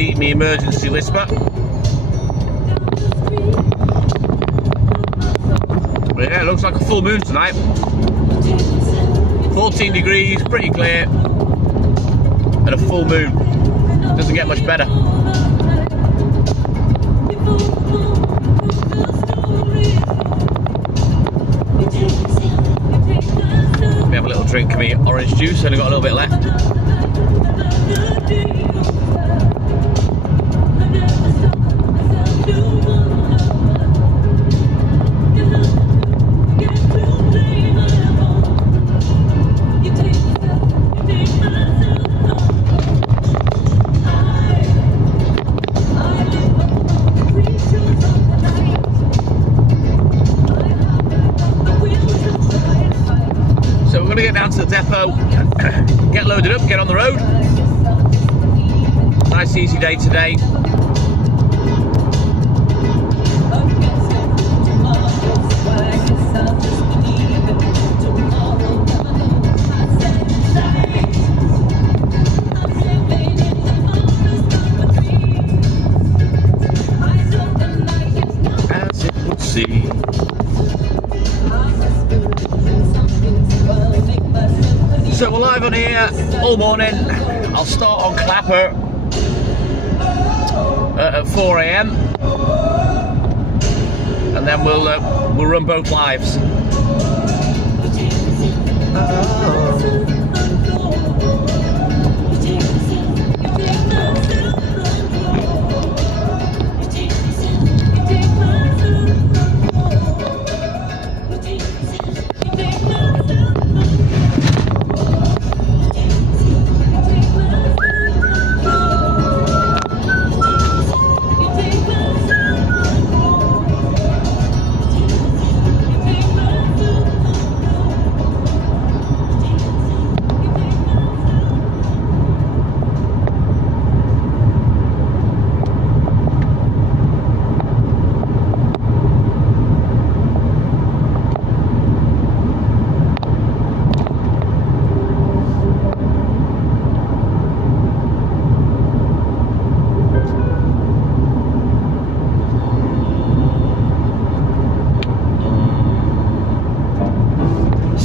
to eat me emergency whisper. But yeah, it looks like a full moon tonight. 14 degrees, pretty clear, and a full moon. Doesn't get much better. We have a little drink of me orange juice, only got a little bit left. Get down to the depot, get loaded up, get on the road. Nice easy day today. As it would seem. So we're live on here all morning. I'll start on Clapper at 4 AM, and then we'll run both lives.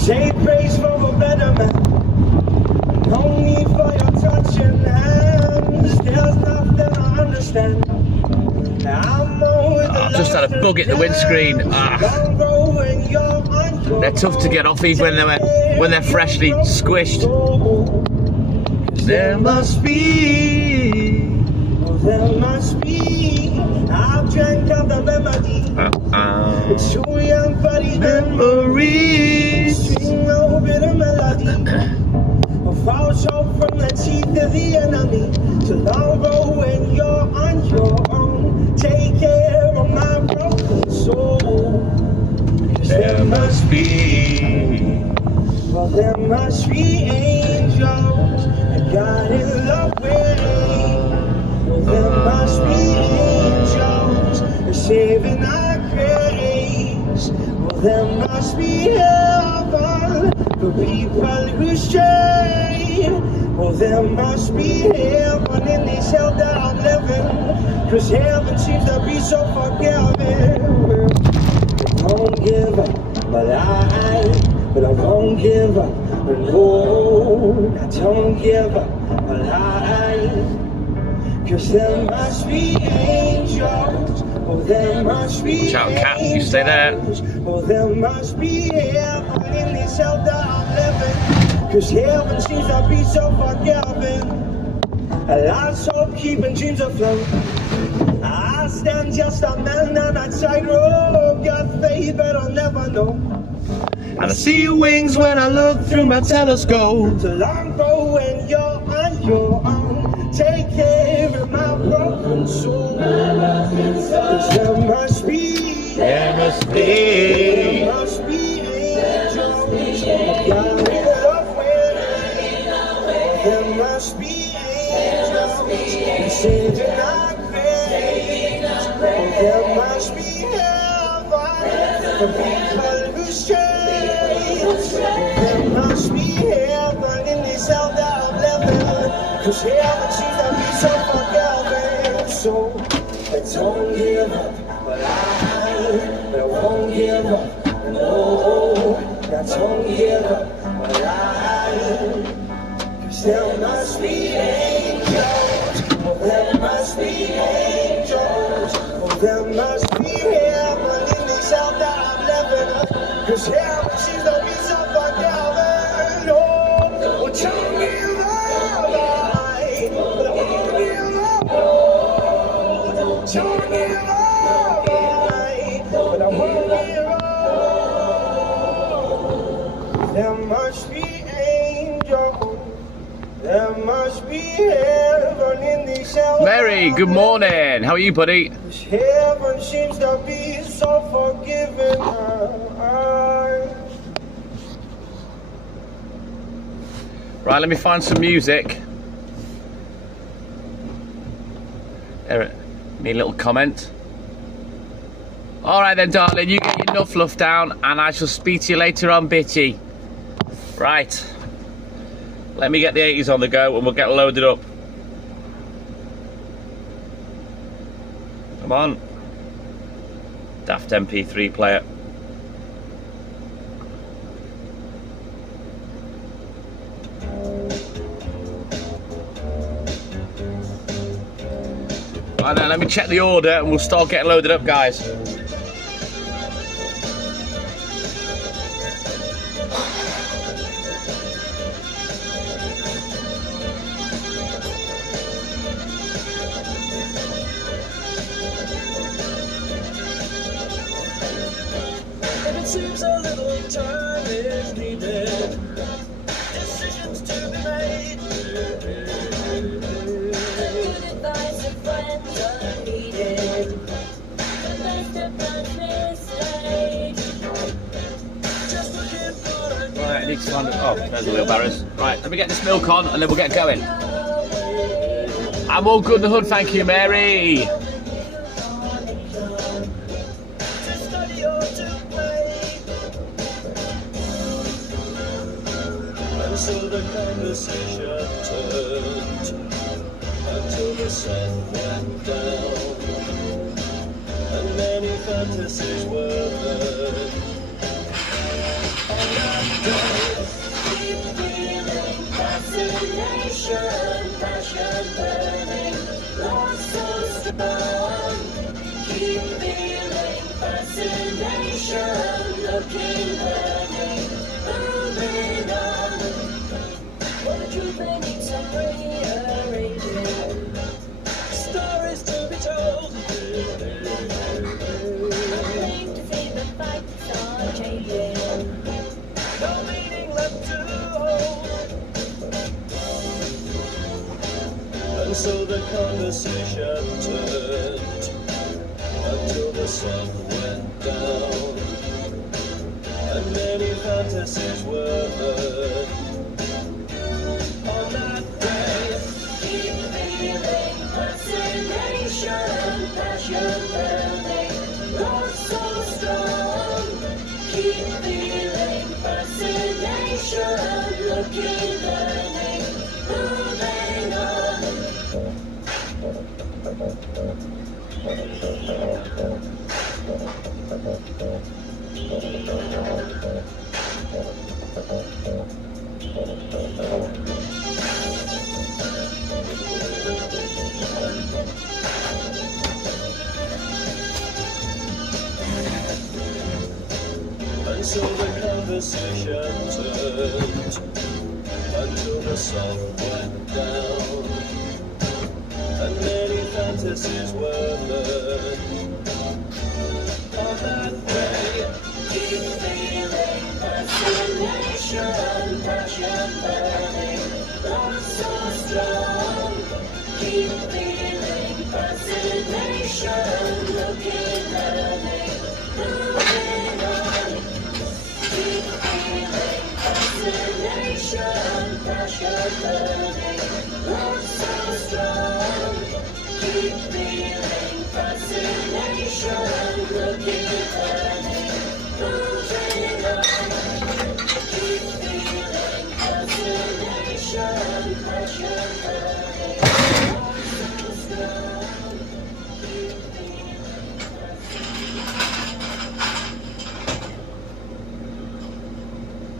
Say praise for a better man. No need for your touching hands. There's nothing I understand. I'm I've just had a bug at the windscreen. They're tough to get off even when they're freshly squished. There must be, there must be. I've drank out the remedy. It's too young for these memories. String no bitter melody. A false hope from the teeth of the enemy. Tomorrow when you're on your own, take care of my broken soul. 'Cause there must be, well there must be angels that God in love with. Well there must be angels that saving our grace. Well there must be heaven for people who stray. Well there must be heaven in this hell that I'm living. 'Cause heaven seems to be so forgiving. I won't give up, but I won't give up. No, I don't give up, but 'cause there must be angels. Oh, there must be Ciao, cat. You stay there. Oh, there must be heaven in this hell that I'm living. 'Cause heaven seems to be so forgiving. A lot's hope keeping dreams afloat. I stand just a man on a tightrope. Got faith, but I'll never know. And I see your wings when I look through my telescope. So long for when you're on your own. Take care of my broken soul. 'Cause there must be angels. There must be angels. God in love with. There must be angels saving our grace. There must be heaven for people who stray. There must be heaven in this hell that I'm living. 'Cause heaven seems to be so forgiving. don't give up my life. 'Cause there must be angels. Oh, there must be angels. Oh, there must be heaven in this hell that I'm living in. 'Cause heaven seems to be so far down. Oh, don't give up, but I won't give up. Oh, don't give up, but I won't give up. There must be angels. There must be heaven in these hell. Mary, good morning. How are you, buddy? Heaven seems to be so forgiving. Right, let me find some music. There, me little comment. All right then, darling, you get your enough fluff down, and I shall speak to you later on, bitchy. Right. Let me get the 80s on the go, and we'll get loaded up. Come on. Daft MP3 player. Right now, let me check the order, and we'll start getting loaded up, guys. It seems a little time is needed. Decisions to be made. Good advice of friends are needed. The best of mistakes. Just looking for a new Right, I need to find it. Oh, there's the wheelbarrows. Right, let me get this milk on, and then we'll get going. I'm all good in the hood, thank you, Mary. to study or to play. And so the conversation turned until the sun went down, and many fantasies were heard. On that day, Keep feeling fascination, passion burning, love so strong. Keep feeling fascination, looking, burning, moving on. For the truth they need some rearranging. stories to be told. Nothing to see the fights are changing. No meaning left to hold. And so the conversation turned until the sun went down, and many fantasies were heard. On that day, Keep feeling fascination, passion burning, love so strong. Keep feeling fascination, looking, burning, moving on. and so the conversation turned until the sun went down, and many fantasies were heard. On that day, Keep feeling fascination, passion burning, love so strong. Keep feeling fascination, looking, learning, moving on. Keep feeling fascination, passion burning, love so strong. Keep feeling fascination, looking, learning, moving on. Keep feeling fascination, passion burning, love so strong. Keep feeling fascination. 'cause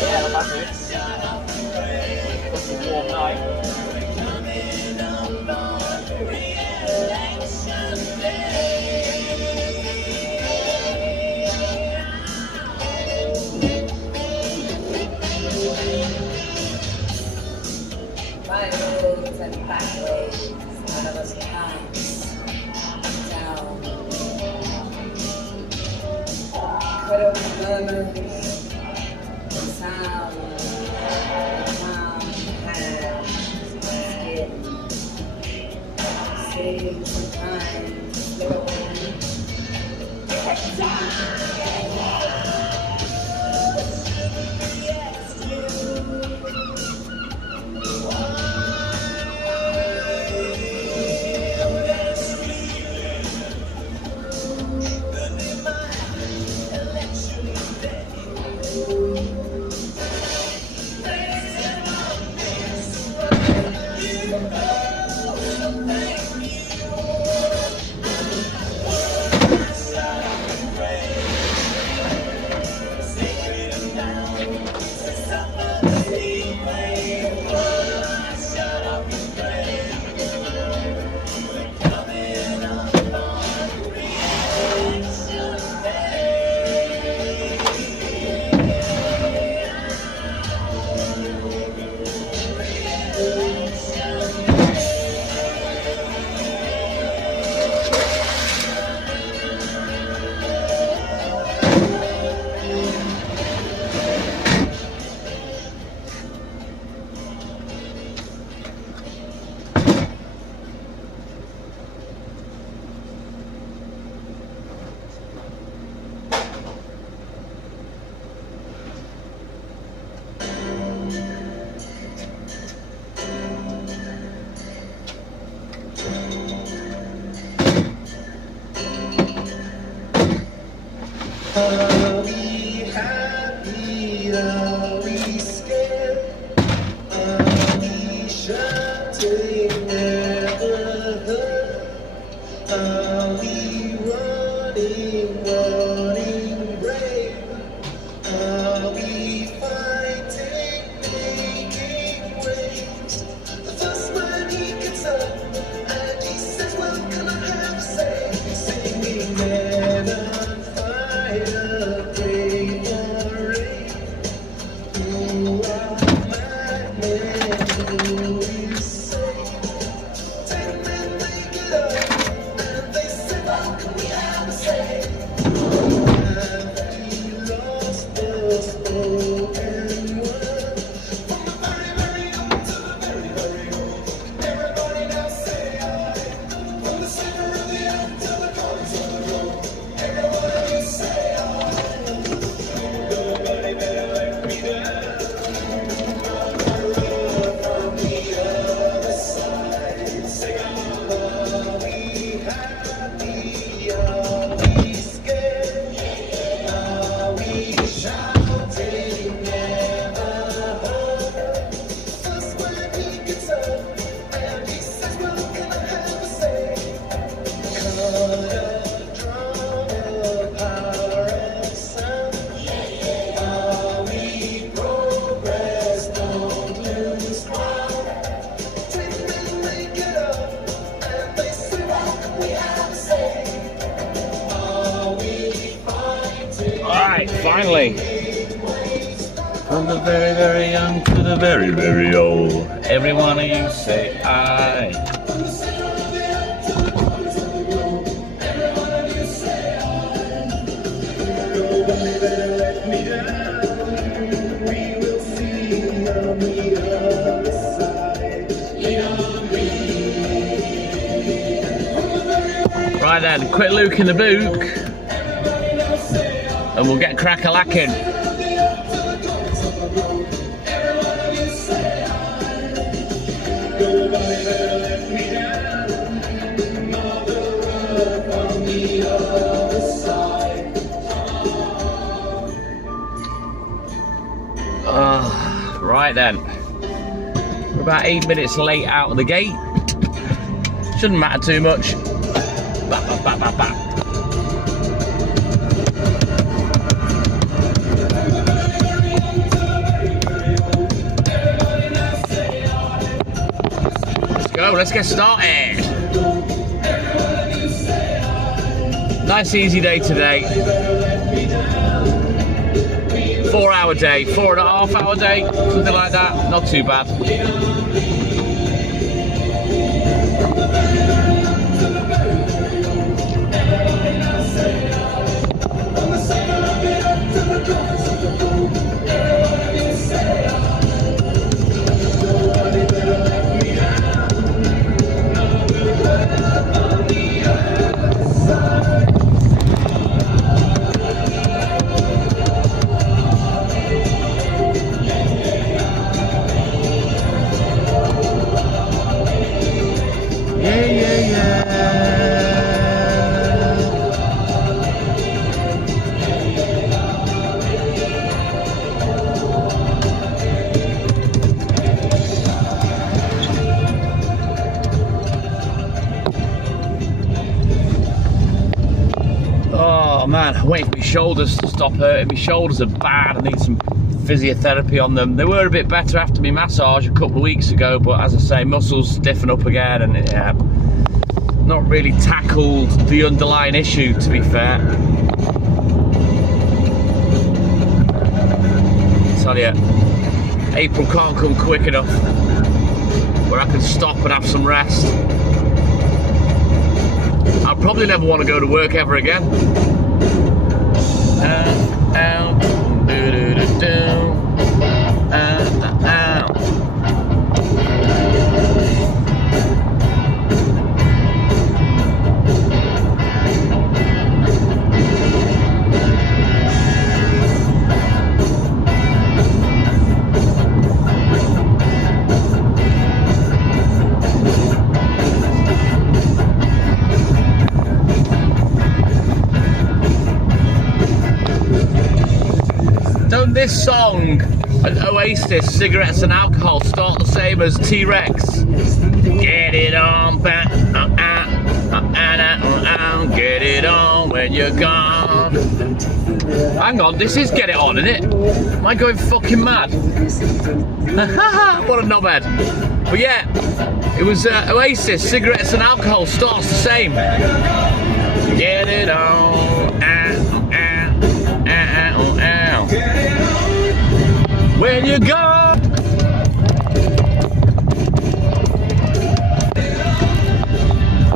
Yeah, I'm happy. It's a warm night. My roads and backways, none of us counts down. Cut off murmurs, the sound, the calm hands, skin. Save sometimes, little Are we happy? Are we scared? Are we shouting never heard? Are we running brave? Are we fighting, making waves? The first when he gets up and he says, "Well, can I have a say?" Singing men on fire, brave or rain. Who are madmen? Who is safe? Take a man, make it up, and they say, "Well, can we have a say?" Have we lost the spoken word? From the very, very young to the very, very old, everybody now say I. From the center of the earth to the corners of the road, everybody you say I. Nobody better let me down. From the other side, sing on. Are we happy? Are we scared? Are we shouting never heard? First when he gets up and he says, "Well, can I have a say?" Cut a drum, a power of sound. Are we progress? Don't lose ground. Take men, make it up, and they say, "Well, can we have a say?" Are we fighting? Alright, finally. From the very, very young to the very, very old, every one of you say aye. From the center of the earth to the corners of the globe, every one of you say I. Nobody better let me down. We will see on the other side. Lean on me. From the very, very Right then, quick Luke in the book, everybody now say I. and we'll get crack-a-lacking. Of the earth to the corners of the globe, every one of you say I. Nobody better let me down. Mother Earth on the other side. Right then, we're about 8 minutes late out of the gate. Shouldn't matter too much. Bap, bap, bap, bap, bap. Let's go, let's get started. Nice easy day today. 4-hour day, 4.5-hour day, something like that. Not too bad. Oh man, I'm waiting for my shoulders to stop hurting. My shoulders are bad, I need some physiotherapy on them. They were a bit better after my massage a couple of weeks ago, but as I say, muscles stiffen up again, and yeah, not really tackled the underlying issue, to be fair. I tell you, April can't come quick enough where I can stop and have some rest. I'll probably never want to go to work ever again. Don't this song and Oasis, Cigarettes and Alcohol, start the same as T-Rex? Get it on, get it on when you're gone. Hang on, this is Get It On, isn't it? Am I going fucking mad? What a knobhead. But yeah, it was Oasis, Cigarettes and Alcohol, starts the same. Get it on, when you're gone.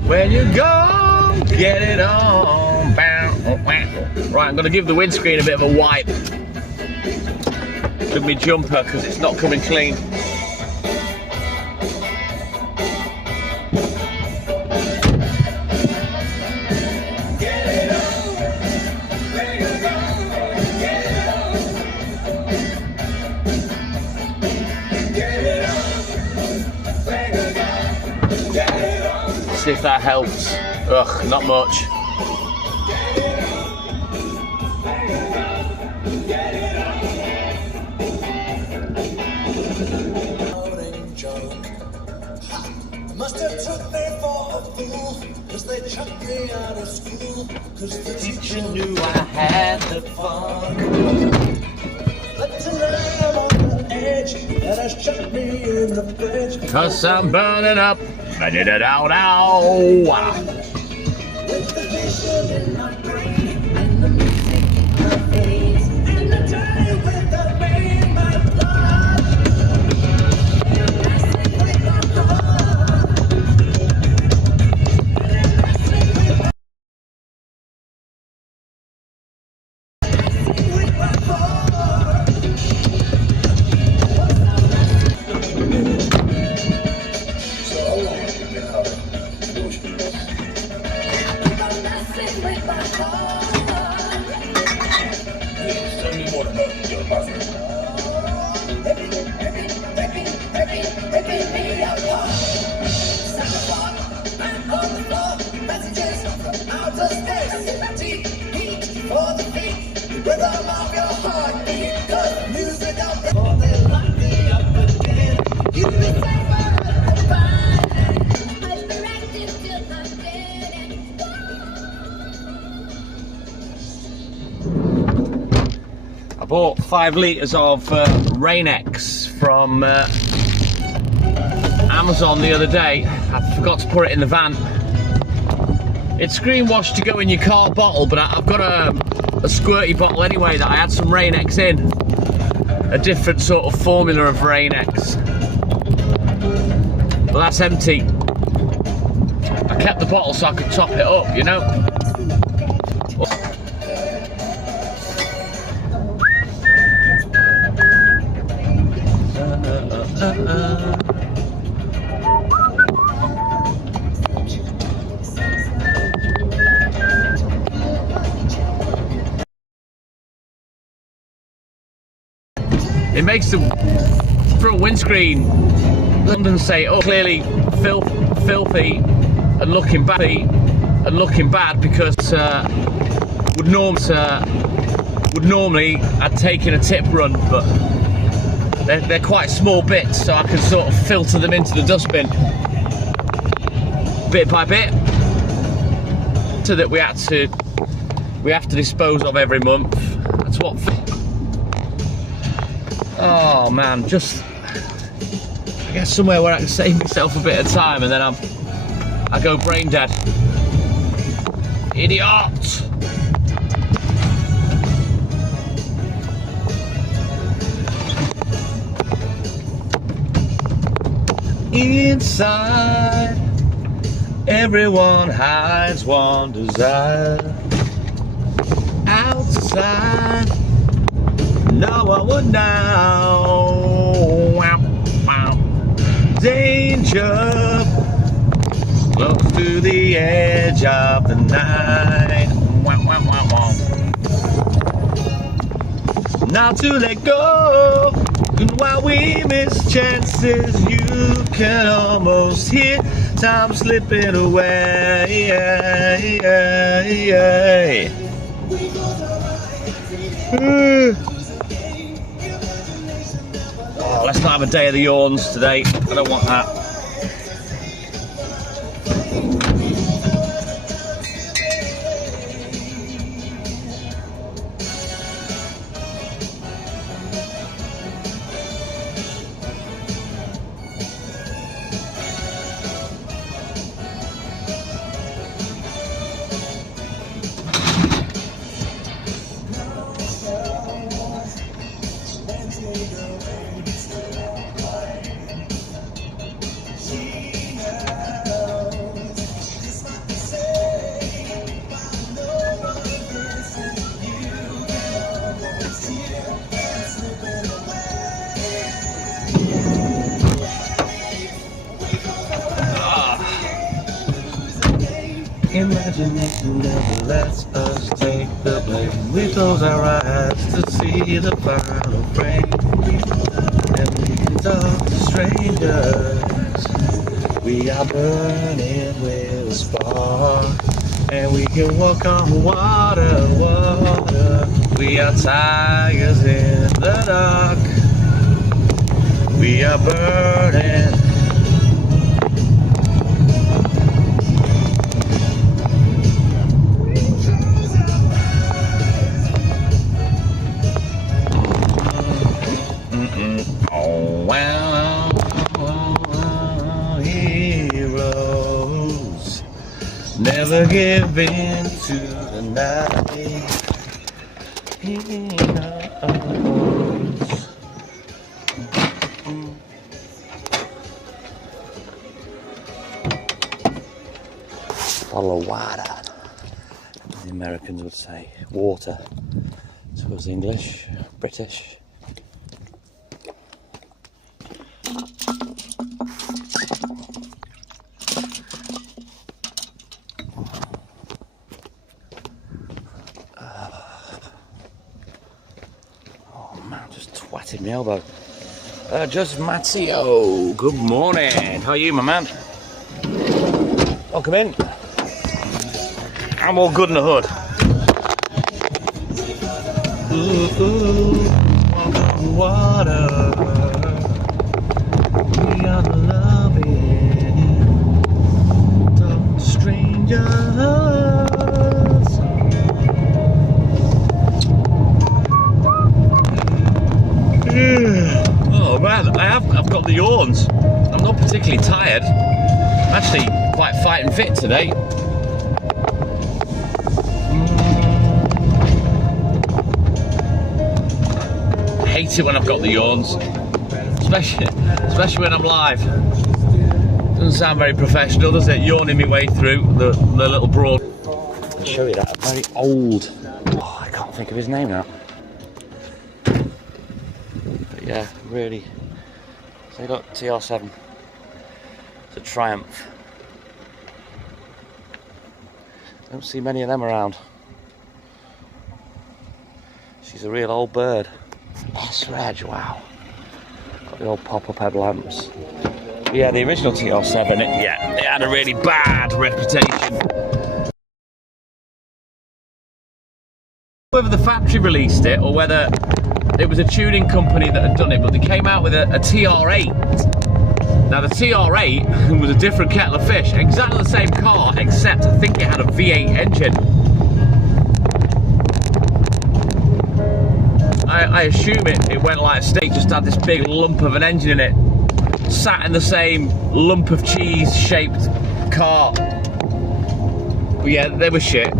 When you're gone, get it on. Right, I'm going to give the windscreen a bit of a wipe with my jumper because it's not coming clean. See if that helps. Ugh, not much. Must have took me for a fool, 'cause they chucked me out of school, 'cause the teacher knew I had the fun. But tonight I'm on the edge, and has chucked me in the fridge. 'Cause I'm burning up. Da-da-da-da-da. With the vision in my brain, and the music in my veins, and the time with the pain in my blood. And messing with my heart. And messing with my heart. So how long have you been having delusions? 5 litres of Rain-X from Amazon the other day. I forgot to put it in the van. It's greenwash to go in your car bottle, but I've got a squirty bottle anyway that I had some Rain-X in. A different sort of formula of Rain-X. But that's empty. I kept the bottle so I could top it up, you know? It makes the front windscreen London say, oh, clearly filthy and looking bad because would normally I'd taken a tip run, but they're quite small bits, so I can sort of filter them into the dustbin bit by bit, so that we have to dispose of every month. That's what. Oh man, just I guess somewhere where I can save myself a bit of time, and then I go brain dead. Idiot! Inside, everyone hides one desire. Outside, no one would know. Wow, wow. Danger, close to the edge of the night. Wow, wow, wow, wow. Not to let go, and while we miss chances, you can almost hear time slipping away. Oh, let's not have a day of the yawns today. I don't want that. Imagine if you never lets us take the blame. We close our eyes to see the final frame, and we can talk to strangers. We are burning with a spark, and we can walk on water, water. We are tigers in the dark. We are burning. Heroes never give in to the night. Heroes. Bottle of water, the Americans would say. Water. So it's English, British. Twatted my elbow. Just Matteo, good morning. How are you, my man? Welcome in. I'm all good in the hood. Ooh, ooh, water. We are loving. Talk to strangers. Well, I've got the yawns. I'm not particularly tired. I'm actually quite fighting fit today. I hate it when I've got the yawns, especially when I'm live. Doesn't sound very professional, does it? Yawning my way through the little broad. I'll show you that. A very old. Oh, I can't think of his name now. But yeah, really. So look, TR7. It's a Triumph. Don't see many of them around. She's a real old bird. S-Reg, wow. Got the old pop-up headlamps. But yeah, the original TR7, it had a really bad reputation. Whether the factory released it or whether it was a tuning company that had done it, but they came out with a TR8. Now the TR8 was a different kettle of fish, exactly the same car, except I think it had a V8 engine. I assume it went like a steak, just had this big lump of an engine in it, sat in the same lump of cheese shaped car. But yeah, they were shit.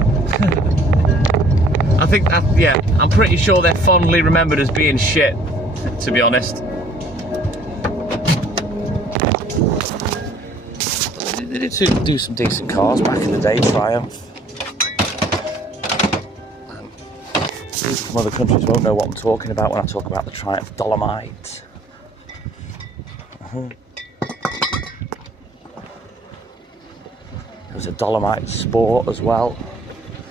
I think that, yeah, I'm pretty sure they're fondly remembered as being shit, to be honest. They did do some decent cars back in the day, Triumph. People from other countries won't know what I'm talking about when I talk about the Triumph Dolomite. There was a Dolomite Sport as well.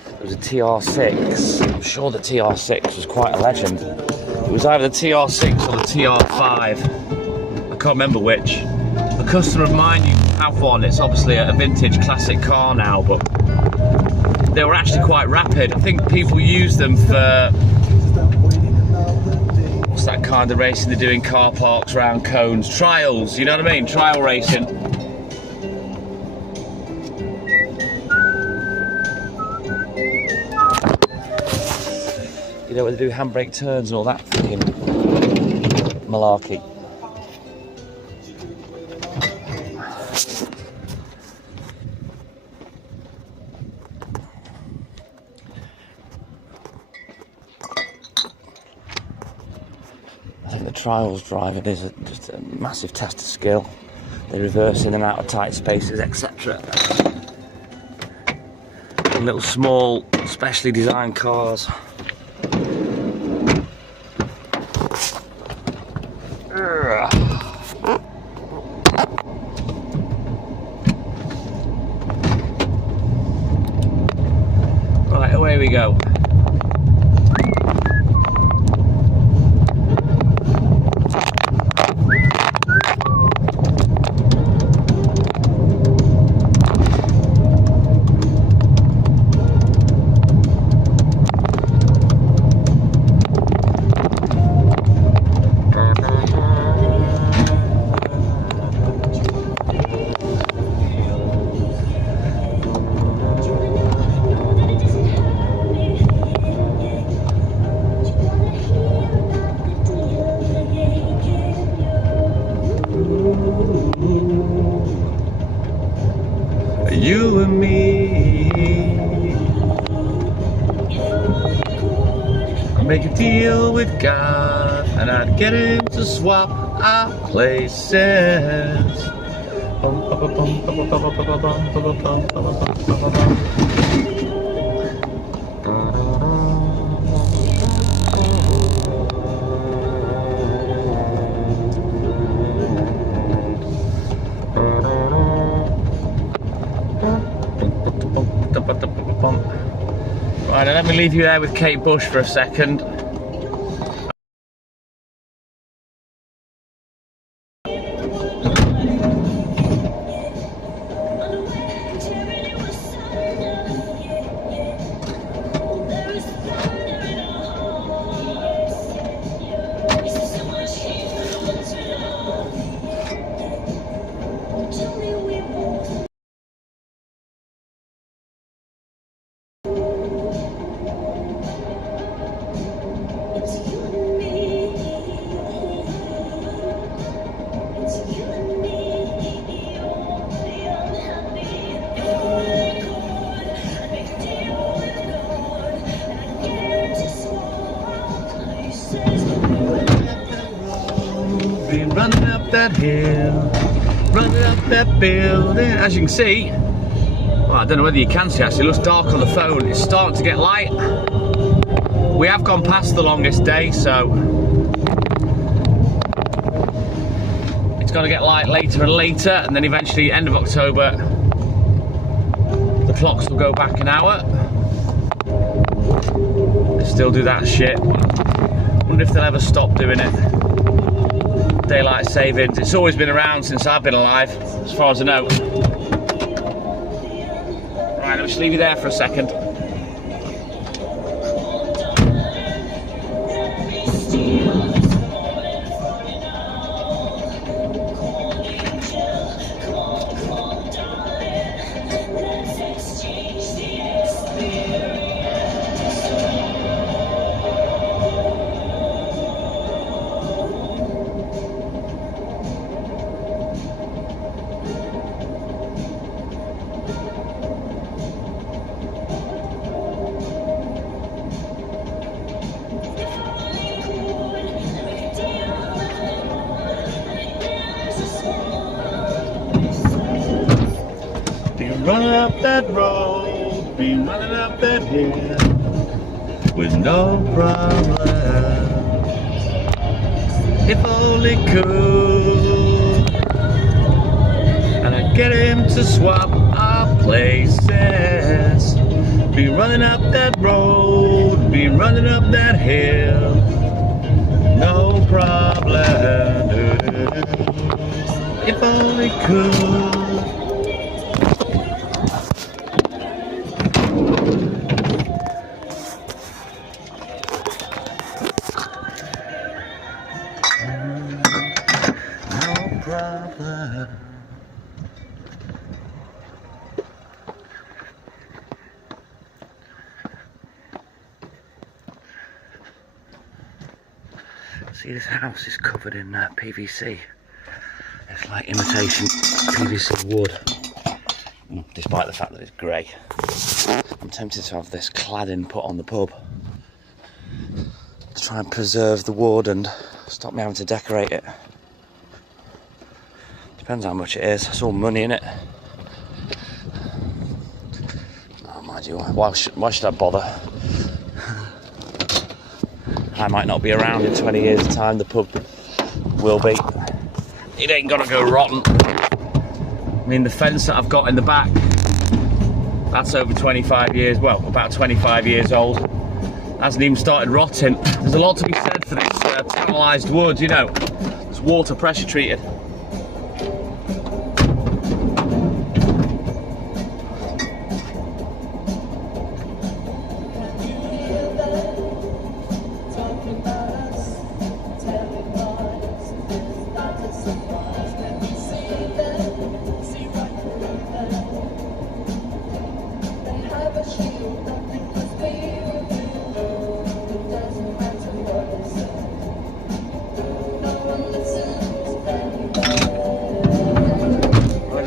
There was a TR6. I'm sure the TR6 was quite a legend. It was either the TR6 or the TR5. I can't remember which. A customer of mine used to have one. It's obviously a vintage classic car now, but they were actually quite rapid. I think people use them for, what's that kind of racing they do in car parks around cones? Trials, you know what I mean? Trial racing. You know where they do handbrake turns and all that fucking malarkey. I think the trials driving is just a massive test of skill. They reverse in and out of tight spaces, etc. Little small, specially designed cars. Right, away we go. You and me, I'd make a deal with God and I'd get him to swap our places. Right, let me leave you there with Kate Bush for a second. running up that hill, running up that building. As you can see, well, I don't know whether you can see actually, it looks dark on the phone. It's starting to get light. We have gone past the longest day, so it's going to get light later and later, and then eventually end of October the clocks will go back an hour. They still do that shit. Wonder if they'll ever stop doing it. Daylight savings, it's always been around since I've been alive, as far as I know. Right, I'll just leave you there for a second. Running up that road, be running up that hill with no problem. If only could, and I get him to swap our places. Be running up that road, be running up that hill, no problem. If only could. See, this house is covered in PVC. It's like imitation PVC wood, despite the fact that it's grey. I'm tempted to have this cladding put on the pub to try and preserve the wood and stop me having to decorate it. Depends how much it is. It's all money in it. Oh, mind you, why should I bother? I might not be around in 20 years' time. The pub will be. It ain't gonna go rotten. I mean, the fence that I've got in the back, that's over 25 years, well, about 25 years old. Hasn't even started rotting. There's a lot to be said for this panelized wood, you know. It's water pressure treated.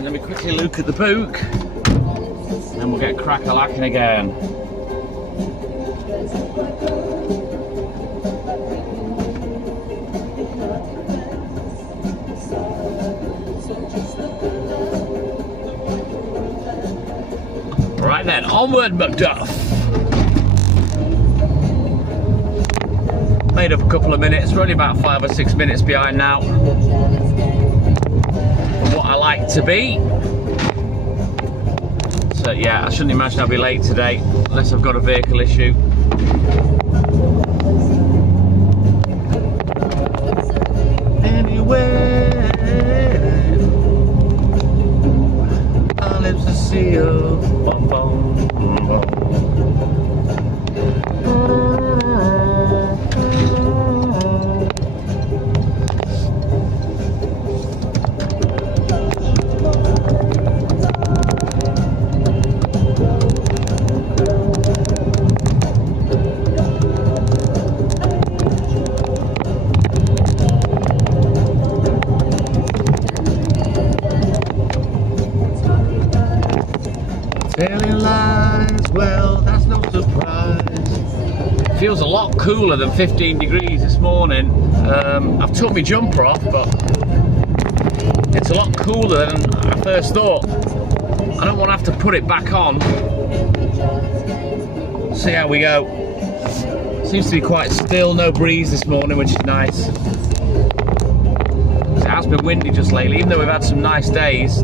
Let me quickly look at the book, and then we'll get crack-a-lacking again. Right then, onward Macduff. Made up a couple of minutes, we're only about 5 or 6 minutes behind now. What I like to be. So yeah, I shouldn't imagine I'll be late today unless I've got a vehicle issue. Anyway, our lips are sealed. Bum, bum, bum. Telling lies, well, that's no surprise. Feels a lot cooler than 15 degrees this morning. I've took my jumper off, but It's a lot cooler than I first thought. I don't want to have to put it back on. See how we go. Seems to be quite still, no breeze this morning, which is nice. It has been windy just lately, even though we've had some nice days.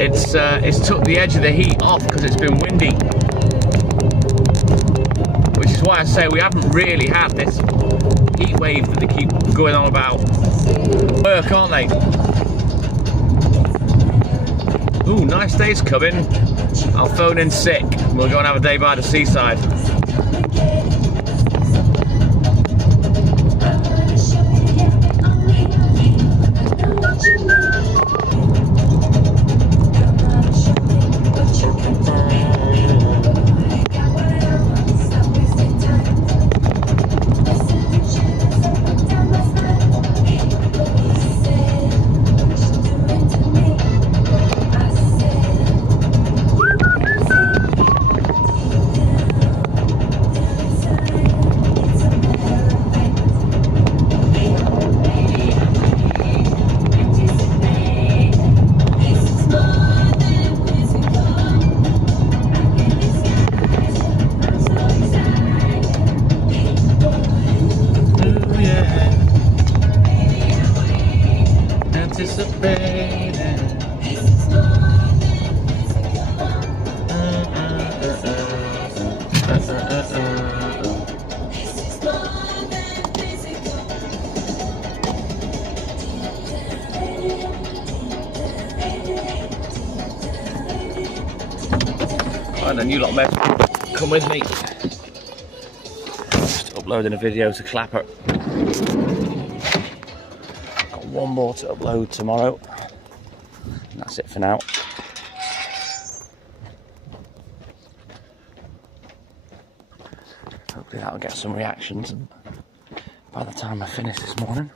It's took the edge of the heat off because it's been windy. Which is why I say we haven't really had this heat wave that they keep going on about. Work, aren't they? Ooh, nice days coming. I'll phone in sick. We'll go and have a day by the seaside. And then you lot may come with me. Just uploading a video to Clapper. Got one more to upload tomorrow. And that's it for now. Hopefully that'll get some reactions by the time I finish this morning.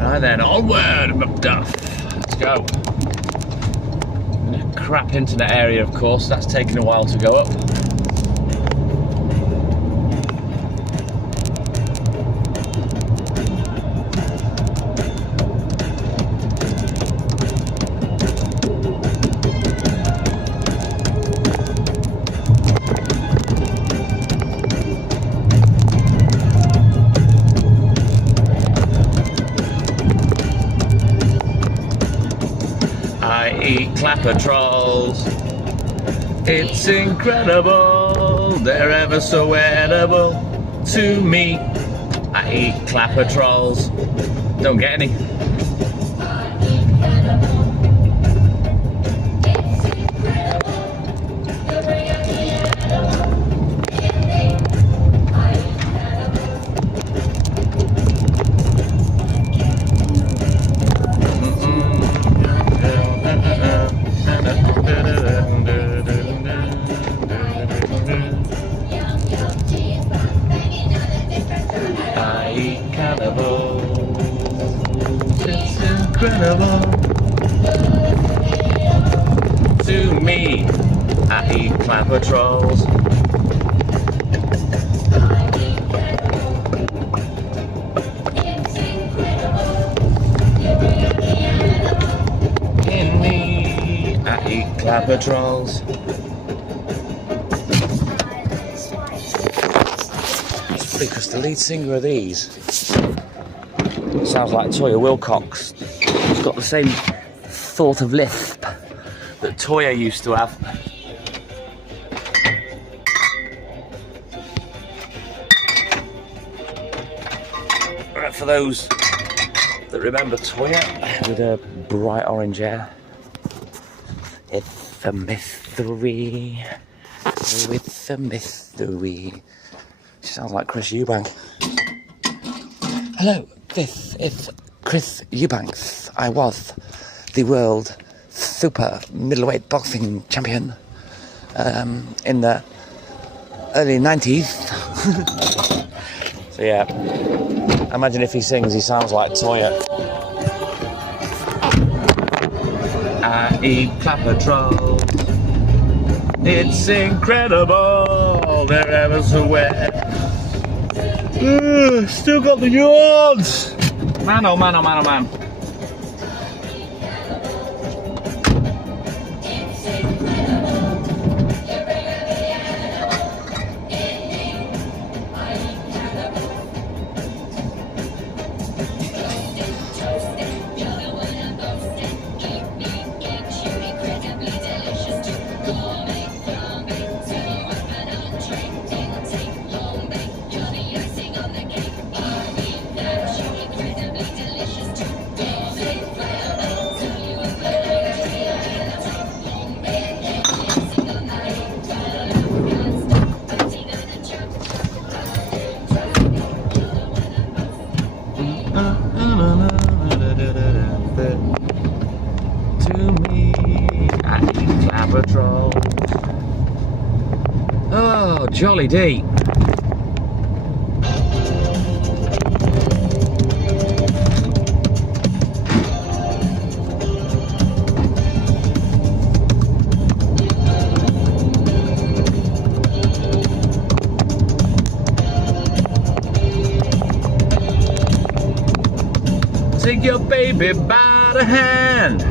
Right then, onward, Macduff. Let's go. In a crap internet area, of course. That's taking a while to go up. I eat clapper trolls. It's incredible. They're ever so edible to me. I eat clapper trolls. Don't get any. I eat cannibals. It's incredible to me. I eat clapper trolls. In me, I eat clapper trolls. Because the lead singer of these sounds like Toyah Wilcox. He's got the same sort of lisp that Toyah used to have. Right, for those that remember Toya with her bright orange hair. It's a mystery. Oh, it's a mystery. She sounds like Chris Eubank. Hello, this is Chris Eubanks. I was the world super middleweight boxing champion in the early 90s. So yeah, imagine if he sings, he sounds like Toya. I eat clapper trolls. It's incredible. They're ever so wet. Still got the yawns. Man, oh man, oh man, oh man. Oh, jolly dee. Take your baby by the hand.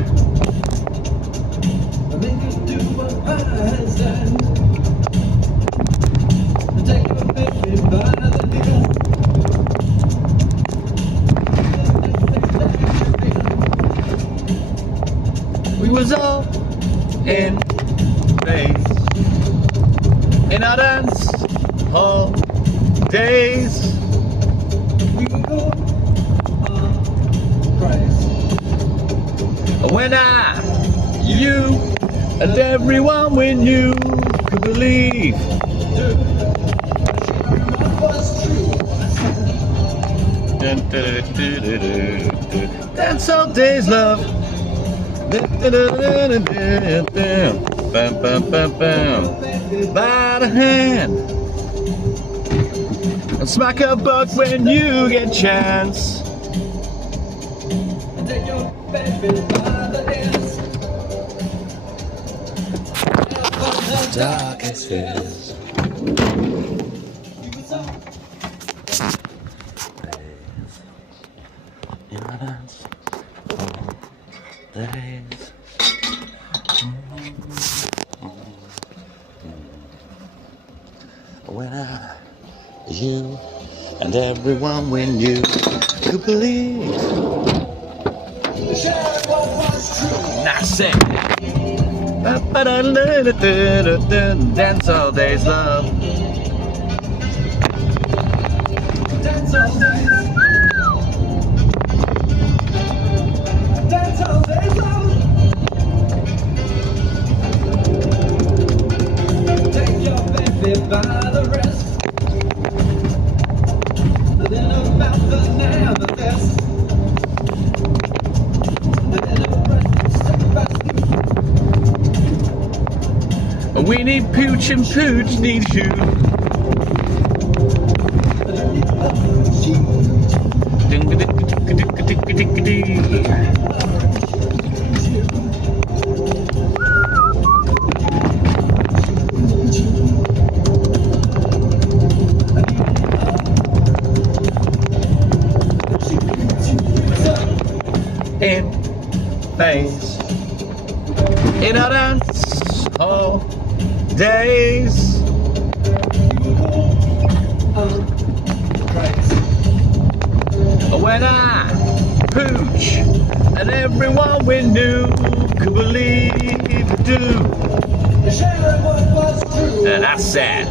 We was all in phase in our dance hall days. We would go on price. When you, and everyone we knew could believe. Dance all days, love. By the hand and smack a buck when you get chance. Darkest fears. In my dance all days. When you and everyone we knew could believe. That's it. Dance all days, love. Dance all days. Dance all days, love. Take your baby by the wrist. Then about the nevertheless. We need pooch and pooch needs you. In phase, in our dance hall days. When I pooch and everyone we knew could believe it do. And I said,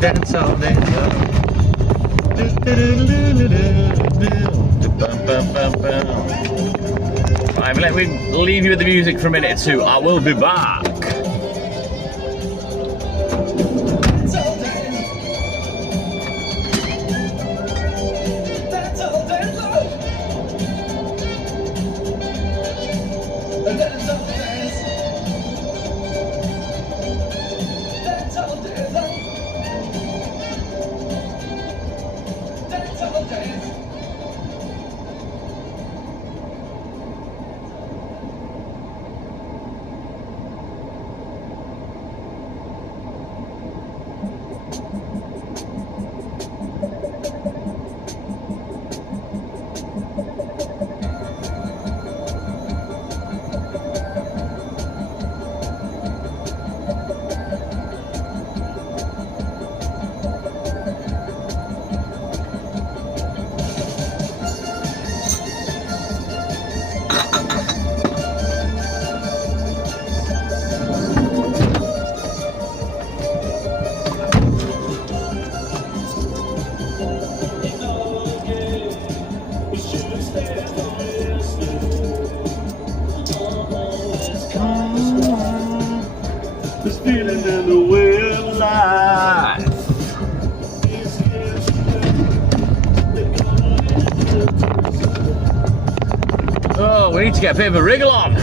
dance all day, love. Right, let me leave you with the music for a minute or two. I will be back. This feeling in the way of life. Oh, we need to get a bit of a wriggle on.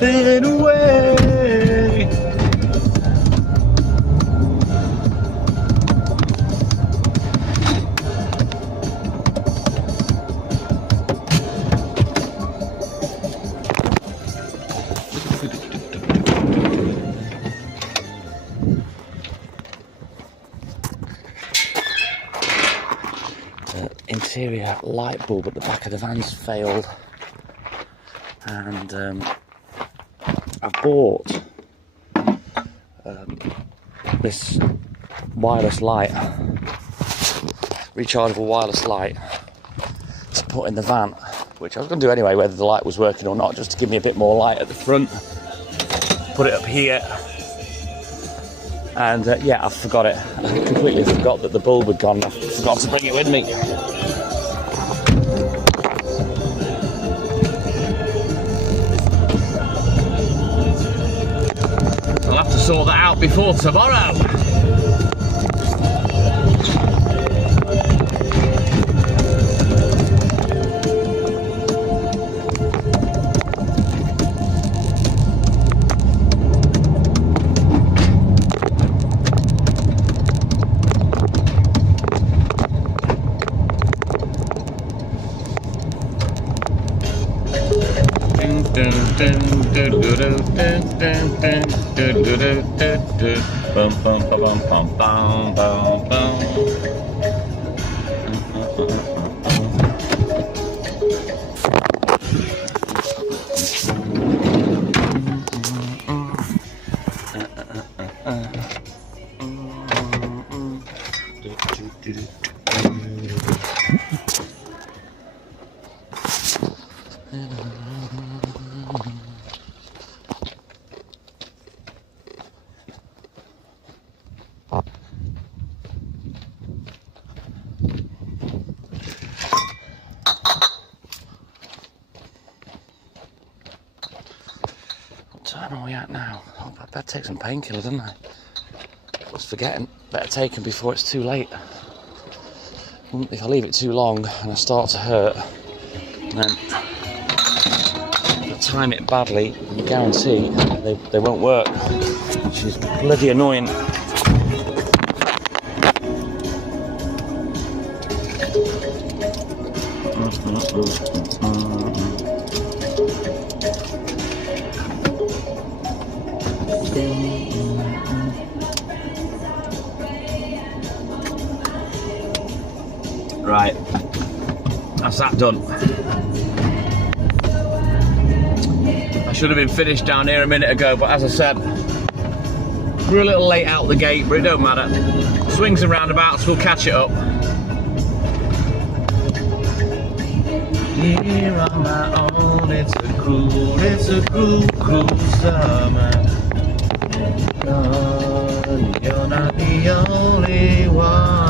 Fade away. The interior light bulb at the back of the van's failed, and I've bought this wireless light, rechargeable wireless light, to put in the van, which I was going to do anyway, whether the light was working or not, just to give me a bit more light at the front. Put it up here, and yeah, I forgot it. I completely forgot that the bulb had gone. I forgot to bring it with me. I'll have to sort that out before tomorrow. right now. Oh, I better take some painkillers, didn't I? I was forgetting. Better take them before it's too late. If I leave it too long and I start to hurt, then if I time it badly, I can guarantee they won't work, which is bloody annoying. Right, that's that done. I should have been finished down here a minute ago, but as I said, we're a little late out the gate, but it don't matter. Swings and roundabouts, we'll catch it up. Here on my own, it's a cruel, cruel summer. Oh, you're not the only one.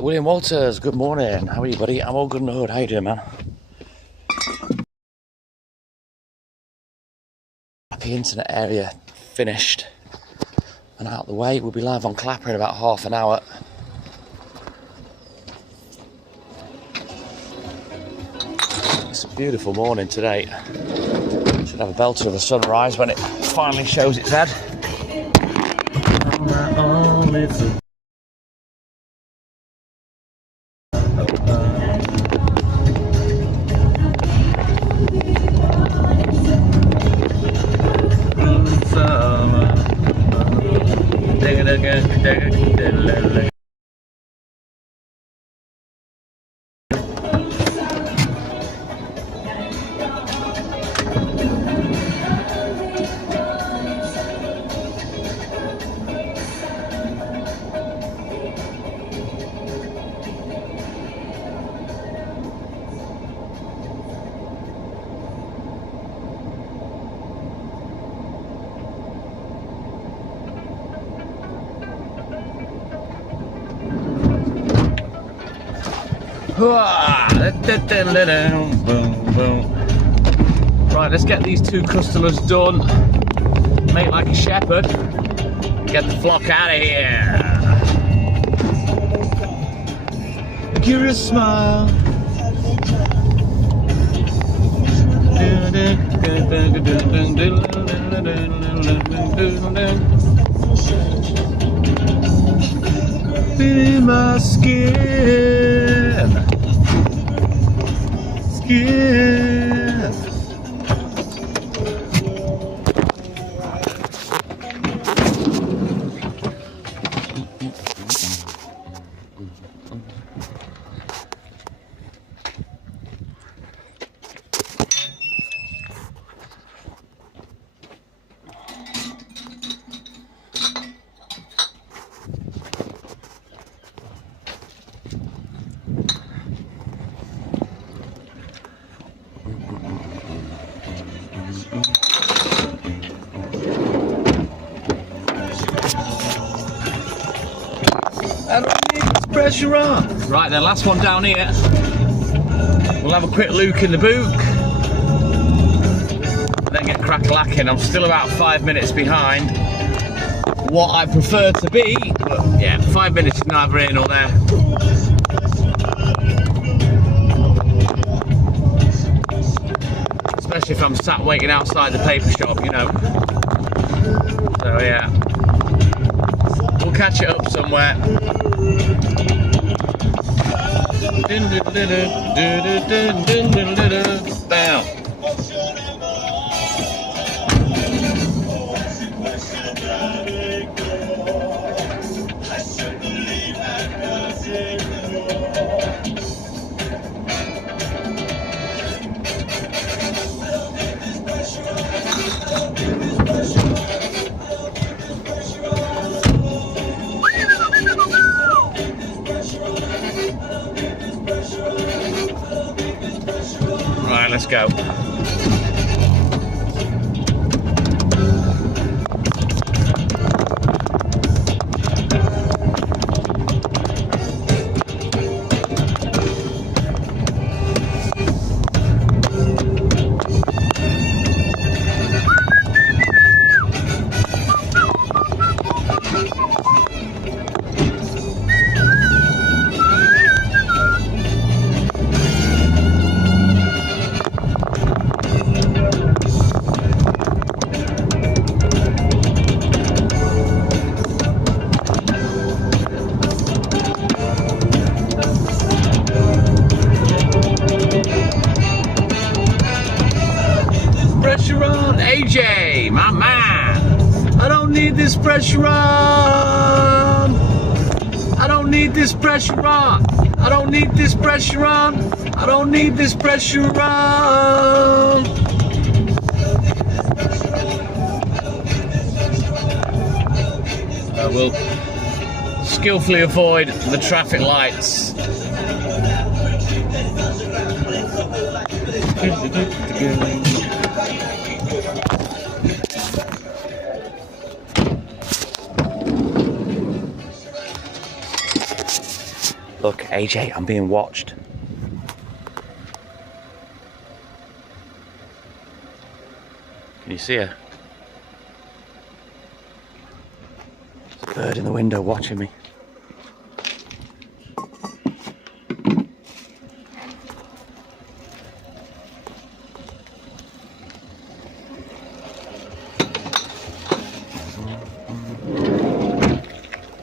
William Walters, good morning. How are you, buddy? I'm all good in the hood. How you doing, man? Happy internet area finished and out the way. We'll be live on Clapper in about half an hour. It's a beautiful morning today. Should have a belter of a sunrise when it finally shows its head. Right, let's get these two customers done. Make like a shepherd. Get the flock out of here. Give her a smile. Be my skin. Pressure on. Right then, last one down here. We'll have a quick look in the book, then get crack-a-lacking. I'm still about 5 minutes behind what I prefer to be, but yeah, 5 minutes is neither here nor there. Especially if I'm sat waiting outside the paper shop, you know. So yeah, we'll catch it up somewhere. Bam. Right, let's go. Pressure on, AJ, my man. I don't need this pressure on. I don't need this pressure on. I don't need this pressure on. I don't need this pressure on. I will skillfully avoid the traffic lights. Look, AJ, I'm being watched. Can you see her? There's a bird in the window watching me.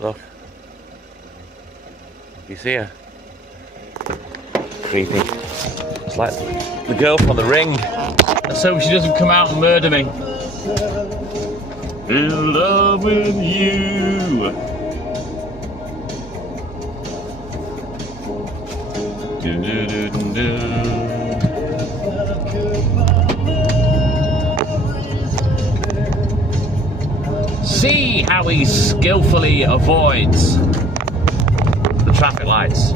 Look. You see her? Creepy. It's like the girl from The Ring. Let's hope she doesn't come out and murder me. In love with you. Do, do, do, do, do. See how he skillfully avoids the traffic lights.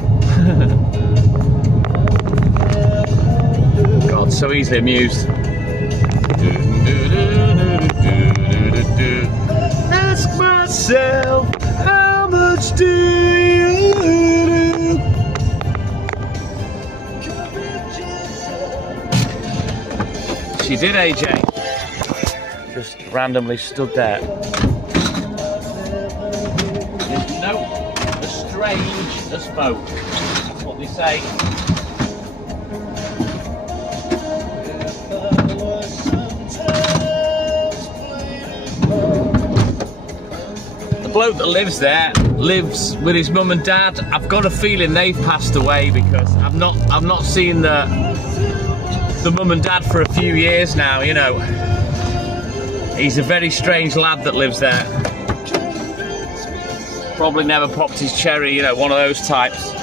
God, so easily amused. Ask myself, how much do you do? She did, AJ. Just randomly stood there. There's no as strange as folk. That's what they say. The bloke that lives there lives with his mum and dad. I've got a feeling they've passed away because I've not seen the mum and dad for a few years now, you know. He's a very strange lad that lives there. Probably never popped his cherry, you know, one of those types.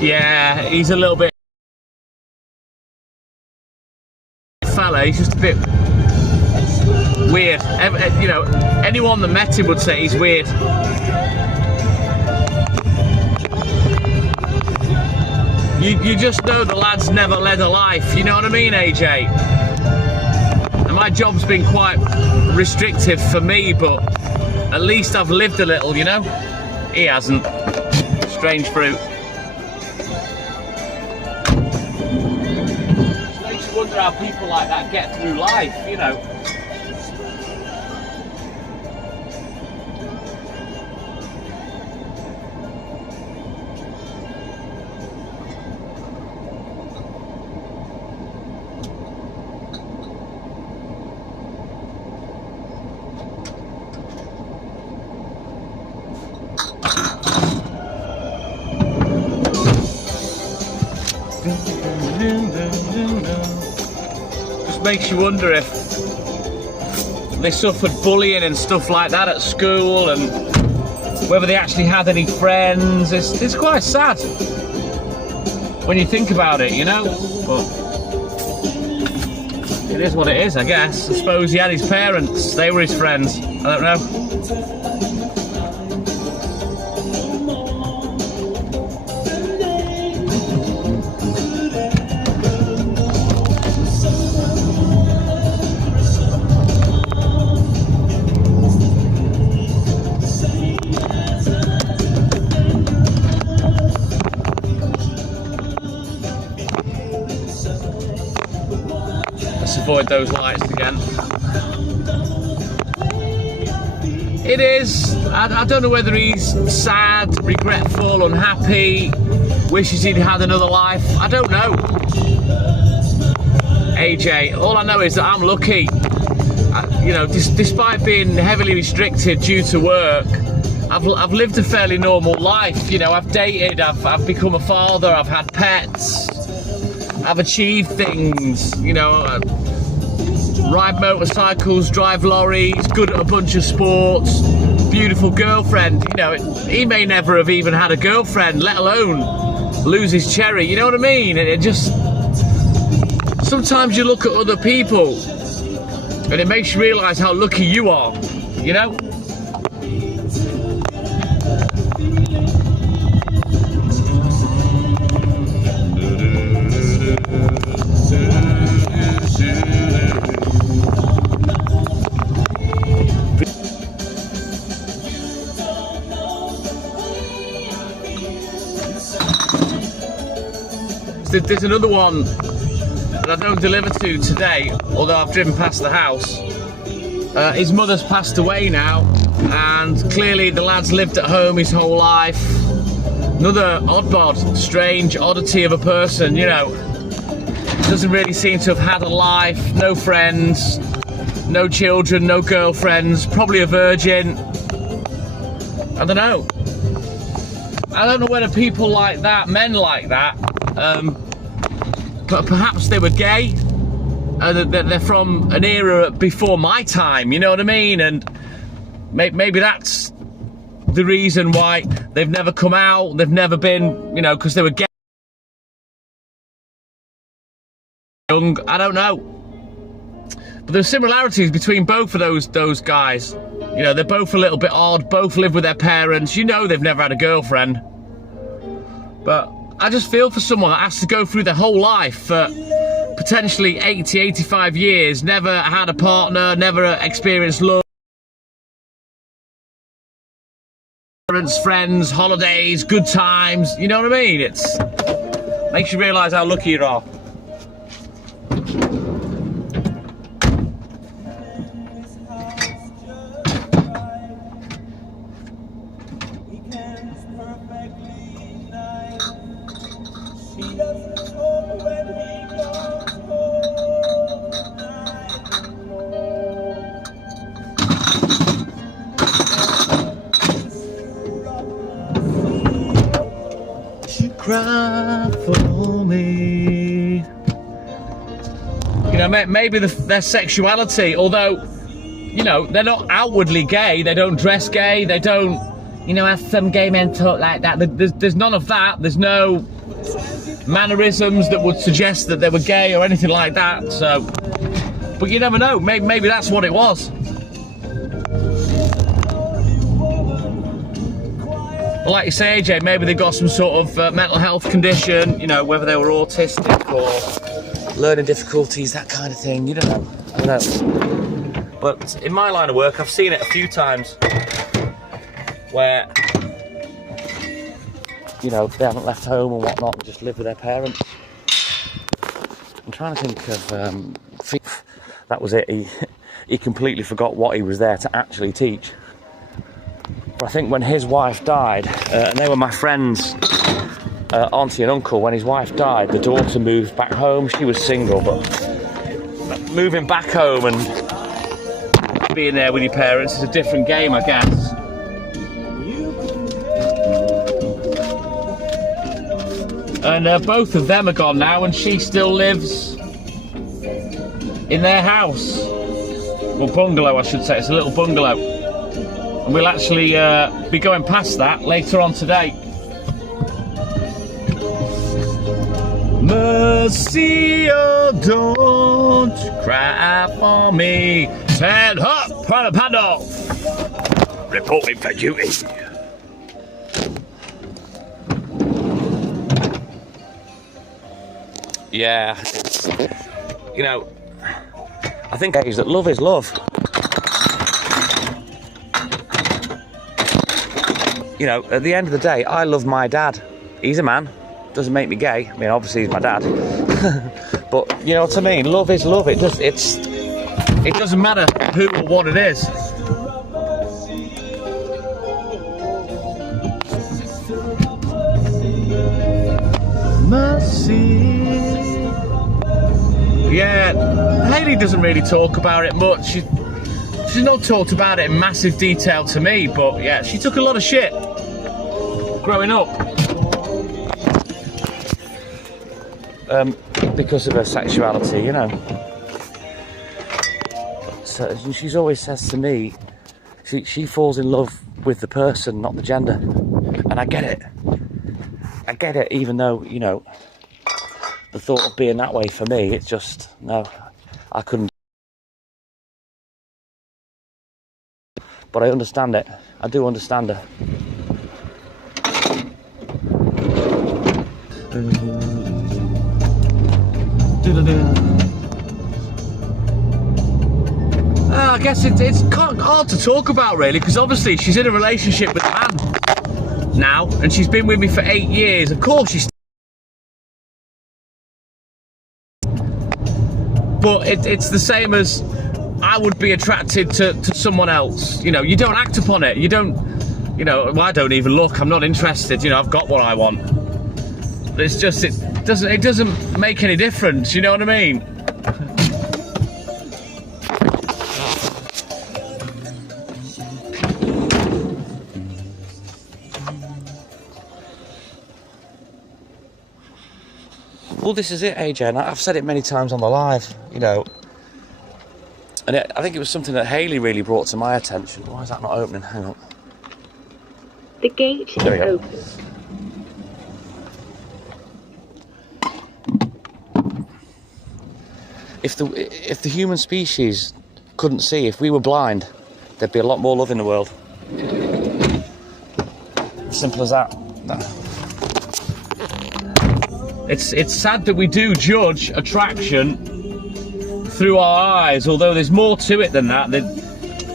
Yeah, he's a little bit fella, he's just a bit weird. You know, anyone that met him would say he's weird. You just know the lad's never led a life, you know what I mean, AJ? And my job's been quite restrictive for me, but at least I've lived a little, you know? He hasn't. Strange fruit. Makes you wonder how people like that get through life, you know. Just makes you wonder if they suffered bullying and stuff like that at school, and whether they actually had any friends. It's quite sad when you think about it, you know. But it is what it is, I guess. I suppose he had his parents, they were his friends. I don't know. Let's avoid those lights again. It is, I don't know whether he's sad, regretful, unhappy, wishes he'd had another life. I don't know. AJ, all I know is that I'm lucky. You know, despite being heavily restricted due to work, I've lived a fairly normal life. You know, I've dated, I've become a father, I've had pets, I've achieved things, you know, ride motorcycles, drive lorries, good at a bunch of sports, beautiful girlfriend. You know, he may never have even had a girlfriend, let alone lose his cherry, you know what I mean? And it just, sometimes you look at other people and it makes you realise how lucky you are, you know? There's another one that I don't deliver to today, although I've driven past the house. His mother's passed away now, and clearly the lad's lived at home his whole life. Another oddbod, strange oddity of a person, you know. Doesn't really seem to have had a life, no friends, no children, no girlfriends, probably a virgin. I don't know. I don't know whether people like that, men like that, but perhaps they were gay, they're from an era before my time, you know what I mean? And maybe that's the reason why they've never come out, they've never been, you know, because they were gay. Young, I don't know. But there's similarities between both of those guys. You know, they're both a little bit odd, both live with their parents, you know they've never had a girlfriend. But I just feel for someone that has to go through their whole life for potentially 80, 85 years, never had a partner, never experienced love, parents, friends, holidays, good times, you know what I mean? It's makes you realise how lucky you are. Cry for me. You know, maybe their sexuality, although, you know, they're not outwardly gay, they don't dress gay, they don't, you know, as some gay men talk like that. There's none of that. There's no mannerisms that would suggest that they were gay or anything like that. So, but you never know, maybe that's what it was. Well, like you say, AJ, maybe they got some sort of mental health condition, you know, whether they were autistic or learning difficulties, that kind of thing, you don't know, I don't know. But in my line of work, I've seen it a few times where, you know, they haven't left home and whatnot, and just live with their parents. I'm trying to think of, that was it, he completely forgot what he was there to actually teach. But I think when his wife died, and they were my friends, auntie and uncle, when his wife died, the daughter moved back home. She was single, but moving back home and being there with your parents is a different game, I guess. And both of them are gone now, and she still lives in their house. Well, bungalow, I should say. It's a little bungalow. And we'll actually be going past that later on today. Mercy, oh, don't cry for me. Stand up, Panda. Reporting for duty. Yeah, it's, you know, I think is that love is love. You know, at the end of the day, I love my dad. He's a man. Doesn't make me gay. I mean, obviously he's my dad. But you know what I mean? Love is love. It doesn't matter who or what it is. Mercy. Yeah, Hayley doesn't really talk about it much. She's not talked about it in massive detail to me, but yeah, she took a lot of shit growing up. Because of her sexuality, you know. So she's always says to me, she falls in love with the person, not the gender. And I get it. I get it, even though, you know, the thought of being that way for me, it's just, no, I couldn't. But I understand it. I do understand her. I guess it's hard to talk about, really, because obviously she's in a relationship with a man now, and she's been with me for 8 years. Of course she's... But it's the same as I would be attracted to someone else. You know, you don't act upon it. You don't, you know, well, I don't even look. I'm not interested. You know, I've got what I want. But it's just, it doesn't make any difference. You know what I mean? Well, this is it, AJ, and I've said it many times on the live, you know, and I think it was something that Hayley really brought to my attention. Why is that not opening? Hang on. The gate is open. If the human species couldn't see, if we were blind, there'd be a lot more love in the world. Simple as that. It's sad that we do judge attraction through our eyes, although there's more to it than that.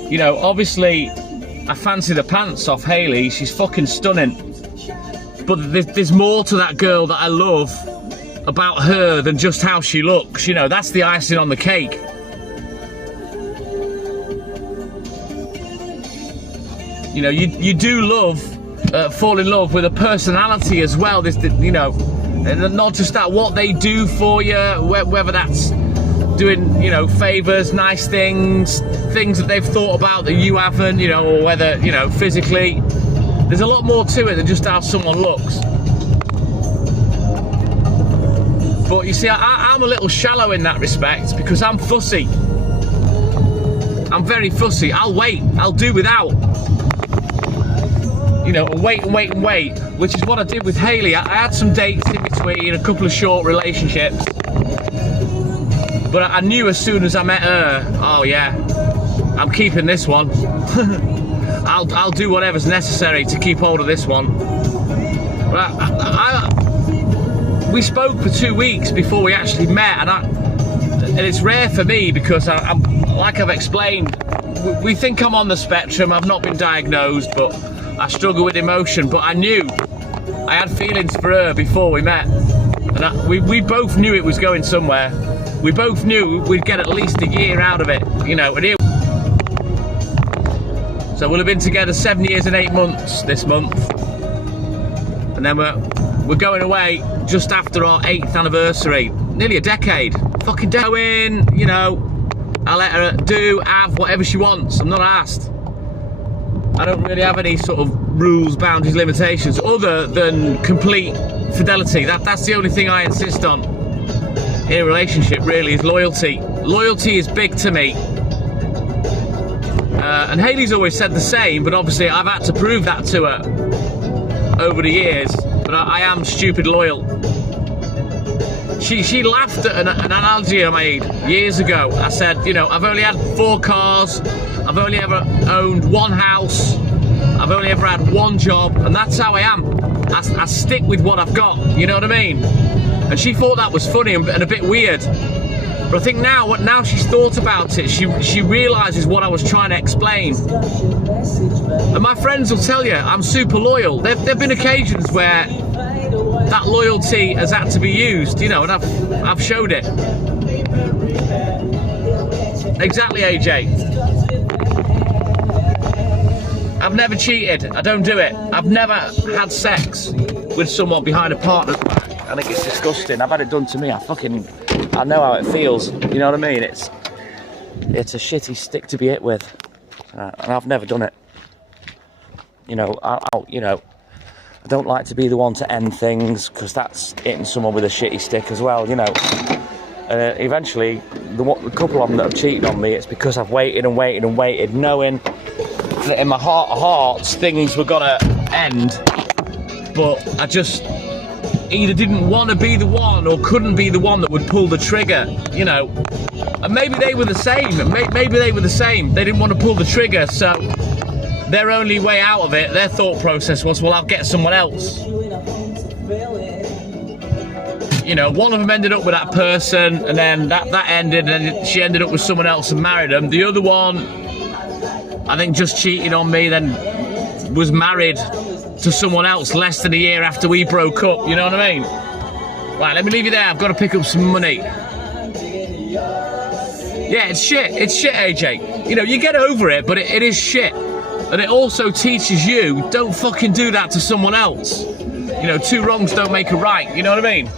You know, obviously, I fancy the pants off Hayley. She's fucking stunning. But there's more to that girl that I love about her than just how she looks. You know, that's the icing on the cake. You know, you do love, fall in love with a personality as well. You know, and not just that, what they do for you, whether that's doing, you know, favours, nice things that they've thought about that you haven't, you know, or whether, you know, physically. There's a lot more to it than just how someone looks. But you see, I'm a little shallow in that respect because I'm fussy. I'm very fussy. I'll wait. I'll do without. You know, and wait, which is what I did with Hayley. I had some dates in between, a couple of short relationships. But I knew as soon as I met her, oh yeah, I'm keeping this one. I'll do whatever's necessary to keep hold of this one. But we spoke for 2 weeks before we actually met, and it's rare for me because I'm like I've explained, we think I'm on the spectrum. I've not been diagnosed, but I struggle with emotion. But I knew I had feelings for her before we met, and we both knew it was going somewhere. We both knew we'd get at least a year out of it, you know. And so we'll have been together 7 years and 8 months this month, and then we're going away just after our 8th anniversary. Nearly a decade. Fucking going, you know. I let her do, have whatever she wants. I'm not asked. I don't really have any sort of rules, boundaries, limitations, other than complete fidelity. That's the only thing I insist on in a relationship, really, is loyalty. Loyalty is big to me. And Hayley's always said the same, but obviously I've had to prove that to her over the years. But I am stupid loyal. She laughed at an analogy I made years ago. I said, you know, I've only had 4 cars, I've only ever owned 1 house, I've only ever had 1 job, and that's how I am. I stick with what I've got, you know what I mean? And she thought that was funny and a bit weird. But I think now she's thought about it, she realises what I was trying to explain. And my friends will tell you, I'm super loyal. There've been occasions where that loyalty has had to be used, you know, and I've showed it. Exactly, AJ. I've never cheated. I don't do it. I've never had sex with someone behind a partner's back. I think it's disgusting. I've had it done to me. I know how it feels. You know what I mean? It's a shitty stick to be hit with, and I've never done it. You know, I don't like to be the one to end things, because that's hitting someone with a shitty stick as well. You know. Eventually, the couple of them that have cheated on me, it's because I've waited and waited and waited, knowing that in my heart of hearts things were gonna end, but I just either didn't want to be the one or couldn't be the one that would pull the trigger, you know. And maybe they were the same. Maybe they were the same. They didn't want to pull the trigger, so their only way out of it, their thought process was, well, I'll get someone else. You know, one of them ended up with that person, and then that ended, and she ended up with someone else and married them. The other one, I think, just cheated on me, then was married to someone else less than a year after we broke up, you know what I mean? Right, let me leave you there, I've got to pick up some money. Yeah, it's shit, AJ. You know, you get over it, but it is shit. And it also teaches you, don't fucking do that to someone else. You know, 2 wrongs don't make a right, you know what I mean?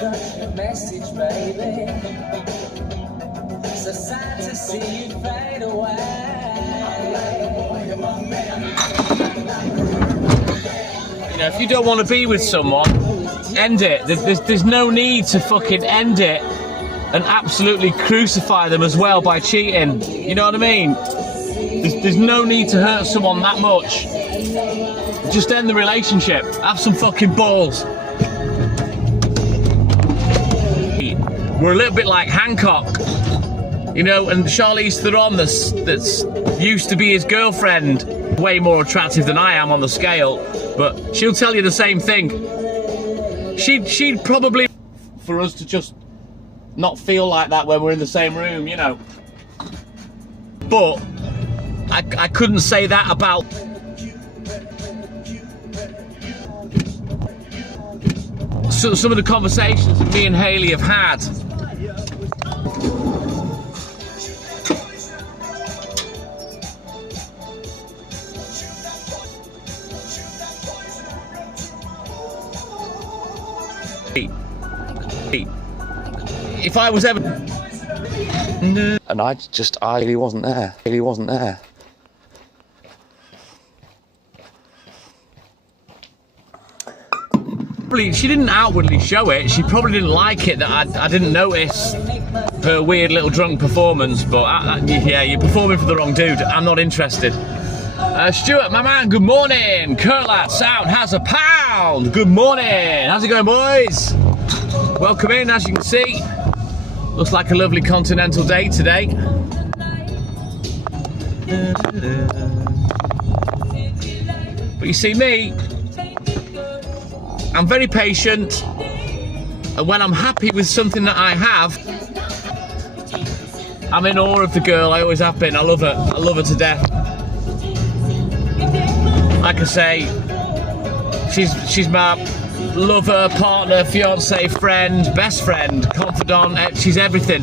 Got your message, baby. So sad to see you fade away. You know, if you don't want to be with someone, end it. There's no need to fucking end it and absolutely crucify them as well by cheating. You know what I mean? There's no need to hurt someone that much. Just end the relationship. Have some fucking balls. We're a little bit like Hancock, you know, and Charlize Theron, that's used to be his girlfriend, way more attractive than I am on the scale, but she'll tell you the same thing. She'd probably, for us to just not feel like that when we're in the same room, you know. But I couldn't say that about some of the conversations that me and Hayley have had. If I was ever... And I really wasn't there. Really wasn't there. She didn't outwardly show it. She probably didn't like it that I didn't notice her weird little drunk performance, but yeah, you're performing for the wrong dude. I'm not interested. Stuart, my man, good morning. Curler Sound has a pound. Good morning. How's it going, boys? Welcome in, as you can see. Looks like a lovely continental day today. But you see me, I'm very patient, and when I'm happy with something that I have, I'm in awe of the girl. I always have been. I love her. I love her to death. Like I say, she's my lover, partner, fiance, friend, best friend, confidant. She's everything.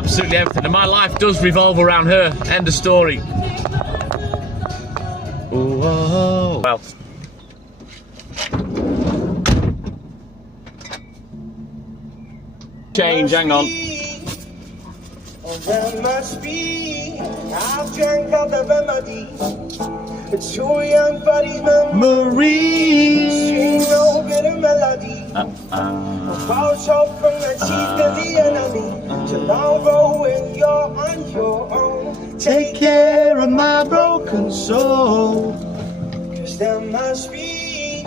absolutely everything, and my life does revolve around her. End of story. Whoa. Well. Change, hang on. Oh, there must be. I've drank out the remedy. It's two young buddies' memories. Sing no bitter melody. False hope from the teeth of the enemy. Tomorrow when you're on your own, take care of my broken soul. 'Cause there must be,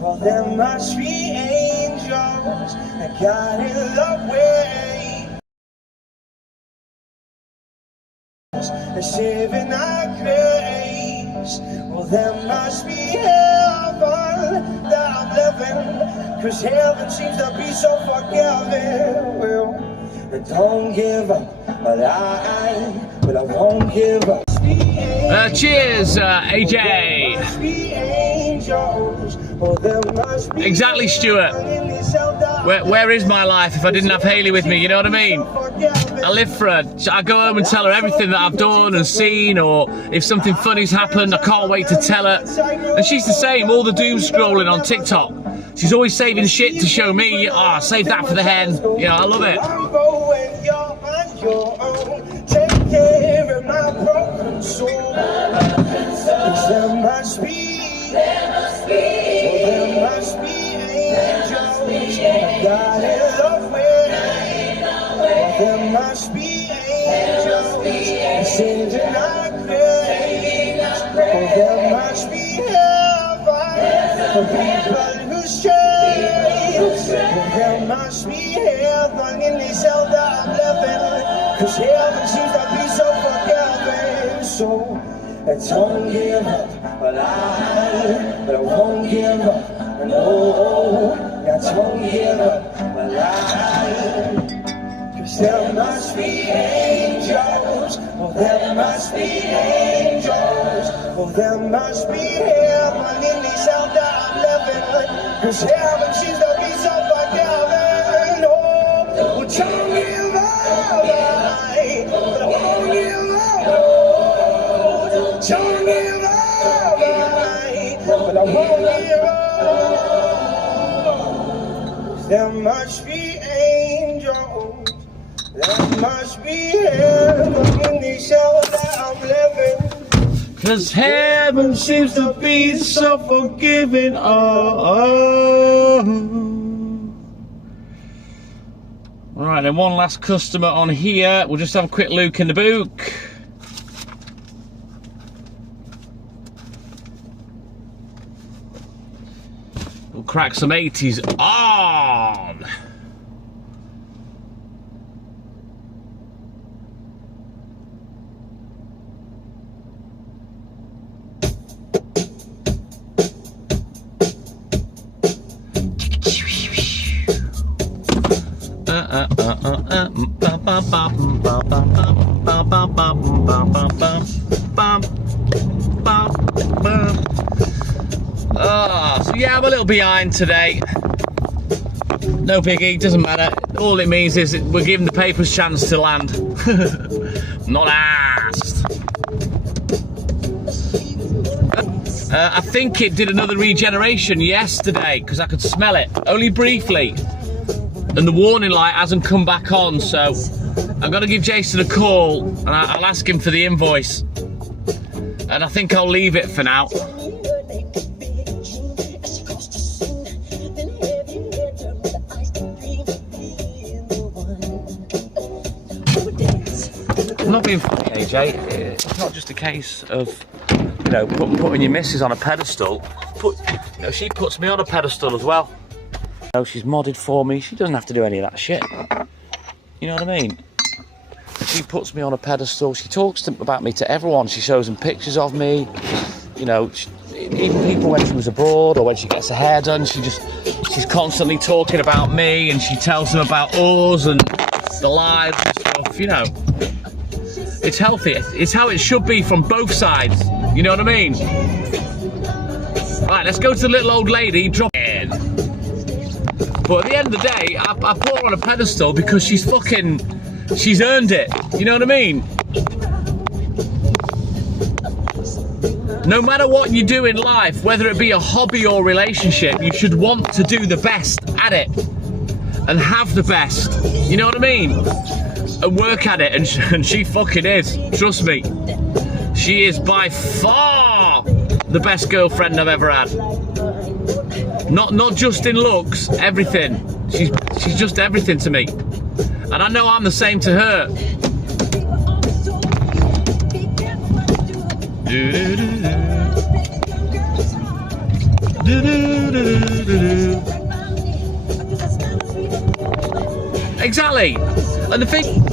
well, there must be angels that got in the way, saving our grace. Well, there must be heaven that I'm living, 'cause heaven seems to be so forgiving. Well, don't give up, but I won't give up. Cheers, AJ. Exactly, Stuart. Where is my life if I didn't have Hayley with me? You know what I mean? I live for her. I go home and tell her everything that I've done and seen, or if something funny's happened, I can't wait to tell her. And she's the same, all the doom scrolling on TikTok. She's always saving shit to show me. Oh, save that for the hen. You know, I love it. Take care of my broken soul. 'Cause there must be, there must be angels that in the way. There must be angels saving our grace. There must be heaven for people who stray. There must be heaven in this hell that I'm living, 'cause heaven seems to be so forgiving. So don't give up, but I won't give up. No, don't give up, but 'cause there must be angels. Oh, there must be angels. Oh, there must be heaven in this hell that I'm living, 'cause heaven seems to be so forgiving. Oh, don't give up, but I won't give up. Oh, don't give up, but I won't give up. There must be angels. There must be heaven in this hell that I'm living, 'Cause heaven seems to be so forgiving. Oh. Alright, then one last customer on here. We'll just have a quick look in the book. We'll crack some 80s on. So yeah, I'm a little behind today. No biggie, doesn't matter. All it means is that we're giving the papers a chance to land. Not asked. I think it did another regeneration yesterday because I could smell it, only briefly. And the warning light hasn't come back on, so I'm gonna give Jason a call and I'll ask him for the invoice. And I think I'll leave it for now. I'm not being funny, AJ. It's not just a case of, you know, putting your missus on a pedestal. You know, she puts me on a pedestal as well. You know, she's modded for me. She doesn't have to do any of that shit. You know what I mean? She puts me on a pedestal. She talks about me to everyone. She shows them pictures of me. You know, even people when she was abroad or when she gets her hair done, she's constantly talking about me, and she tells them about us and the lives and stuff. You know, it's healthy. It's how it should be from both sides. You know what I mean? Right, let's go to the little old lady. Drop in. But at the end of the day, I put her on a pedestal because she's fucking. she's earned it. You know what I mean? No matter what you do in life, whether it be a hobby or relationship, you should want to do the best at it and have the best. You know what I mean? And work at it, and she fucking is. Trust me. She is by far the best girlfriend I've ever had. Not just in looks, everything. She's just everything to me. And I know I'm the same to her. Exactly. And the thing,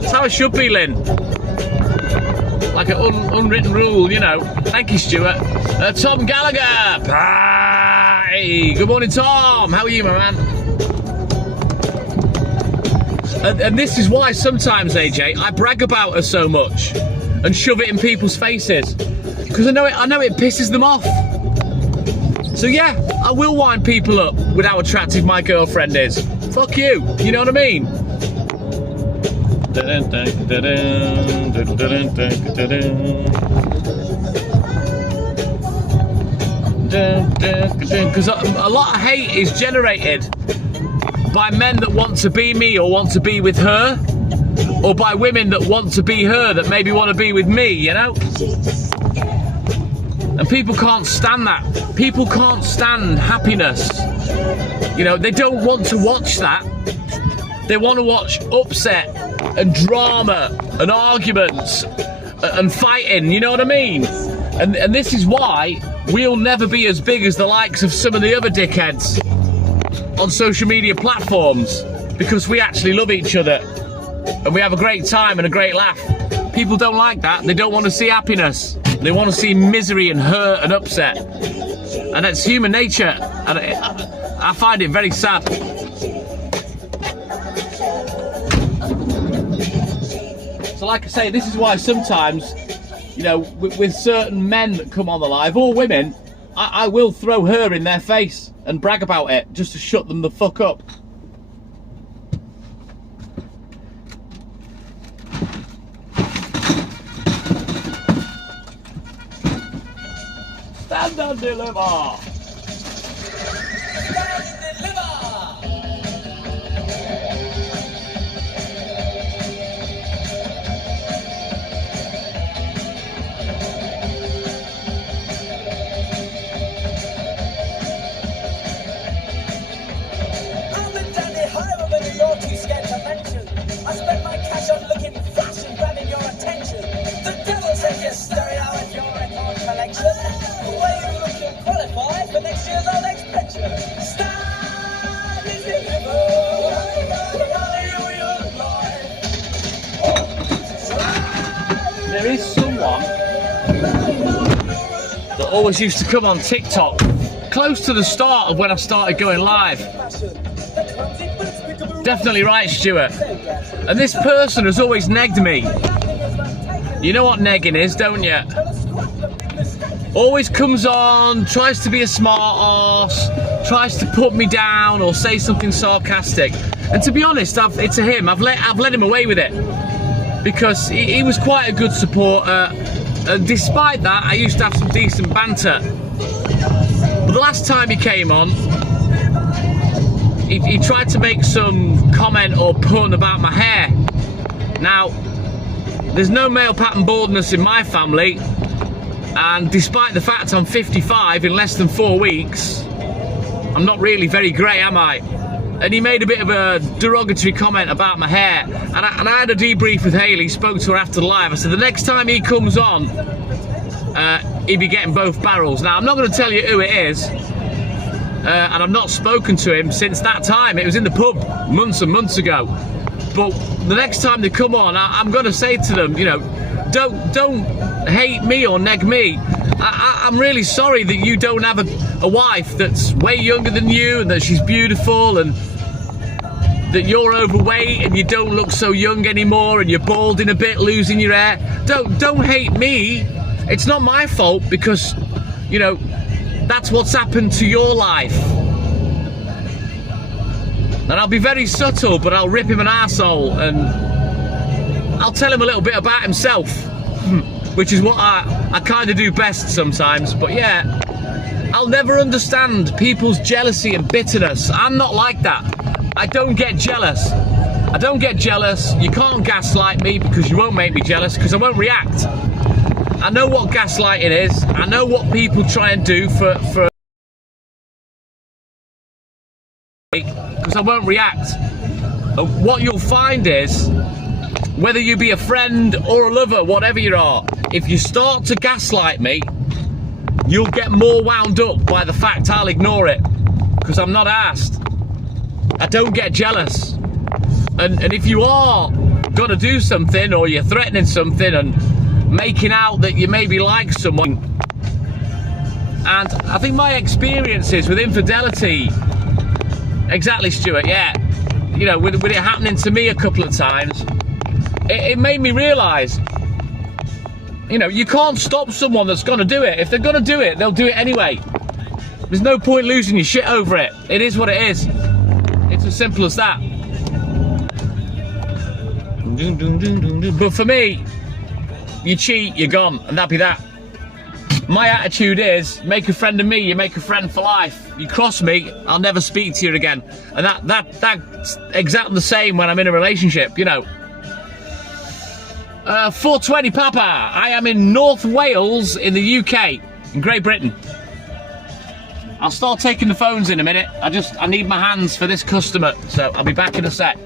that's how it should be, Lynn. Like an unwritten rule, you know. Thank you, Stuart. Tom Gallagher. Hi. Good morning, Tom. How are you, my man? And this is why sometimes, AJ, I brag about her so much and shove it in people's faces, because I know it pisses them off. So yeah, I will wind people up with how attractive my girlfriend is. Fuck you. You know what I mean? Because a lot of hate is generated by men that want to be me or want to be with her, or by women that want to be her that maybe want to be with me, you know? And people can't stand that. People can't stand happiness. You know, they don't want to watch that. They want to watch upset and drama and arguments and fighting, you know what I mean? And this is why we'll never be as big as the likes of some of the other dickheads on social media platforms, because we actually love each other and we have a great time and a great laugh. People don't like that. They don't want to see happiness. They want to see misery and hurt and upset. And that's human nature. And I find it very sad. So like I say, this is why sometimes, you know, with certain men that come on the live, or women, I will throw her in their face and brag about it just to shut them the fuck up. Stand and deliver! I spent my cash on looking flash and grabbing your attention. The devil says you're stereo with your record collection. The way you look, you'll qualify for next year's old expansion. Stand is delivered. There is someone that always used to come on TikTok close to the start of when I started going live. Definitely right, Stuart. And this person has always negged me. You know what negging is, don't you? Always comes on, tries to be a smart arse, tries to put me down or say something sarcastic. And to be honest, it's to him. I've let him away with it, because he was quite a good supporter. And despite that, I used to have some decent banter. But the last time he came on, he tried to make some comment or pun about my hair. Now, there's no male pattern baldness in my family, and despite the fact I'm 55 in less than 4 weeks, I'm not really very grey, am I? And he made a bit of a derogatory comment about my hair, and I had a debrief with Hayley, spoke to her after the live. I said the next time he comes on, he'd be getting both barrels. Now, I'm not going to tell you who it is, and I've not spoken to him since that time. It was in the pub months and months ago. But the next time they come on, I'm going to say to them, you know, don't hate me or neg me. I'm really sorry that you don't have a wife that's way younger than you, and that she's beautiful, and that you're overweight and you don't look so young anymore, and you're balding a bit, losing your hair. Don't hate me. It's not my fault, because, you know, that's what's happened to your life. And I'll be very subtle, but I'll rip him an arsehole, and I'll tell him a little bit about himself, which is what I kind of do best sometimes. But yeah, I'll never understand people's jealousy and bitterness. I'm not like that. I don't get jealous. I don't get jealous. You can't gaslight me because you won't make me jealous because I won't react. I know what gaslighting is. I know what people try and do for because I won't react. What you'll find is, whether you be a friend or a lover, whatever you are, if you start to gaslight me, you'll get more wound up by the fact I'll ignore it because I'm not asked. I don't get jealous. And if you are gonna do something or you're threatening something and making out that you maybe like someone, and I think my experiences with infidelity, exactly, Stuart, yeah, you know, with it happening to me a couple of times, it made me realise, you know, you can't stop someone that's gonna do it. If they're gonna do it, they'll do it anyway. There's no point losing your shit over it. It is what it is. It's as simple as that. But for me, you cheat, you're gone, and that'd be that. My attitude is, make a friend of me, you make a friend for life. You cross me, I'll never speak to you again. And that's exactly the same when I'm in a relationship, you know. 420 Papa, I am in North Wales in the UK, in Great Britain. I'll start taking the phones in a minute. I need my hands for this customer, so I'll be back in a sec.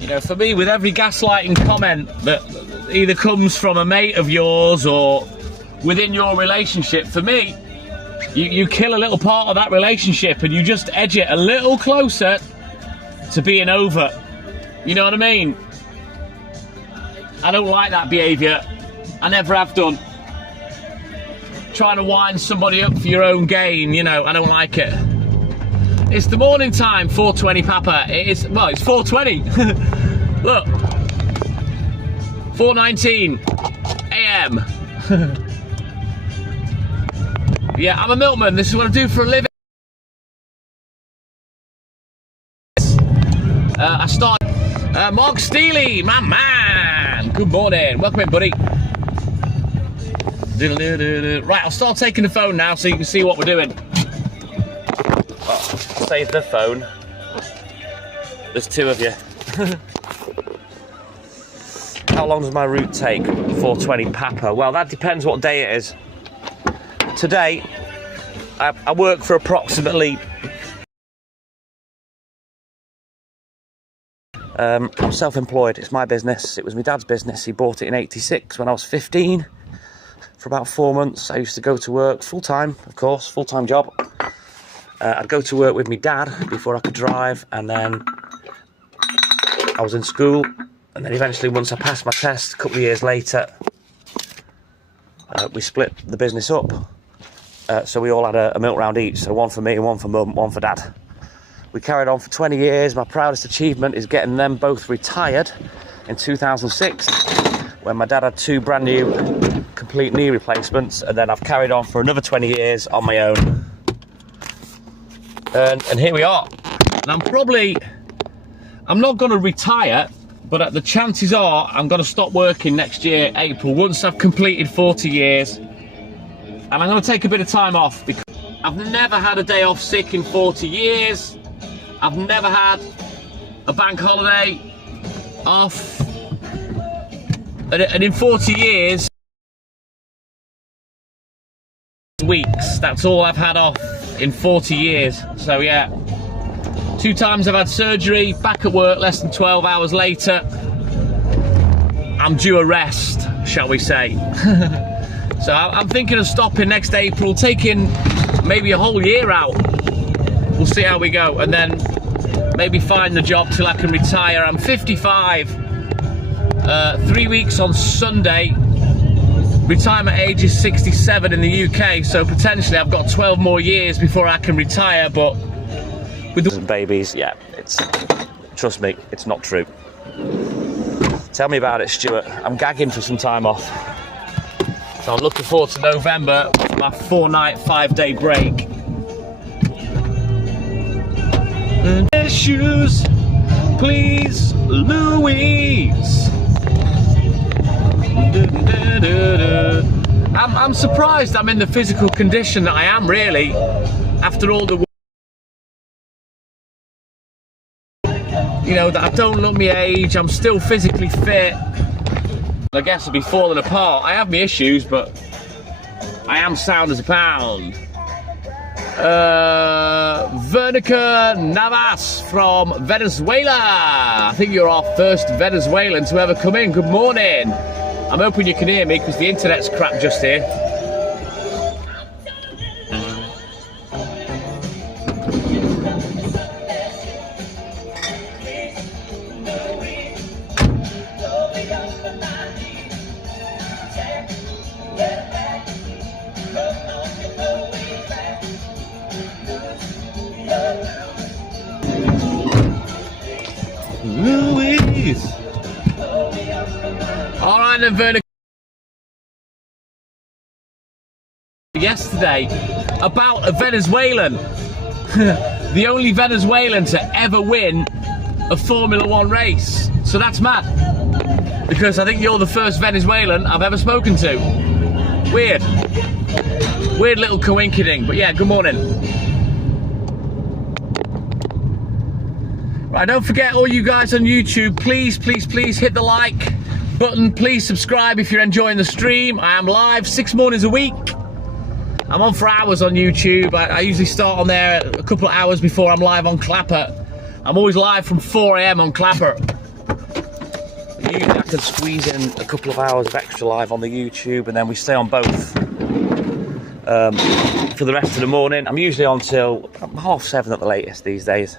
You know, for me, with every gaslighting comment that either comes from a mate of yours or within your relationship, for me, you kill a little part of that relationship and you just edge it a little closer to being over. You know what I mean? I don't like that behaviour. I never have done. Trying to wind somebody up for your own gain, you know, I don't like it. It's the morning time, 4:20 Papa. It's 4:20. Look. 4:19 AM. Yeah, I'm a milkman. This is what I do for a living. I start. Mark Steely, my man. Good morning. Welcome in, buddy. Right, I'll start taking the phone now so you can see what we're doing. Save the phone. There's two of you. How long does my route take? 4:20 Papa. Well, that depends what day it is. Today, I work for approximately... I'm self-employed. It's my business. It was my dad's business. He bought it in '86 when I was 15. For about 4 months, I used to go to work full-time, of course, full-time job. I'd go to work with my dad before I could drive, and then I was in school, and then eventually once I passed my test, a couple of years later, we split the business up. So we all had a milk round each, so one for me, one for mum, one for dad. We carried on for 20 years. My proudest achievement is getting them both retired in 2006, when my dad had 2 brand new complete knee replacements, and then I've carried on for another 20 years on my own. And here we are. And I'm not going to retire, but the chances are I'm going to stop working next year, April, once I've completed 40 years. And I'm going to take a bit of time off because I've never had a day off sick in 40 years. I've never had a bank holiday off. And in 40 years, weeks, that's all I've had off in 40 years. So yeah, 2 times I've had surgery, back at work less than 12 hours later. I'm due a rest, shall we say. So I'm thinking of stopping next April, taking maybe a whole year out. We'll see how we go, and then maybe find a job till I can retire. I'm 55. 3 weeks on Sunday, retirement age is 67 in the UK, so potentially I've got 12 more years before I can retire, but with the babies, yeah, trust me, it's not true. Tell me about it, Stuart. I'm gagging for some time off. So I'm looking forward to November, my 4-night, 5-day break. Shoes, please, Louise. I'm surprised I'm in the physical condition that I am, really, after all the, you know, that I don't look my age, I'm still physically fit. I guess I'd be falling apart. I have my issues, but I am sound as a pound. Vernica Navas from Venezuela. I think you're our first Venezuelan to ever come in. Good morning. I'm hoping you can hear me because the internet's crap just here. Louise. All right then, Verna. Yesterday about a Venezuelan, the only Venezuelan to ever win a Formula 1 race. So that's mad, because I think you're the first Venezuelan I've ever spoken to. Weird little coinciding, but yeah, good morning. Right, don't forget, all you guys on YouTube, please hit the like button. Please subscribe if you're enjoying the stream. I am live 6 mornings a week. I'm on for hours on YouTube. I usually start on there a couple of hours before I'm live on Clapper. I'm always live from 4 AM on Clapper. Usually I can squeeze in a couple of hours of extra live on the YouTube, and then we stay on both for the rest of the morning. I'm usually on till 7:30 at the latest these days.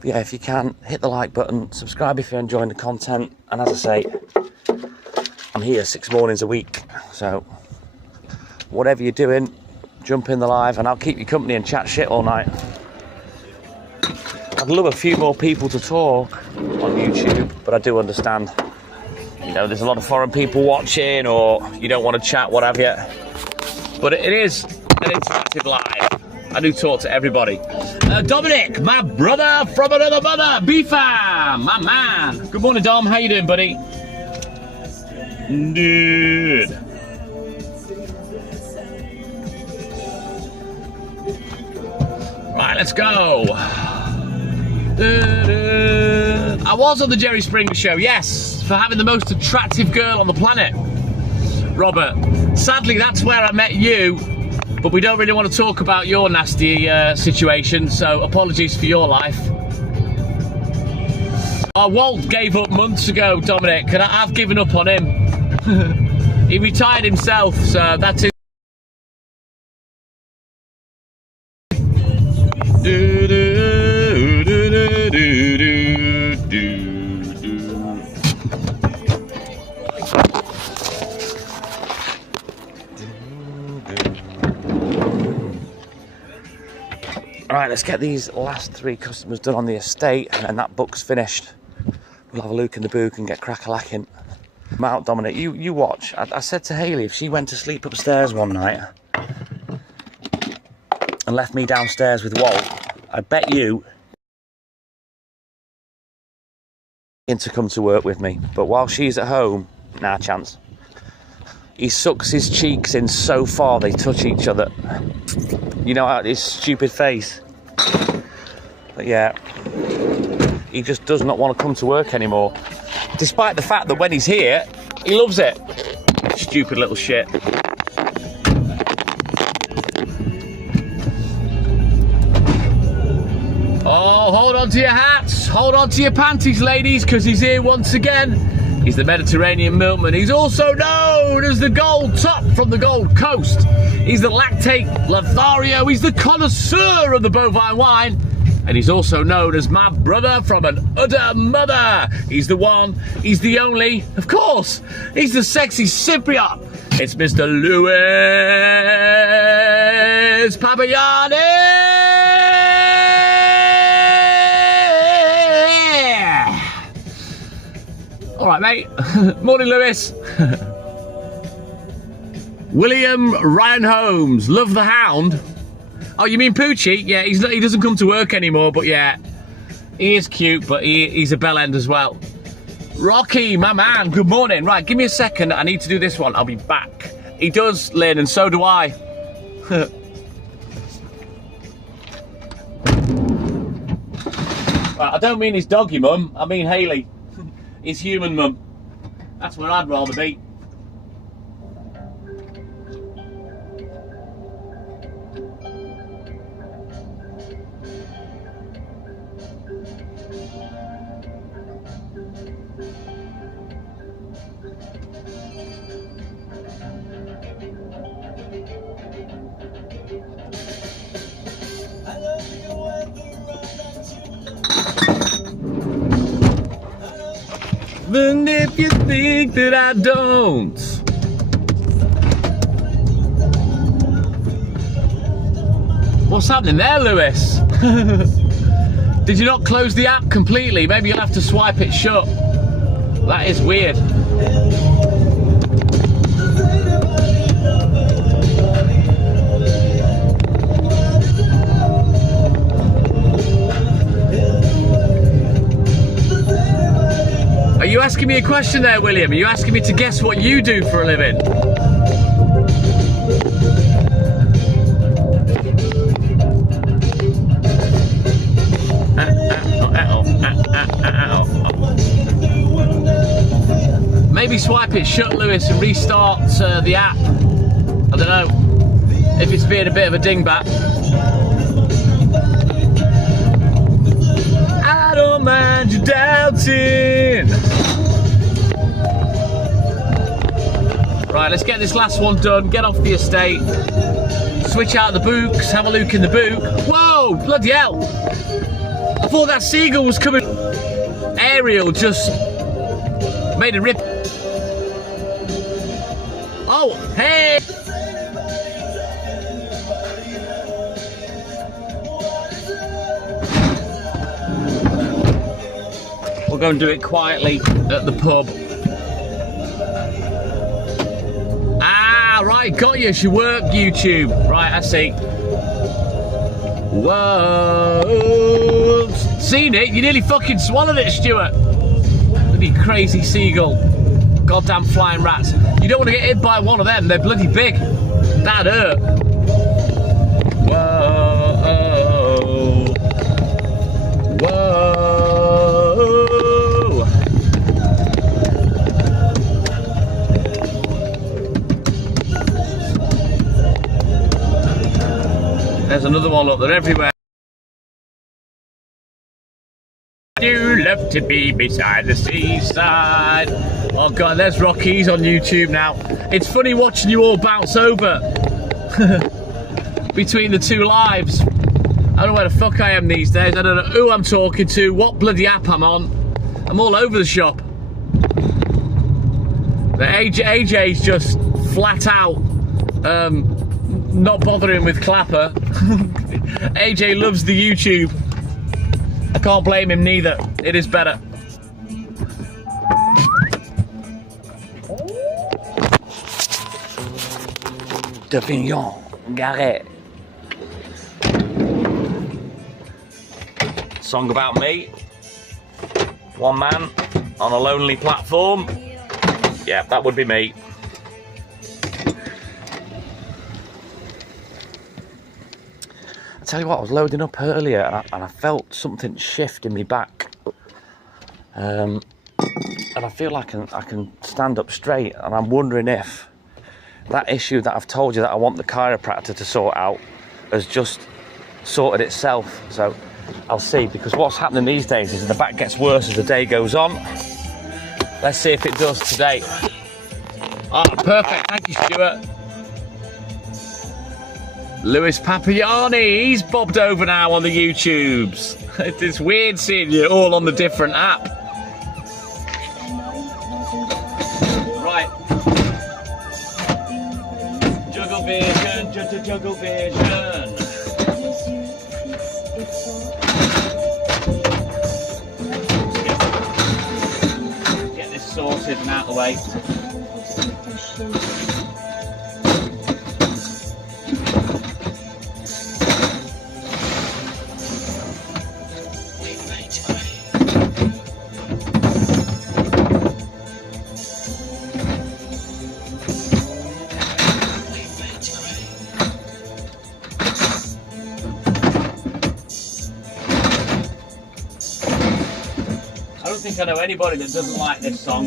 But yeah, if you can, hit the like button, subscribe if you're enjoying the content, and as I say, I'm here 6 mornings a week, so whatever you're doing, jump in the live and I'll keep you company and chat shit all night. I'd love a few more people to talk on YouTube, but I do understand, you know, there's a lot of foreign people watching, or you don't want to chat, what have you. But it is an interactive live. I do talk to everybody. Dominic, my brother from another mother, B-Fam, my man. Good morning, Dom. How you doing, buddy? Dude. Right, let's go. I was on the Jerry Springer show, yes, for having the most attractive girl on the planet, Robert. Sadly, that's where I met you, but we don't really want to talk about your nasty situation, so apologies for your life. Walt gave up months ago, Dominic, and I've given up on him. He retired himself, so that's it. Right, let's get these last 3 customers done on the estate, and then that book's finished. We'll have a look in the book and get crack-a-lacking. I'm out, Dominic. You watch. I said to Hayley, if she went to sleep upstairs one night and left me downstairs with Walt, I bet you to come to work with me. But while she's at home, nah chance. He sucks his cheeks in so far they touch each other. You know, his stupid face. But yeah, he just does not want to come to work anymore, despite the fact that when he's here, he loves it. Stupid little shit. Oh, hold on to your hats, hold on to your panties, ladies, because he's here once again. He's the Mediterranean milkman. He's also known as the Gold Top from the Gold Coast. He's the Lactate Lothario. He's the connoisseur of the bovine wine. And he's also known as my brother from an udder mother. He's the one, he's the only, of course, he's the sexy Cypriot. It's Mr. Lewis Papagianni. All right, mate. Morning, Lewis. William Ryan Holmes, love the hound. Oh, you mean Poochie? Yeah, he doesn't come to work anymore, but yeah, he is cute, but he's a bell end as well. Rocky, my man, good morning. Right, give me a second. I need to do this one. I'll be back. He does, Lynn, and so do I. Right, I don't mean his doggy mum. I mean Hayley. His human mum. That's where I'd rather be. Even if you think that I don't. What's happening there, Lewis? Did you not close the app completely? Maybe you'll have to swipe it shut. That is weird. Are you asking me a question there, William? Are you asking me to guess what you do for a living? Maybe swipe it shut, Lewis, and restart the app. I don't know if it's being a bit of a dingbat. I don't mind you doubting. Right, let's get this last one done, get off the estate, switch out the books, have a look in the book. Whoa, bloody hell. I thought that seagull was coming. Ariel just made a rip. Oh, hey. We'll go and do it quietly at the pub. Ah, right, got you. She worked YouTube. Right, I see. Whoa. Seen it? You nearly fucking swallowed it, Stuart. Bloody crazy seagull. Goddamn flying rats. You don't want to get hit by one of them. They're bloody big. That hurt. Whoa. Whoa. There's another one up there everywhere. You love to be beside the seaside. Oh god, there's Rocky's on YouTube now. It's funny watching you all bounce over between the two lives. I don't know where the fuck I am these days. I don't know who I'm talking to, what bloody app I'm on. I'm all over the shop. But AJ's just flat out not bothering with Clapper. AJ loves the YouTube. I can't blame him neither. It is better. Davignon, Garret. Song about me. One man on a lonely platform. Yeah, that would be me. I tell you what, I was loading up earlier and I felt something shift in my back. And I feel like I can stand up straight, and I'm wondering if that issue that I've told you that I want the chiropractor to sort out has just sorted itself. So I'll see, because what's happening these days is the back gets worse as the day goes on. Let's see if it does today. Oh, perfect. Thank you, Stuart. Lewis Papagiani, he's bobbed over now on the YouTubes. It's weird seeing you all on the different app. Right. Juggle vision, juggle vision. Get this sorted and out of the way. I don't think I know anybody that doesn't like this song.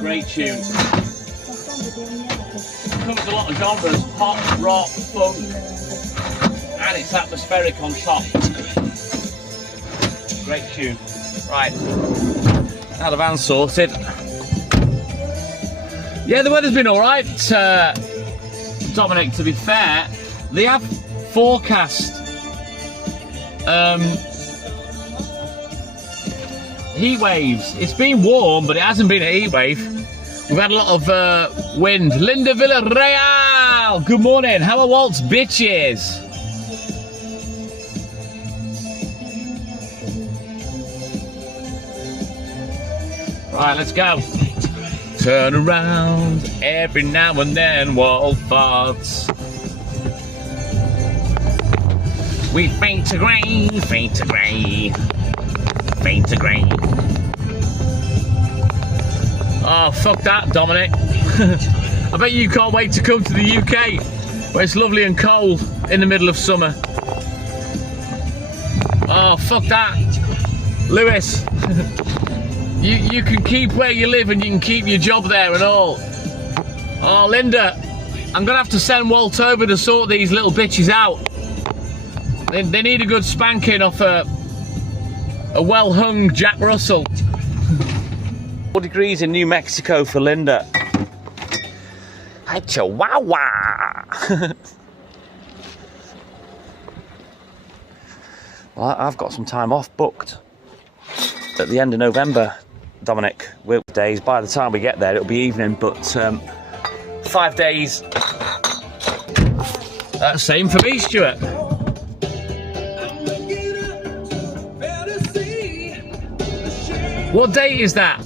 Great tune. Covers a lot of genres, pop, rock, funk, and it's atmospheric on top. Great tune. Right, now the van's sorted. Yeah, the weather's been alright, Dominic, to be fair. They have forecast heat waves. It's been warm, but it hasn't been a heat wave. We've had a lot of wind. Linda Villarreal, good morning. How are Walt's bitches? Right, let's go. Turn around every now and then, Walt farts. We faint to grey, faint to grey. Faint to grey. Oh, fuck that, Dominic. I bet you can't wait to come to the UK, where it's lovely and cold in the middle of summer. Oh, fuck that. Lewis, you can keep where you live and you can keep your job there and all. Oh, Linda, I'm going to have to send Walt over to sort these little bitches out. They need a good spanking off a well-hung Jack Russell. 4 degrees in New Mexico for Linda. Hi, Chihuahua. Well, I've got some time off booked at the end of November, Dominic. Work days. By the time we get there, it'll be evening, but 5 days. Same for me, Stuart. What date is that?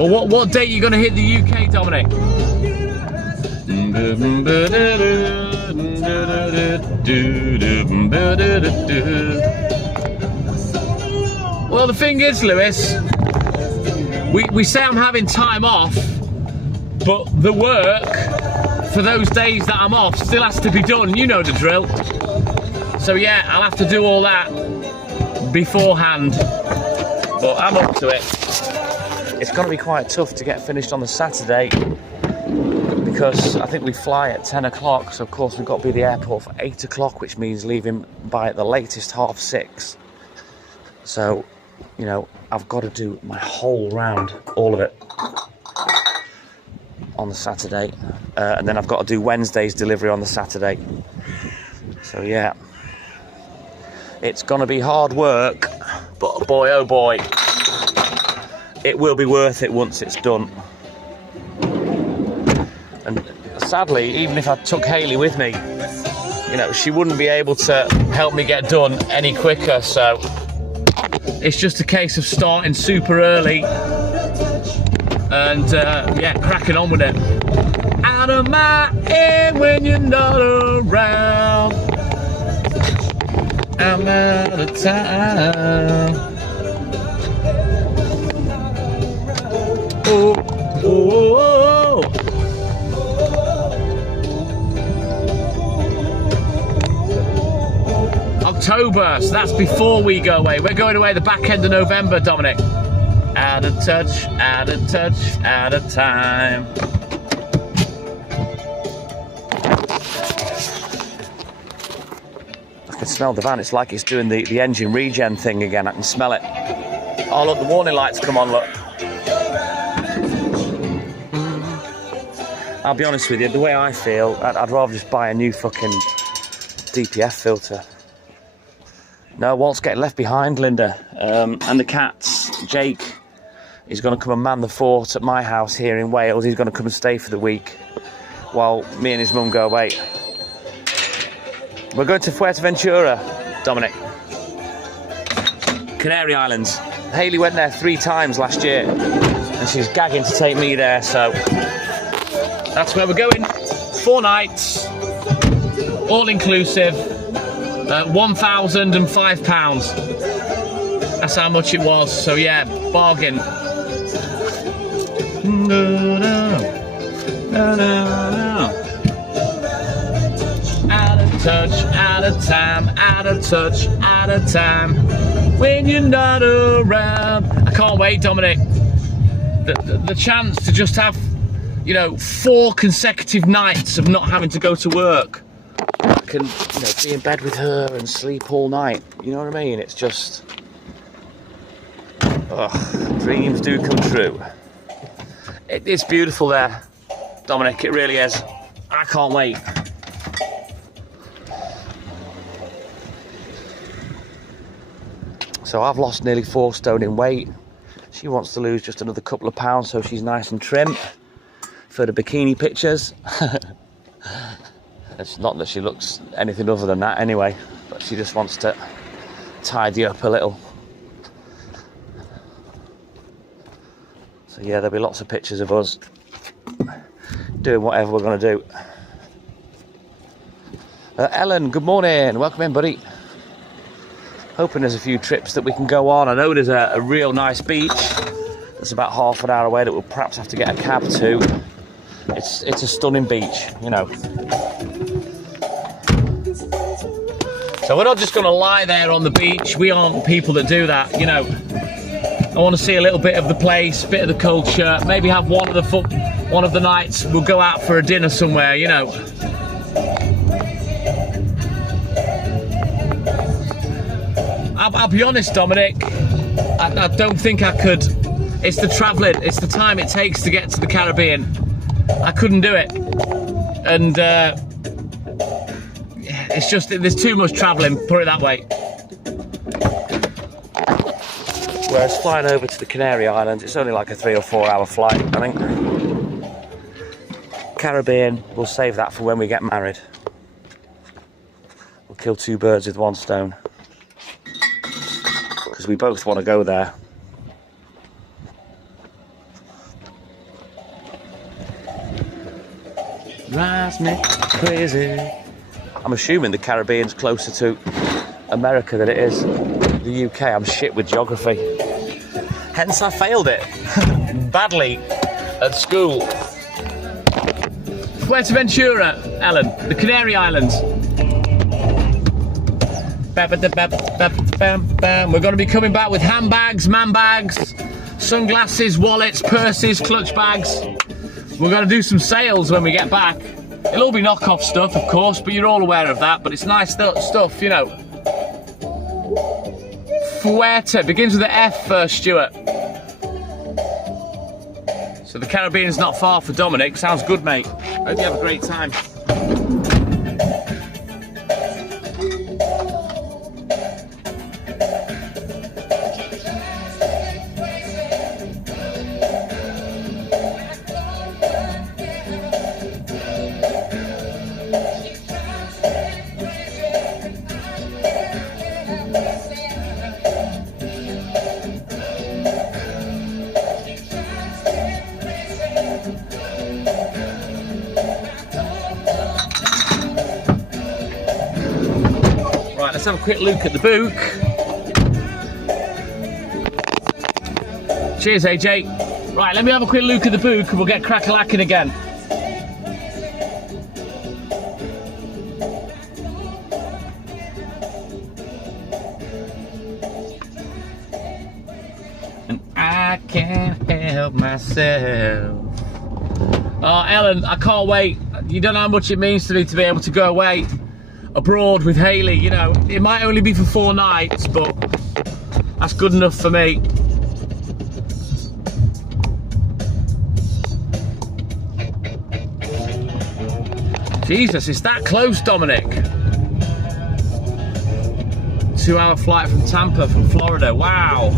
Or what date are you going to hit the UK, Dominic? Well, the thing is, Lewis, we say I'm having time off, but the work for those days that I'm off still has to be done. You know the drill. So yeah, I'll have to do all that beforehand. But I'm up to it. It's going to be quite tough to get finished on the Saturday because I think we fly at 10 o'clock, so of course we've got to be at the airport for 8 o'clock, which means leaving by the latest 6:30. So, you know, I've got to do my whole round, all of it, on the Saturday. And then I've got to do Wednesday's delivery on the Saturday. So yeah, it's going to be hard work. But boy, oh boy, it will be worth it once it's done. And sadly, even if I took Hayley with me, you know, she wouldn't be able to help me get done any quicker. So it's just a case of starting super early and yeah, cracking on with it. Out of my head when you're not around. I'm out of time. Oh, oh, oh, oh. October, so that's before we go away. We're going away the back end of November, Dominic. Out of touch, out of touch, out of time. I can smell the van. It's like it's doing the engine regen thing again. I can smell it. Oh, look, the warning lights come on, look. I'll be honest with you, the way I feel, I'd rather just buy a new fucking DPF filter. No, Walt's getting left behind, Linda. And the cats, Jake, is going to come and man the fort at my house here in Wales. He's going to come and stay for the week while me and his mum go away. We're going to Fuerteventura, Dominic. Canary Islands. Hayley went there 3 times last year and she's gagging to take me there, so that's where we're going. 4 nights, all inclusive, £1,005. That's how much it was, so yeah, bargain. Out of touch, out of time, out of touch, out of time. When you're not around. I can't wait, Dominic. The chance to just have, you know, 4 consecutive nights of not having to go to work. I can, you know, be in bed with her and sleep all night. You know what I mean? It's just, dreams do come true. It's beautiful there, Dominic. It really is. I can't wait. So I've lost nearly 4 stone in weight. She wants to lose just another couple of pounds so she's nice and trim for the bikini pictures. It's not that she looks anything other than that anyway, but she just wants to tidy up a little. So yeah, there'll be lots of pictures of us doing whatever we're going to do. Ellen, good morning. Welcome in, buddy. Hoping there's a few trips that we can go on. I know there's a real nice beach that's about half an hour away that we'll perhaps have to get a cab to. It's a stunning beach, you know. So we're not just going to lie there on the beach. We aren't people that do that, you know. I want to see a little bit of the place, a bit of the culture. Maybe have one of the nights we'll go out for a dinner somewhere, you know. I'll be honest, Dominic, I don't think I could. It's the travelling, it's the time it takes to get to the Caribbean. I couldn't do it. And it's just, there's too much travelling, put it that way. Whereas flying over to the Canary Islands, it's only like a 3 or 4 hour flight, I think. Caribbean, we'll save that for when we get married. We'll kill 2 birds with 1 stone. Because we both want to go there. Drives me crazy. I'm assuming the Caribbean's closer to America than it is the UK. I'm shit with geography. Hence I failed it badly at school. Fuerteventura, Ellen, the Canary Islands. We're going to be coming back with handbags, man bags, sunglasses, wallets, purses, clutch bags. We're going to do some sales when we get back. It'll all be knockoff stuff, of course, but you're all aware of that. But it's nice stuff, you know. Fuerte begins with an F first, Stuart. So the Caribbean's not far for Dominic. Sounds good, mate. Hope you have a great time. Let's have a quick look at the book. Cheers, AJ. Right, let me have a quick look at the book and we'll get crack-a-lacking again. And I can't help myself. Oh, Ellen, I can't wait. You don't know how much it means to me to be able to go away abroad with Hayley, you know. It might only be for 4 nights, but that's good enough for me. Jesus, it's that close, Dominic. 2-hour flight from Tampa, from Florida. Wow.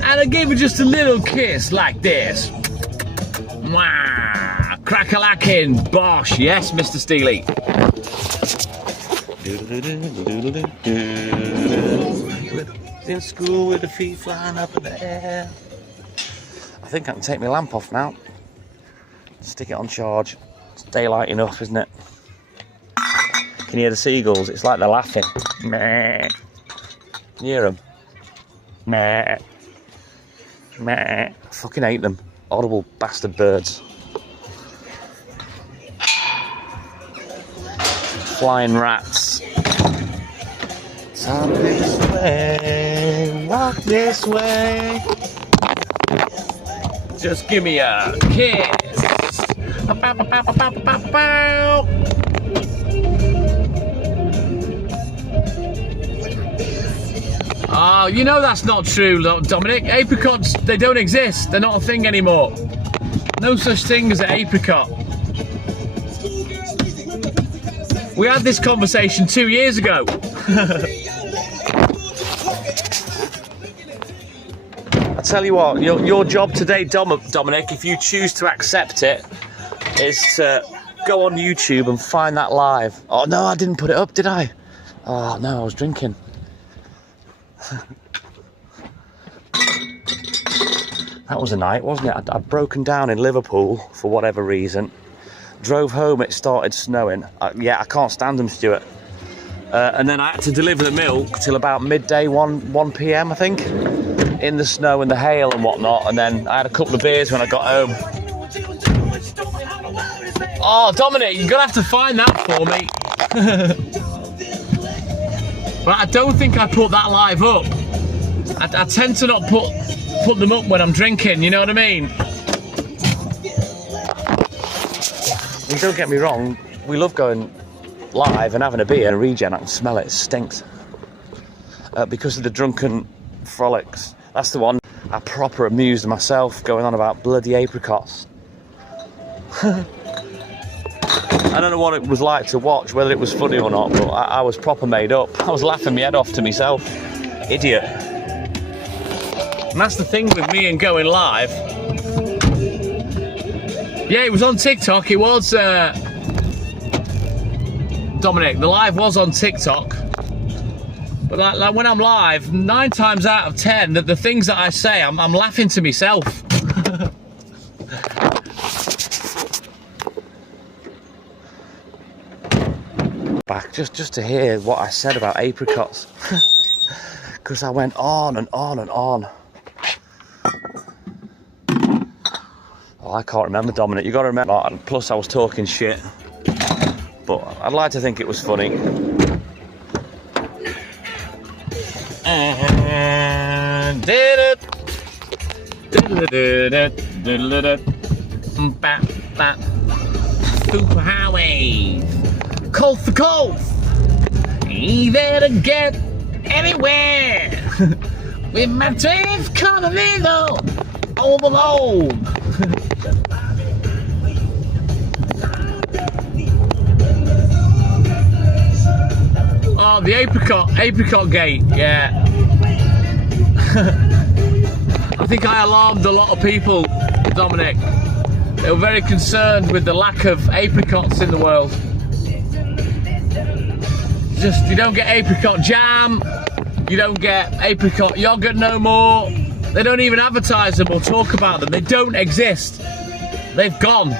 And I gave her just a little kiss like this. Wow. Crack-a-lackin', bosh. Yes, Mr. Steely. In school with the feet flying up in the air. I think I can take my lamp off now. Stick it on charge. It's daylight enough, isn't it? Can you hear the seagulls? It's like they're laughing. Meh. Can you hear them? Meh. Meh. I fucking hate them. Audible bastard birds. Flying rats. Talk this way, walk this way. Just give me a kiss. Oh, you know that's not true, Dominic. Apricots, they don't exist. They're not a thing anymore. No such thing as an apricot. We had this conversation 2 years ago. I tell you what, your job today, Dominic, if you choose to accept it, is to go on YouTube and find that live. Oh no, I didn't put it up, did I? Oh no, I was drinking. That was a night, wasn't it? I'd broken down in Liverpool for whatever reason. Drove home, it started snowing. Yeah, I can't stand them, Stuart. And then I had to deliver the milk till about midday, 1 p.m, I think, in the snow and the hail and whatnot. And then I had a couple of beers when I got home. Oh, Dominic, you're gonna have to find that for me. But I don't think I put that live up. I tend to not put them up when I'm drinking, you know what I mean? And don't get me wrong, we love going live and having a beer and regen. I can smell it, it stinks. Because of the drunken frolics. That's the one. I proper amused myself going on about bloody apricots. I don't know what it was like to watch, whether it was funny or not, but I was proper made up. I was laughing my head off to myself. Idiot. And that's the thing with me and going live. Yeah, it was on TikTok. It was, Dominic, the live was on TikTok. But like when I'm live, 9 times out of 10, the things that I say, I'm laughing to myself. Back just to hear what I said about apricots. Because I went on and on and on. Oh, I can't remember, Dominic. You got to remember. Plus, I was talking shit. But I'd like to think it was funny. Superhighway, coast to coast, easy to get anywhere. With my Transcontinental overload. Oh, the apricot gate, yeah. I think I alarmed a lot of people, Dominic. They were very concerned with the lack of apricots in the world. Just, you don't get apricot jam, you don't get apricot yogurt no more. They don't even advertise them or talk about them. They don't exist. They've gone.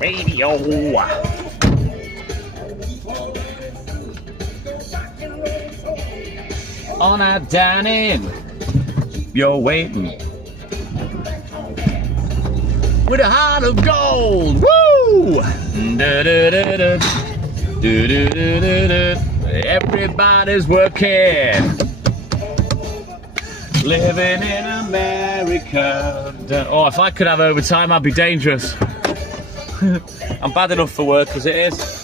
Radio. on out dining. You're waiting with a heart of gold. Woo! Da-da-da-da. Do-do-do-do-do. Everybody's working. Living in America. Oh, if I could have overtime, I'd be dangerous. I'm bad enough for work as it is.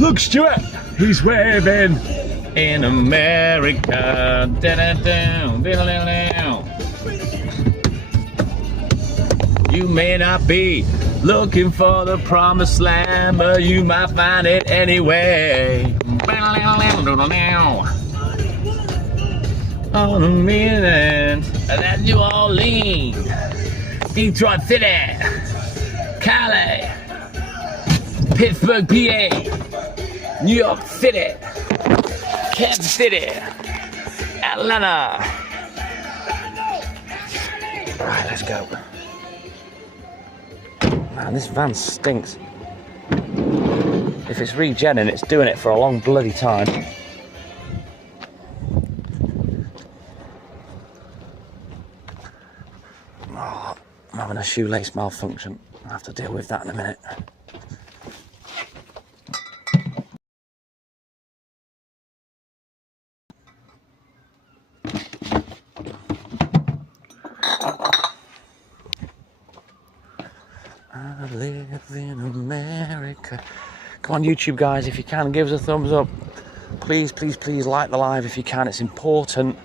Look, Stuart, he's waving in America. You may not be looking for the promised land, but you might find it anyway. On the mainland, that New Orleans, Detroit City, Cali, Pittsburgh, PA, New York City, Kansas City, Atlanta. Right, let's go. Man, this van stinks. If it's regenning, it's doing it for a long bloody time. Oh, I'm having a shoelace malfunction. I'll have to deal with that in a minute. I live in America. Come on, YouTube guys, if you can, give us a thumbs up. Please, please, please like the live if you can. It's important,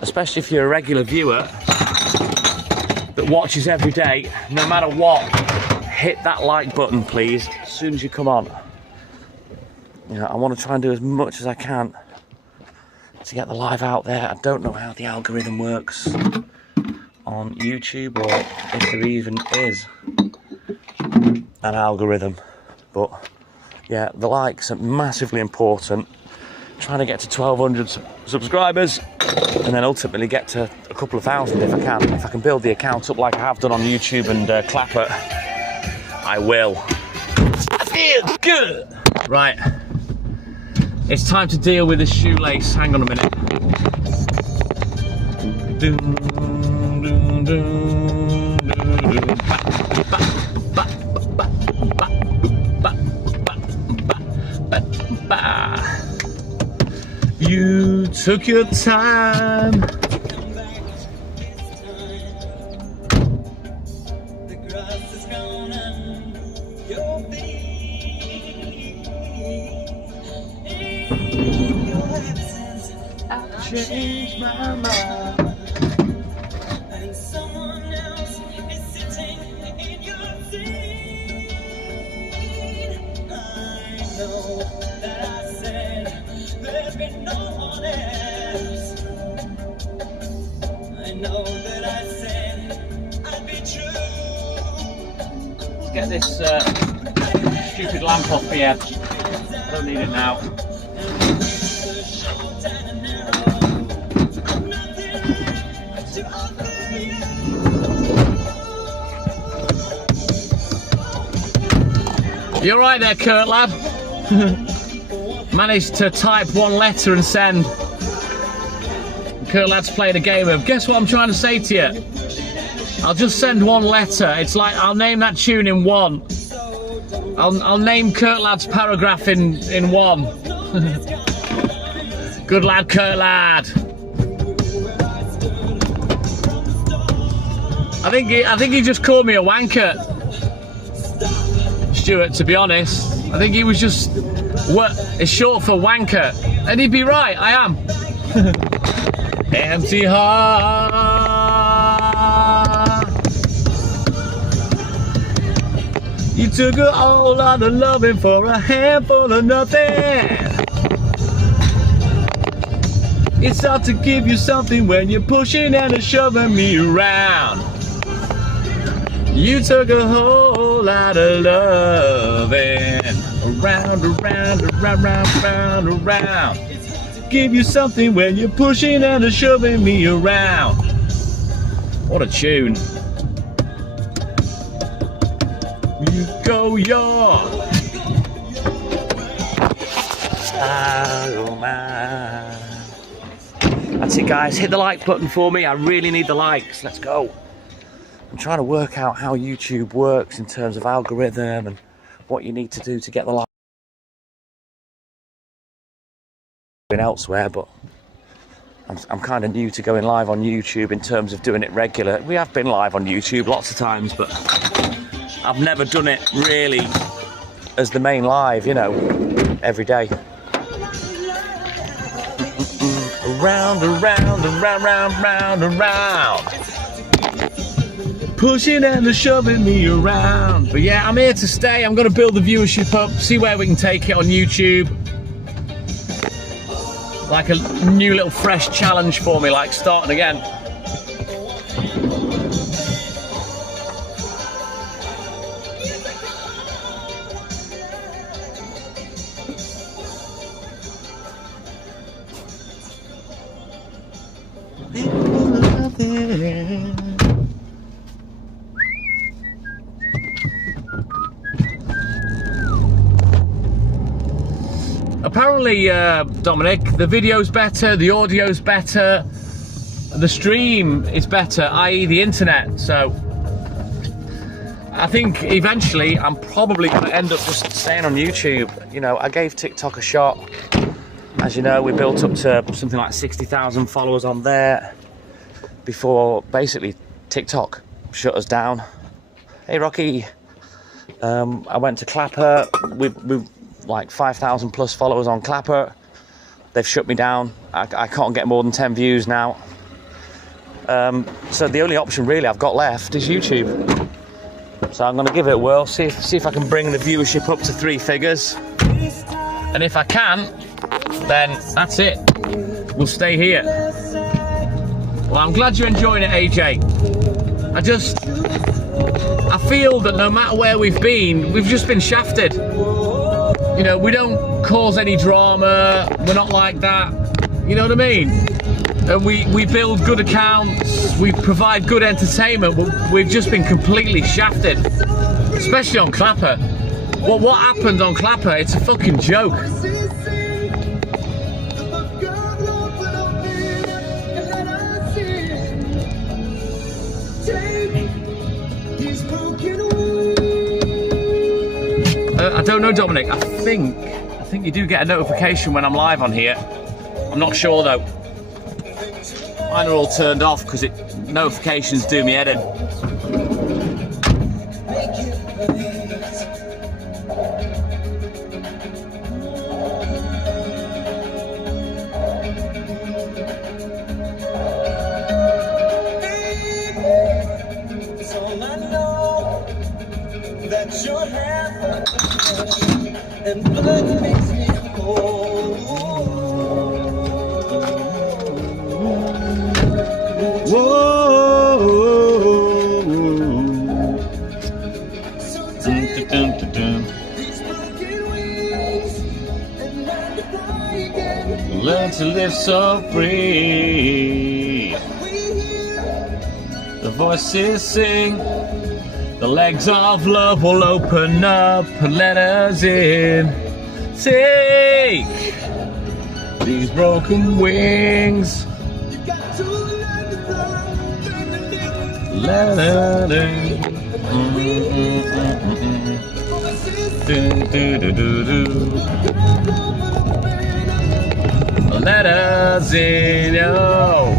especially if you're a regular viewer that watches every day. No matter what, hit that like button, please, as soon as you come on. You know, I want to try and do as much as I can to get the live out there. I don't know how the algorithm works on YouTube, or if there even is an algorithm, but yeah, the likes are massively important. Trying to get to 1,200 subscribers and then ultimately get to a couple of thousand if I can. If I can build the account up like I have done on YouTube and Clapper, I will. I feel good. Right, it's time to deal with this shoelace. Hang on a minute. Doom, doom, doom, doom, You took your time. I changed my mind. And someone else is sitting in your seat. I know that I said there'd be no one else. I know that I said I'd be true. Let's get this stupid lamp off here. I don't need it now. You're right there, Kurt lad. Managed to type one letter and send. Kurt lad's playing a game of guess what I'm trying to say to you. I'll just send one letter. It's like I'll name that tune in one. I'll name Kurt lad's paragraph in one. Good lad, Kurt lad. I think he just called me a wanker, Stuart, to be honest. I think he was just, what is short for wanker. And he'd be right, I am. Empty heart. You took a whole lot of loving for a handful of nothing. It's hard to give you something when you're pushing and shoving me around. You took a whole lot of loving. Around, around, around, around, around. Give you something when you're pushing and shoving me around. What a tune. You go your oh man. That's it, guys. Hit the like button for me. I really need the likes. Let's go. I'm trying to work out how YouTube works in terms of algorithm and what you need to do to get the like. Elsewhere, but I'm kind of new to going live on YouTube in terms of doing it regular. We have been live on YouTube lots of times, but I've never done it really as the main live, you know, every day. Around, around, around, around, around, around. Pushing and shoving me around. But yeah, I'm here to stay. I'm going to build the viewership up, see where we can take it on YouTube. Like a new little fresh challenge for me, like starting again. Apparently, Dominic, the video's better, the audio's better, the stream is better, i.e. the internet. So I think eventually I'm probably going to end up just staying on YouTube. You know, I gave TikTok a shot. As you know, we built up to something like 60,000 followers on there before basically TikTok shut us down. Hey Rocky, I went to Clapper. We like 5,000 plus followers on Clapper. They've shut me down. I can't get more than 10 views now. So the only option really I've got left is YouTube. So I'm going to give it a whirl, see if I can bring the viewership up to 3 figures. And if I can, then that's it. We'll stay here. Well, I'm glad you're enjoying it, AJ. I feel that no matter where we've been, we've just been shafted. You know, we don't cause any drama, we're not like that, you know what I mean? And we build good accounts, we provide good entertainment, but we've just been completely shafted, especially on Clapper. Well, what happened on Clapper, it's a fucking joke. I don't know, Dominic. I think you do get a notification when I'm live on here. I'm not sure though. Mine are all turned off because notifications do me head in. And blood makes me whole. Whoa. So take these broken wings and learn to fly again. Learn to live so free. The voices sing. The legs of love will open up and let us in. Take these broken wings. Let us in. Let us in. Oh.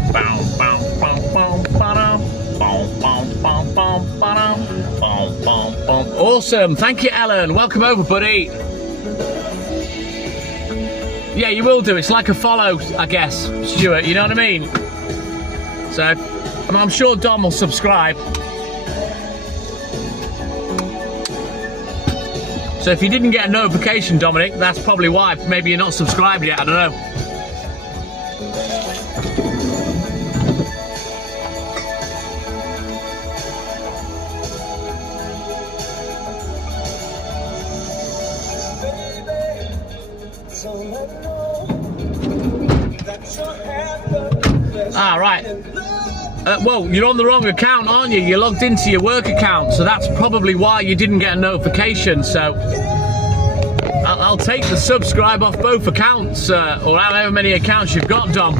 Awesome, thank you, Ellen. Welcome over, buddy. Yeah, you will do. It's like a follow, I guess, Stuart. You know what I mean? So, I'm sure Dom will subscribe. So if you didn't get a notification, Dominic, that's probably why. Maybe you're not subscribed yet. I don't know. Ah, right. Well, you're on the wrong account, aren't you? You're logged into your work account, so that's probably why you didn't get a notification. So I'll take the subscribe off both accounts, or however many accounts you've got, Dom.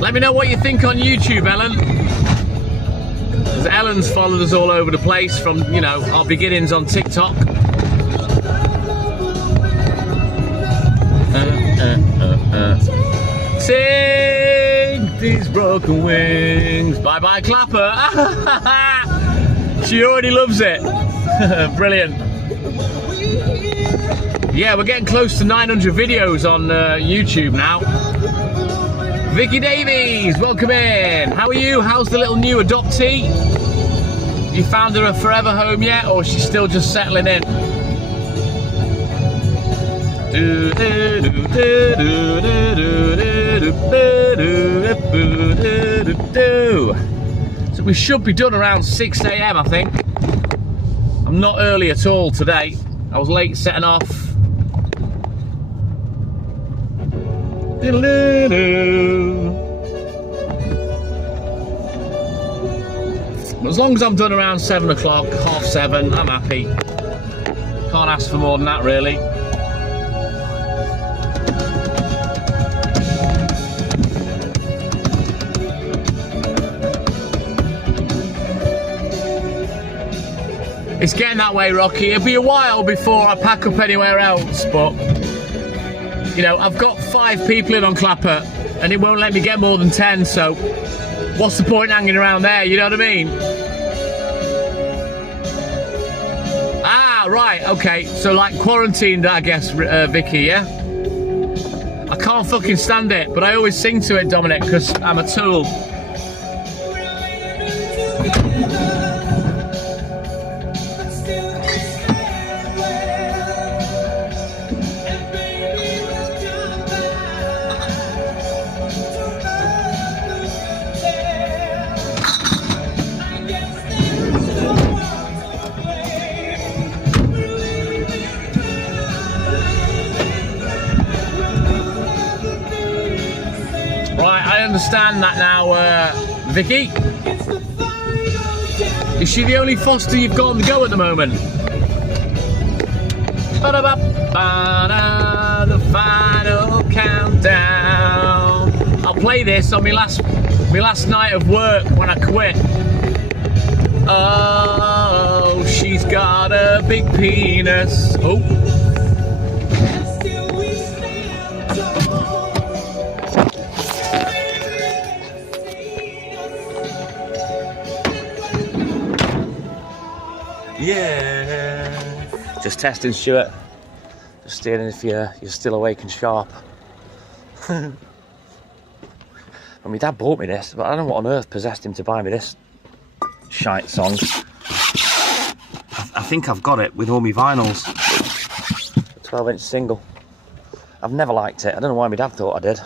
Let me know what you think on YouTube, Ellen. Because Ellen's followed us all over the place from, you know, our beginnings on TikTok. Sing these broken wings. Bye bye, Clapper. She already loves it. Brilliant. Yeah, we're getting close to 900 videos on YouTube now. Vicky Davies, welcome in. How are you? How's the little new adoptee? You found her a forever home yet, or she's still just settling in? So we should be done around 6 AM, I think. I'm not early at all today. I was late setting off. As long as I'm done around 7 o'clock, half 7, I'm happy. Can't ask for more than that, really. It's getting that way, Rocky. It'll be a while before I pack up anywhere else, but you know, I've got 5 people in on Clapper and it won't let me get more than 10, so what's the point hanging around there, you know what I mean? Ah, right, okay, so like quarantined, I guess, Vicky, yeah? I can't fucking stand it, but I always sing to it, Dominic, because I'm a tool. Understand that now, Vicky. Is she the only foster you've got on the go at the moment? The final countdown. I'll play this on my last night of work when I quit. Oh, she's got a big penis. Oh. Yeah. Just testing, Stuart. Just seeing if you're still awake and sharp. Well, my dad bought me this, but I don't know what on earth possessed him to buy me this shite song. I think I've got it with all my vinyls. 12-inch single. I've never liked it. I don't know why my dad thought I did.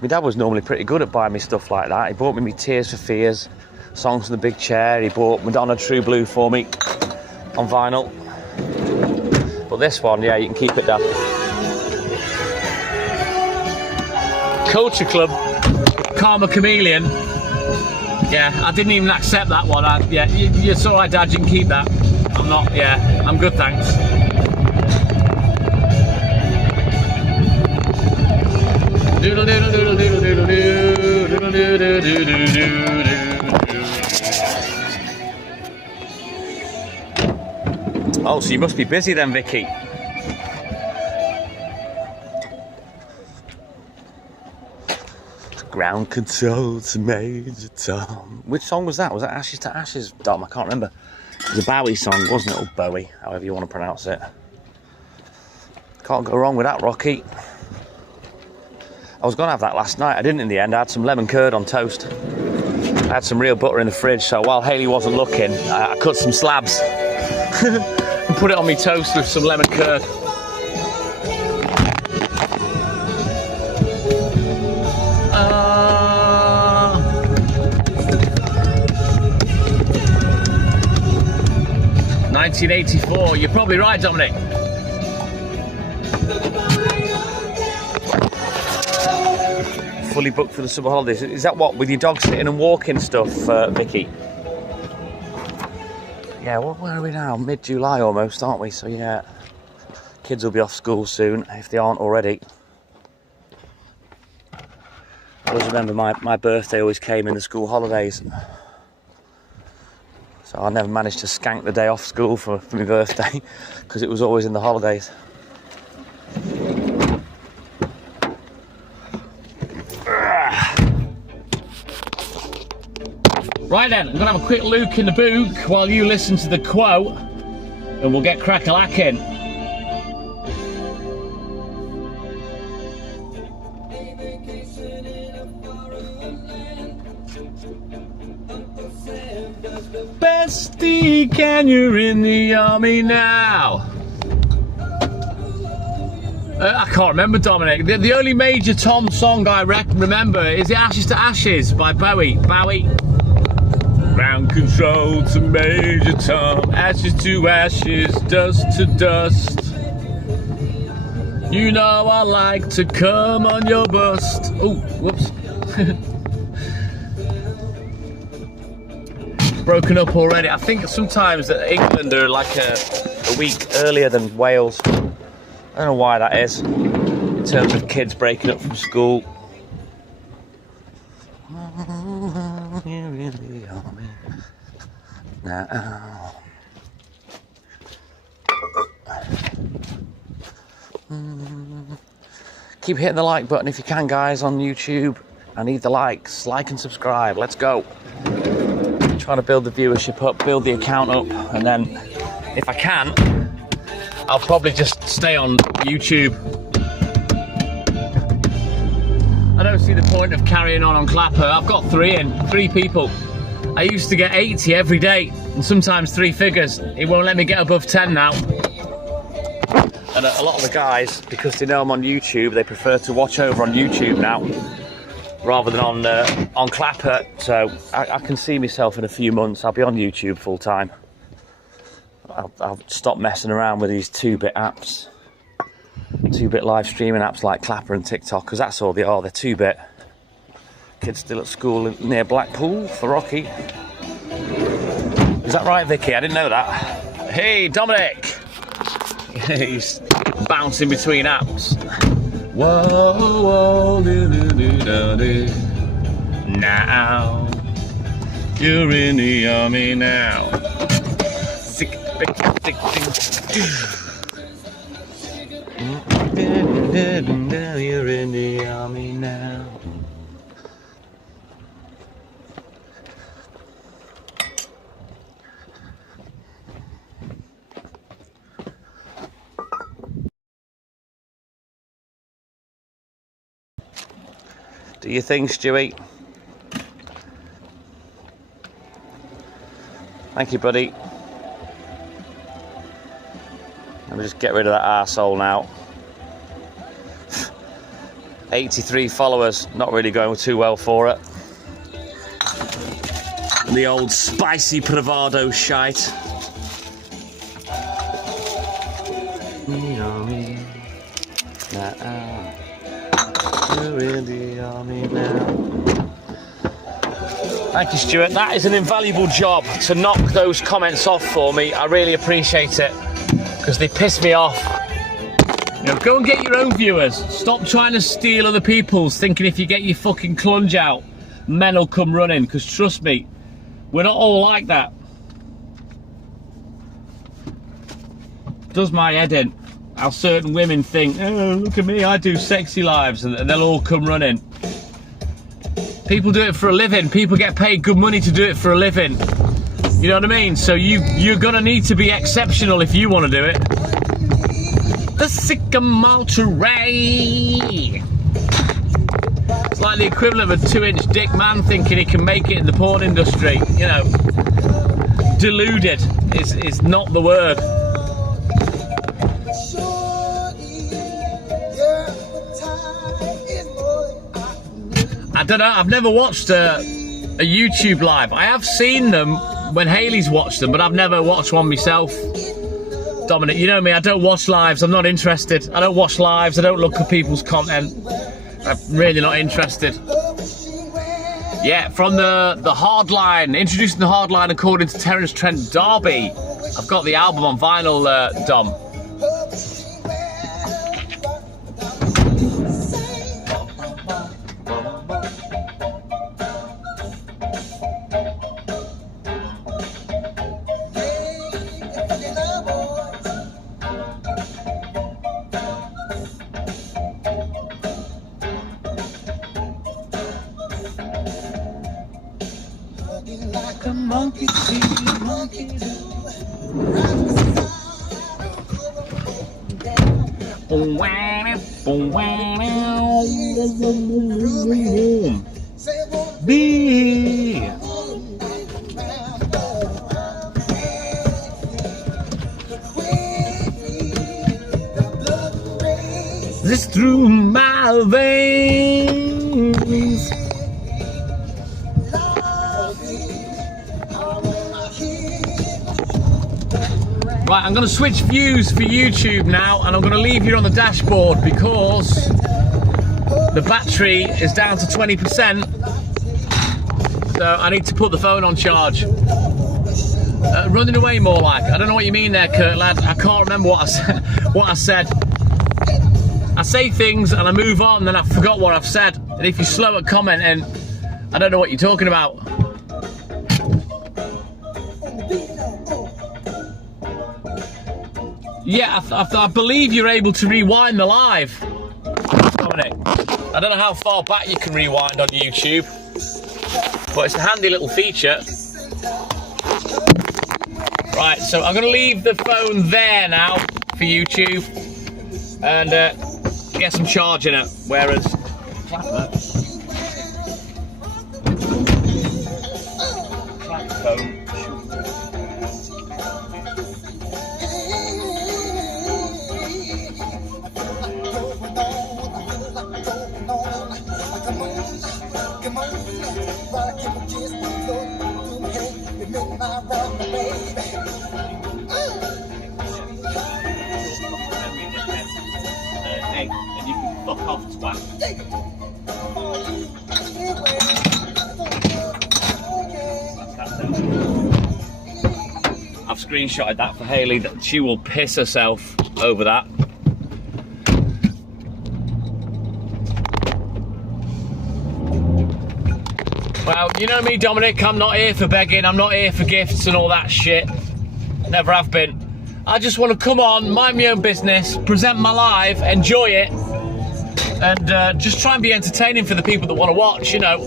My dad was normally pretty good at buying me stuff like that. He bought me Tears for Fears, Songs from the Big Chair. He bought Madonna True Blue for me on vinyl. But this one, yeah, you can keep it, Dad. Culture Club, Karma Chameleon. Yeah, I didn't even accept that one. Yeah, it's all right, Dad, you can keep that. I'm not, yeah, I'm good, thanks. Doodle doodle doodle doodle doodle doodle doodle doodle doodle. Oh, so you must be busy then, Vicky. Ground control to Major Tom. Which song was that? Was that Ashes to Ashes, Dom? I can't remember. It was a Bowie song, wasn't it? Or Bowie, however you want to pronounce it. Can't go wrong with that, Rocky. I was going to have that last night. I didn't in the end. I had some lemon curd on toast. I had some real butter in the fridge, so while Hayley wasn't looking, I cut some slabs and put it on my toast with some lemon curd. $1984. You're probably right, Dominic. fully booked for the summer holidays. Is that what, with your dog sitting and walking stuff, Vicky? Yeah, where are we now? Mid-July almost, aren't we? So yeah, kids will be off school soon, if they aren't already. I always remember my birthday always came in the school holidays. So I never managed to skank the day off school for my birthday, because it was always in the holidays. Right then, I'm going to have a quick look in the book while you listen to the quote, and we'll get crack-a-lacking. Bestie, can you're in the army now? I can't remember, Dominic. The only Major Tom song I remember is the Ashes to Ashes by Bowie. Ground control to Major Tom, ashes to ashes, dust to dust. You know I like to come on your bust. Oh, whoops. Broken up already. I think sometimes that England are like a week earlier than Wales. I don't know why that is, in terms of kids breaking up from school. Now. Keep hitting the like button if you can, guys, on YouTube. I need the likes. Like and subscribe. Let's go. Trying to build the viewership up, build the account up, and then if I can, I'll probably just stay on YouTube. I don't see the point of carrying on Clapper. I've got three people. I used to get 80 every day, and sometimes 3 figures. It won't let me get above 10 now. And a lot of the guys, because they know I'm on YouTube, they prefer to watch over on YouTube now, rather than on Clapper. So I can see myself in a few months. I'll be on YouTube full time. I'll stop messing around with these 2-bit apps, 2-bit live streaming apps like Clapper and TikTok, because that's all they are. They're 2-bit. Kids still at school near Blackpool for Rocky. Is that right, Vicky? I didn't know that. Hey, Dominic. He's bouncing between apps. Whoa, whoa, do, do, do, do, do. Now you're in the army now. You're in the army now. Do you think, Stewie? Thank you, buddy. Let me just get rid of that arsehole now. 83 followers, not really going too well for it. The old spicy bravado shite. You're in the army now. Thank you, Stuart. That is an invaluable job to knock those comments off for me. I really appreciate it, because they piss me off. You know, go and get your own viewers. Stop trying to steal other people's, thinking if you get your fucking clunge out, men will come running, because trust me, we're not all like that. Does my head in how certain women think, oh, look at me, I do sexy lives, and they'll all come running. People do it for a living. People get paid good money to do it for a living. You know what I mean? So you're gonna need to be exceptional if you want to do it. The sycamore tree. It's like the equivalent of a 2-inch dick man thinking he can make it in the porn industry. You know, deluded is not the word. I don't know, I've never watched a YouTube live. I have seen them when Hayley's watched them, but I've never watched one myself. Dominic, you know me, I don't watch lives, I'm not interested. I don't watch lives, I don't look at people's content. I'm really not interested. Yeah, from the hard line, introducing the hard line according to Terence Trent D'Arby. I've got the album on vinyl, Dom. Like a monkey see, monkey do. Be this through my veins. Right, I'm going to switch views for YouTube now, and I'm going to leave you on the dashboard because the battery is down to 20%. So I need to put the phone on charge. Running away more like. I don't know what you mean there, Kurt lad. I can't remember what I said. I say things and I move on, then I forgot what I've said. And if you're slow at commenting, I don't know what you're talking about. Yeah, I believe you're able to rewind the live, Dominic. I don't know how far back you can rewind on YouTube, but it's a handy little feature. Right, so I'm going to leave the phone there now for YouTube and get some charge in it, whereas... phone. Hey, and you can fuck off, twat. I've screenshotted that for Hayley. That she will piss herself over that. Well, you know me, Dominic, I'm not here for begging, I'm not here for gifts and all that shit. Never have been. I just want to come on, mind my own business, present my live, enjoy it, and just try and be entertaining for the people that want to watch, you know.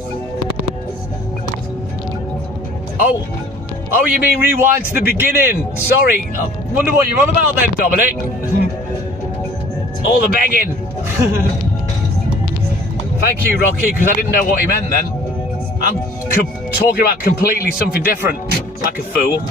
Oh, you mean rewind to the beginning? Sorry, I wonder what you're on about then, Dominic. All the begging. Thank you, Rocky, because I didn't know what he meant then. I'm talking about completely something different, like a fool.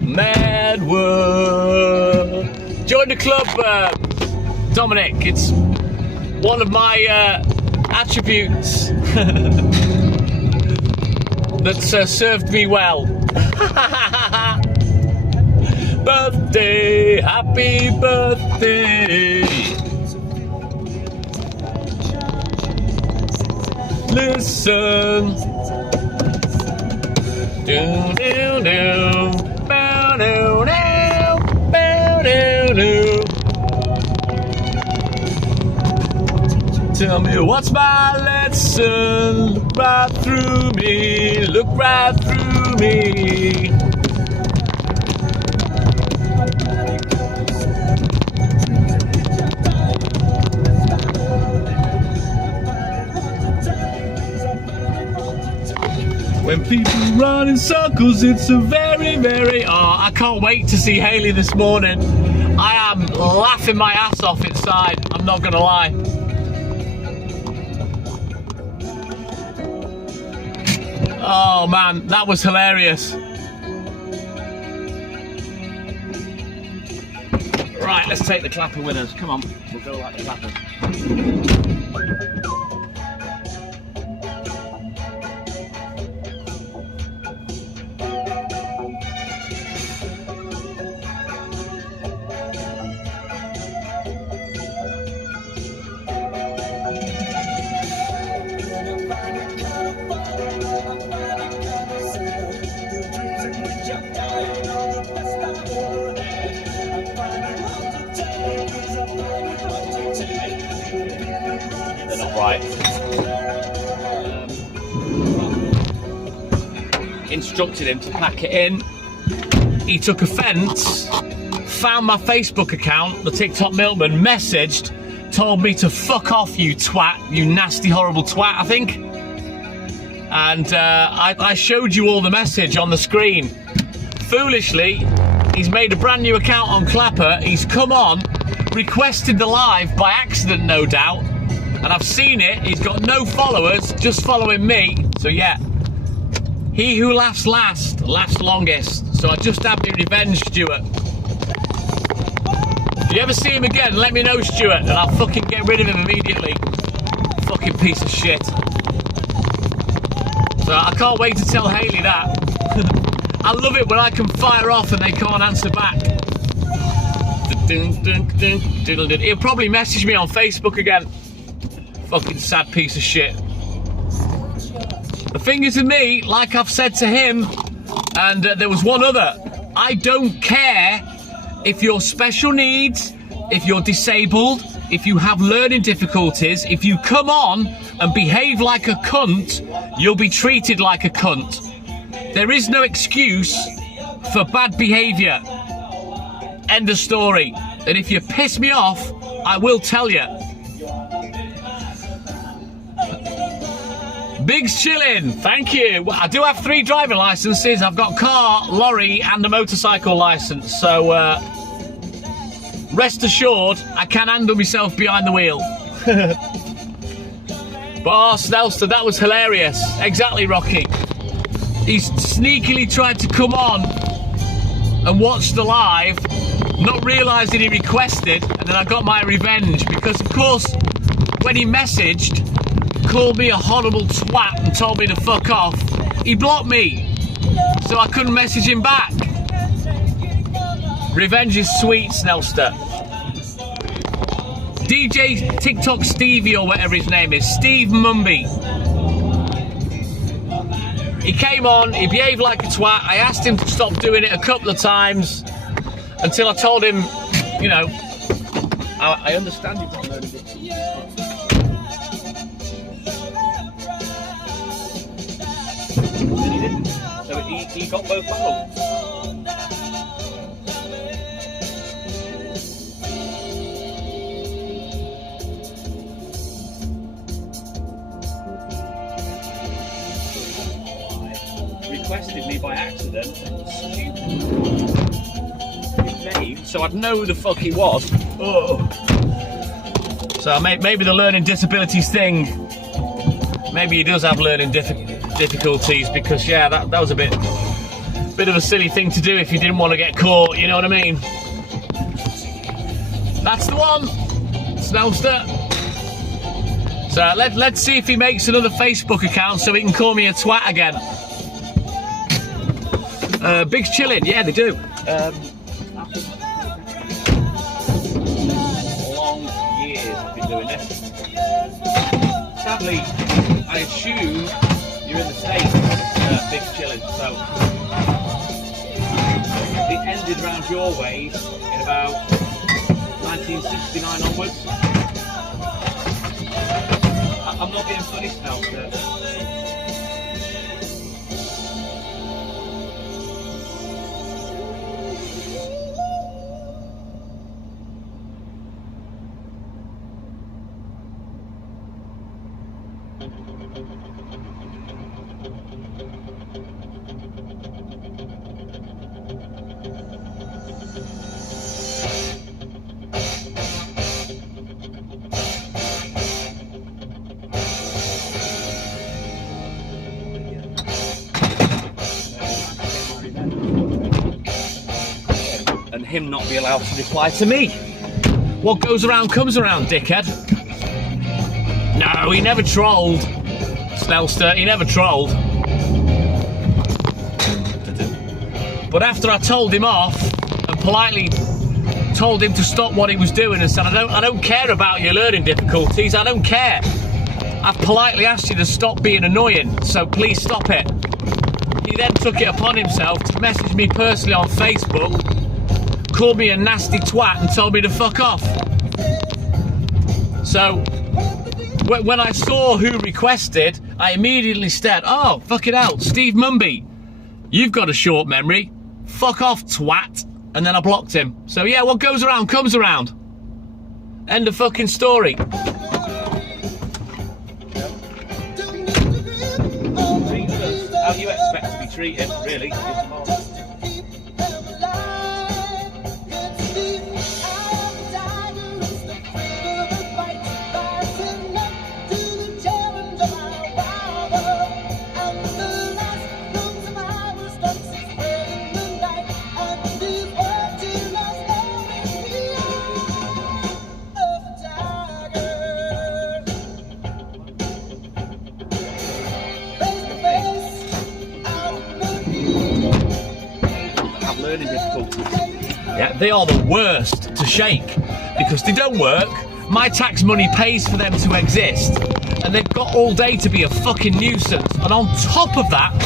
Mad world. Join the club, Dominic. It's one of my attributes that's served me well. Birthday, happy birthday. Listen. Do do do. Tell me what's my lesson? Look right through me, look right through me. When people run in circles, it's a very, very... Oh, I can't wait to see Hayley this morning. I am laughing my ass off inside, I'm not gonna lie. Oh man, that was hilarious. Right, let's take the clapper with us. Come on, we'll go like the clappers. They're not right. Instructed him to pack it in. He took offence, found my Facebook account, the TikTok Milkman, messaged, told me to fuck off, you twat, you nasty, horrible twat, I think. And I showed you all the message on the screen. Foolishly, he's made a brand new account on Clapper. He's come on, requested the live by accident, no doubt. And I've seen it. He's got no followers, just following me. So yeah, he who laughs last, laughs longest. So I just had my revenge, Stuart. If you ever see him again, let me know, Stuart, and I'll fucking get rid of him immediately. Fucking piece of shit. So I can't wait to tell Hayley that. I love it when I can fire off and they can't answer back. He'll probably message me on Facebook again. Fucking sad piece of shit. The thing is with me, like I've said to him, and there was one other, I don't care if you're special needs, if you're disabled, if you have learning difficulties. If you come on and behave like a cunt, you'll be treated like a cunt. There is no excuse for bad behaviour. End of story. And if you piss me off, I will tell you. Big's chilling, thank you. Well, I do have 3 driving licenses. I've got car, lorry, and a motorcycle license. So rest assured, I can handle myself behind the wheel. But oh, Snelster, that was hilarious. Exactly, Rocky. He sneakily tried to come on and watch the live, not realising he requested, and then I got my revenge because, of course, when he messaged, called me a horrible twat and told me to fuck off, he blocked me, so I couldn't message him back. Revenge is sweet, Snelster. DJ TikTok Stevie, or whatever his name is, Steve Mumby. He came on, he behaved like a twat. I asked him to stop doing it a couple of times until I told him, you know, I understand you've got learning difficulties. He didn't. So he got both battles. Requested me by accident. Stupid name, so I'd know who the fuck he was. Oh. So maybe the learning disabilities thing. Maybe he does have learning difficulties, because yeah, that was a bit of a silly thing to do if you didn't want to get caught. You know what I mean? That's the one, Snelster. So let's see if he makes another Facebook account so he can call me a twat again. Big's chilling, yeah, they do. Long years I've been doing this. Sadly, I assume you're in the States, Big's chilling, so it ended round your ways in about 1969 onwards. I'm not being funny, Snelster. him not be allowed to reply to me? What goes around comes around, dickhead. No, he never trolled. Snellster, he never trolled. But after I told him off and politely told him to stop what he was doing and said, I don't care about your learning difficulties, I don't care. I've politely asked you to stop being annoying, so please stop it. He then took it upon himself to message me personally on Facebook, called me a nasty twat and told me to fuck off. So, when I saw who requested, I immediately said, oh, fucking hell, Steve Mumby, you've got a short memory. Fuck off, twat. And then I blocked him. So yeah, what goes around comes around. End of fucking story. How do you expect to be treated, really? Learning difficulties. Yeah, they are the worst to shake because they don't work. My tax money pays for them to exist, and they've got all day to be a fucking nuisance. And on top of that,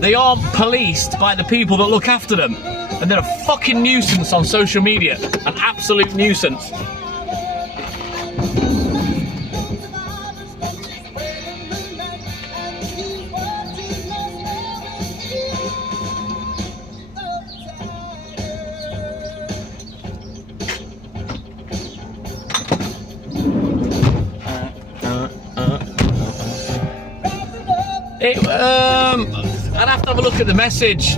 they aren't policed by the people that look after them, and they're a fucking nuisance on social media. An absolute nuisance. I'd have to have a look at the message,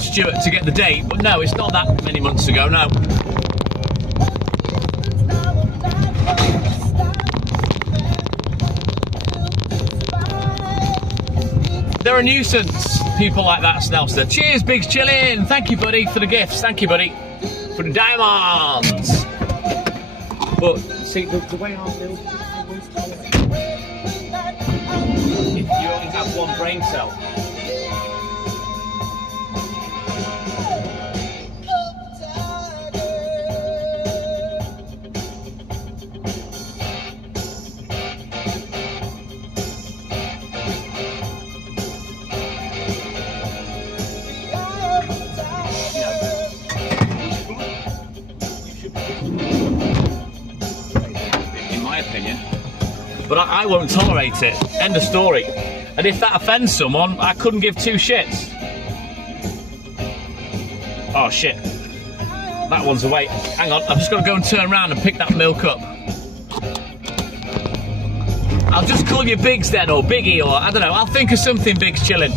Stuart, to get the date, but no, it's not that many months ago, no. They're a nuisance, people like that, Snellster. Cheers, Biggs Chillin'. Thank you, buddy, for the gifts. Thank you, buddy, for the diamonds. But, see, the way I feel, you only have one brain cell. In my opinion. But I won't tolerate it. End of story. And if that offends someone, I couldn't give two shits. Oh shit. That one's away. Hang on, I've just got to go and turn around and pick that milk up. I'll just call you Biggs then, or Biggie, or I don't know. I'll think of something, Biggs Chillin'.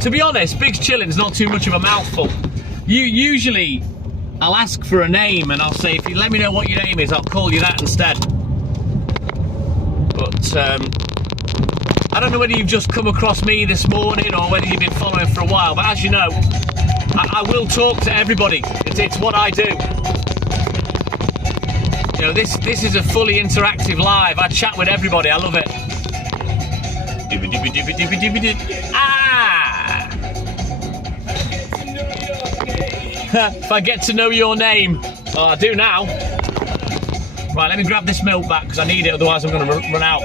To be honest, Biggs Chillin's not too much of a mouthful. Usually, I'll ask for a name and I'll say, if you let me know what your name is, I'll call you that instead. But, I don't know whether you've just come across me this morning or whether you've been following for a while, but as you know, I will talk to everybody. It's what I do. You know, this is a fully interactive live. I chat with everybody. I love it. Ah! If I get to know your name. Oh, I do now. Right, let me grab this milk back because I need it, otherwise I'm going to run out.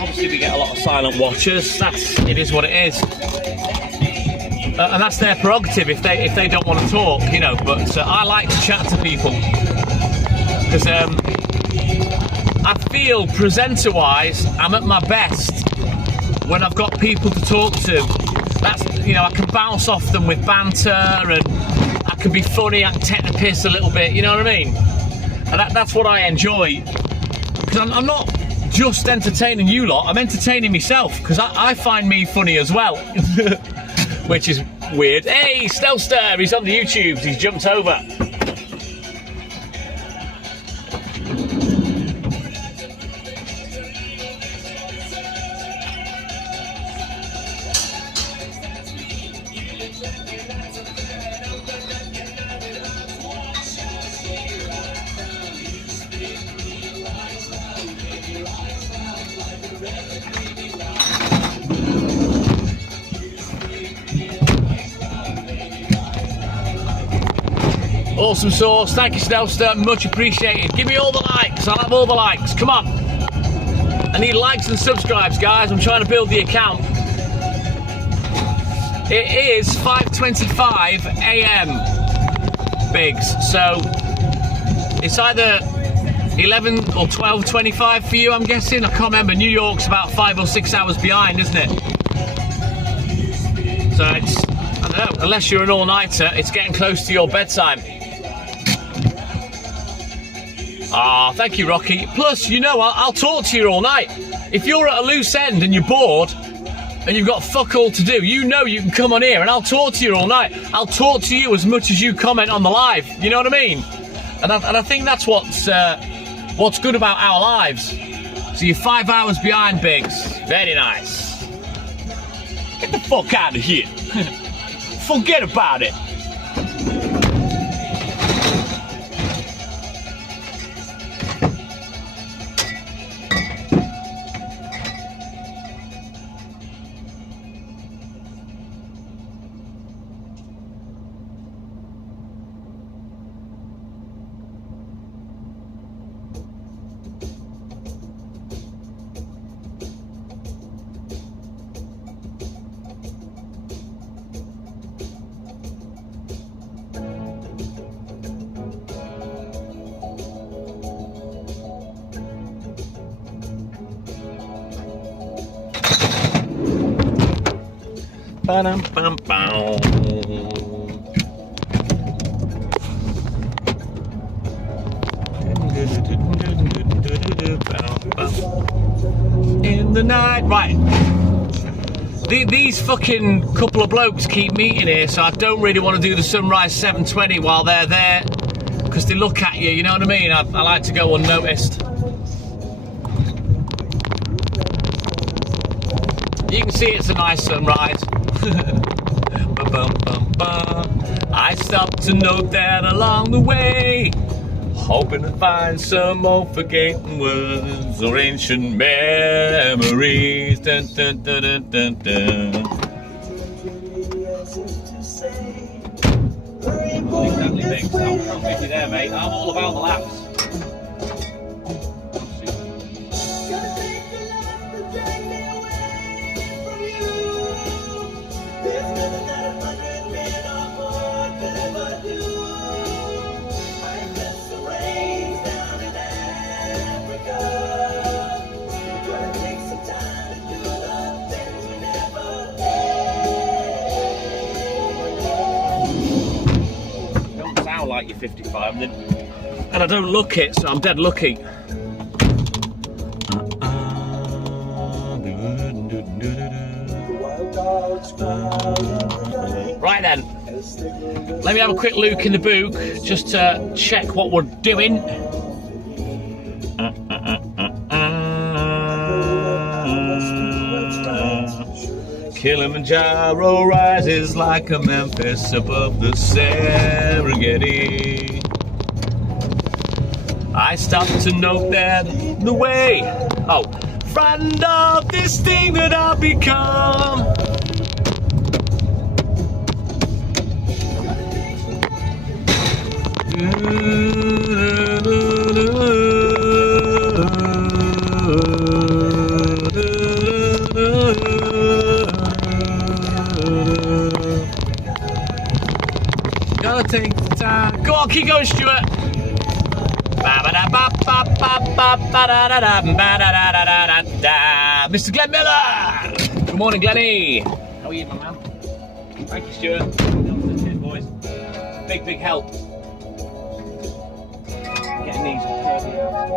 Obviously we get a lot of silent watchers. It is what it is. And that's their prerogative if they don't want to talk, you know. But I like to chat to people because I feel presenter-wise I'm at my best when I've got people to talk to. That's, you know, I can bounce off them with banter and I can be funny. I can take the piss a little bit, you know what I mean? And that's what I enjoy because I'm not just entertaining you lot, I'm entertaining myself, because I find me funny as well. Which is weird. Hey, Stelster, he's on the YouTubes, he's jumped over. Awesome sauce, thank you Stelster, much appreciated. Give me all the likes, I'll have all the likes, come on. I need likes and subscribes, guys, I'm trying to build the account. It is 5:25 AM, Biggs, so it's either 11 or 12:25 for you, I'm guessing. I can't remember, New York's about 5 or 6 hours behind, isn't it? So it's, I don't know, unless you're an all-nighter, it's getting close to your bedtime. Ah, thank you, Rocky. Plus, you know, I'll talk to you all night. If you're at a loose end and you're bored and you've got fuck all to do, you know you can come on here and I'll talk to you all night. I'll talk to you as much as you comment on the live. You know what I mean? And I think that's what's good about our lives. So you're 5 hours behind, Biggs. Very nice. Get the fuck out of here. Forget about it. In the night, right. These fucking couple of blokes keep meeting here, so I don't really want to do the sunrise 720 while they're there, because they look at you, you know what I mean? I like to go unnoticed. You can see it's a nice sunrise. I stopped to note that along the way, hoping to find some old forgotten words or ancient memories. Dun, dun, dun, dun, dun, dun. Exactly, Biggs. I'm with you there, mate. I'm all about the laughs. Like you're 55, and I don't look it, so I'm dead lucky. Right then, let me have a quick look in the book just to check what we're doing. Kilimanjaro rises like a Memphis above the Serengeti. I stopped to note that the way, friend of this thing that I've become. Gotta take the time. Go on, keep going, Stuart. Mr. Glenn Miller. Good morning, Glenny. How are you, my man? Thank you, Stuart. Cheers, boys. Big help. Getting these curvy out.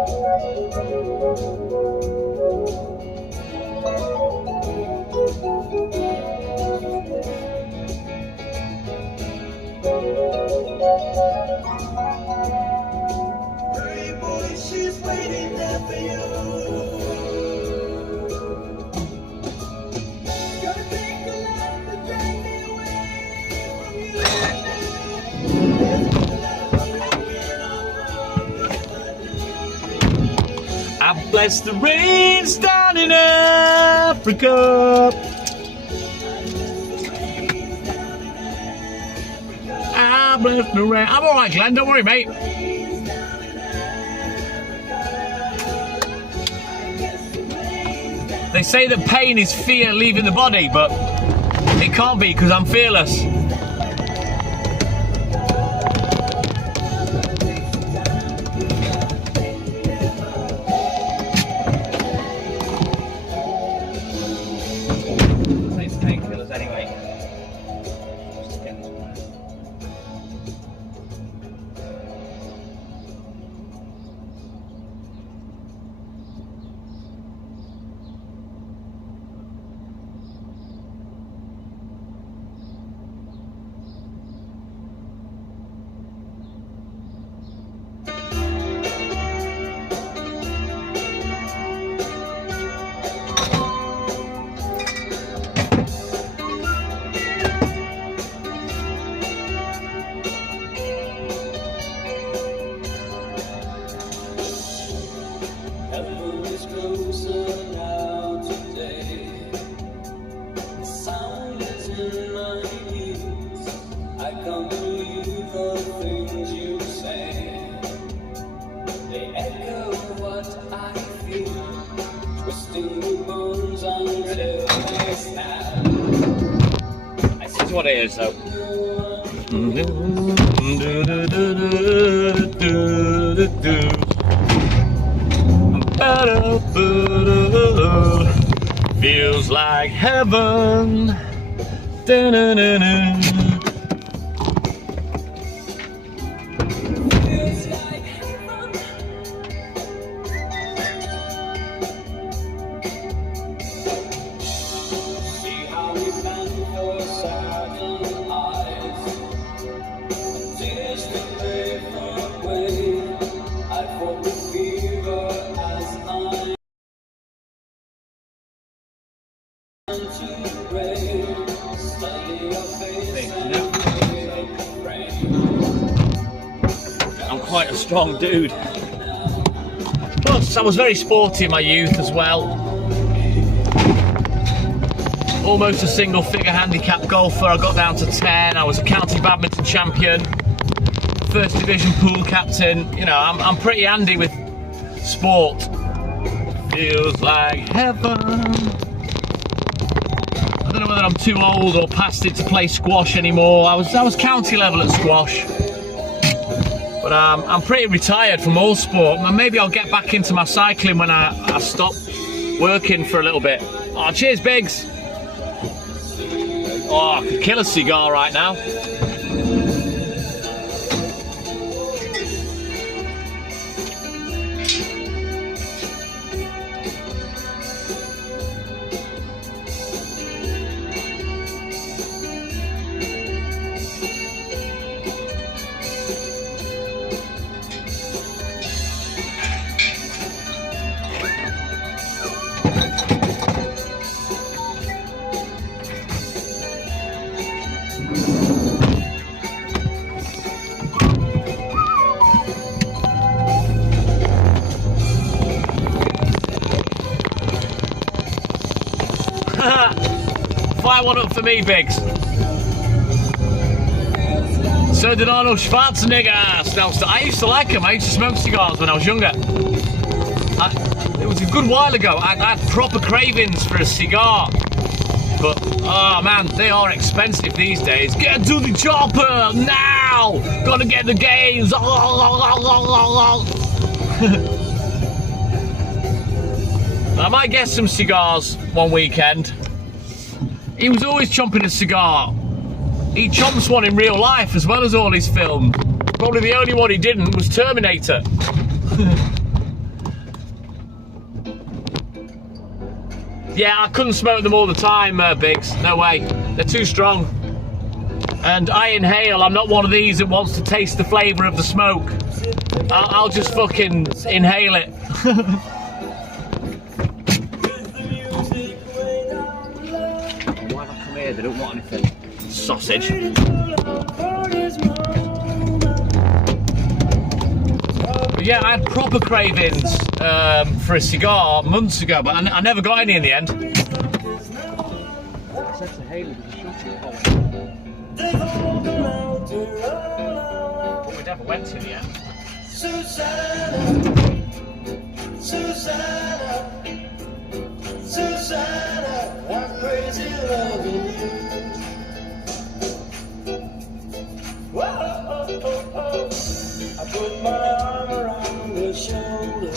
bless the rains down in Africa. I bless the rain. I'm alright, Glenn, don't worry, mate. They say that pain is fear leaving the body, but it can't be because I'm fearless. It's painkillers anyway. This is what it is, though. Feels like heaven. I'm quite a strong dude. Plus, I was very sporty in my youth as well. Almost a single figure handicap golfer. I got down to 10. I was a county badminton champion. First division pool captain. You know, I'm pretty handy with sport. Feels like heaven. I don't know whether I'm too old or past it to play squash anymore. I was county level at squash. But I'm pretty retired from all sport. Maybe I'll get back into my cycling when I stop working for a little bit. Oh, cheers, Biggs. Oh, I could kill a cigar right now. Fire one up for me, Biggs. So did Arnold Schwarzenegger. I used to like him. I used to smoke cigars when I was younger. It was a good while ago. I had proper cravings for a cigar. But, oh man, they are expensive these days. Get to the chopper now! Gotta get the games! I might get some cigars one weekend. He was always chomping a cigar. He chomps one in real life as well as all his films. Probably the only one he didn't was Terminator. Yeah, I couldn't smoke them all the time, Biggs. No way. They're too strong. And I inhale. I'm not one of these that wants to taste the flavour of the smoke. I'll just fucking inhale it. Why not come here? They don't want anything. Sausage. But yeah, I had proper cravings for a cigar months ago, but I never got any in the end. But we never went to the end. Susanna, Susanna, Susanna, I'm crazy loving you. Whoa, oh, oh, oh. I put my arm around her shoulder,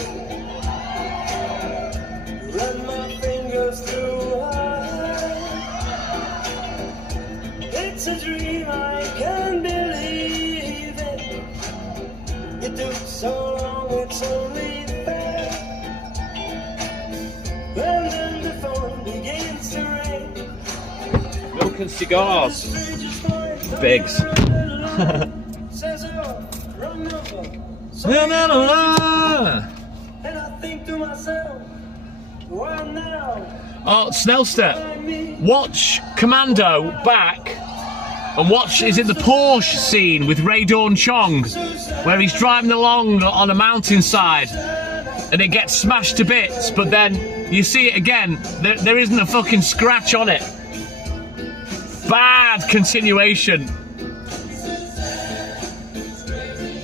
run my fingers through her hair. It's a dream, I can't believe it. It took so long, it's only fair. And then the phone begins to ring. Milk and cigars. Bigs. Says, oh, wrong number. So La, la, la, la. and I think to myself, well now, Oh, Snellster, watch Commando back and watch, is it the Porsche scene with Ray Dawn Chong where he's driving along on a mountainside and it gets smashed to bits, but then you see it again, there isn't a fucking scratch on it. Bad continuation.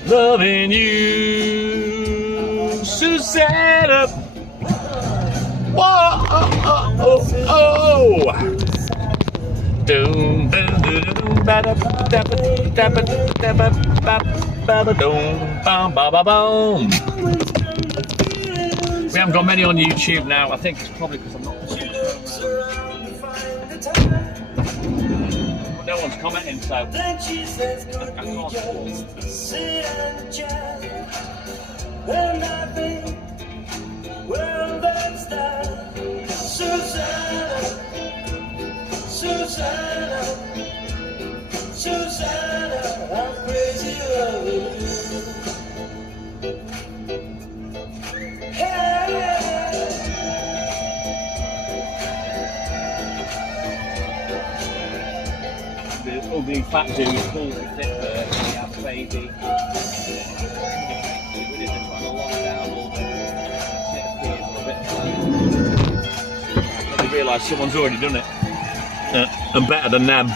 Loving you, Susanna. Whoa, oh, oh, oh. Doom, doom, doom, doom, ba da da ba da ba da ba ba ba ba doom, bam, ba ba boom. We haven't got many on YouTube now. I think it's probably because I'm not. But no one's commenting, so then she says, I could we can't. just sit and chat? And I think, well, that's that. Susanna, Susanna, Susanna, I'm crazy loving you. Hey. The ugly fat dude pulls the thick bird and he has a baby. They're trying to lock down all the shit appears a bit. Then they realise someone's already done it. And better than them.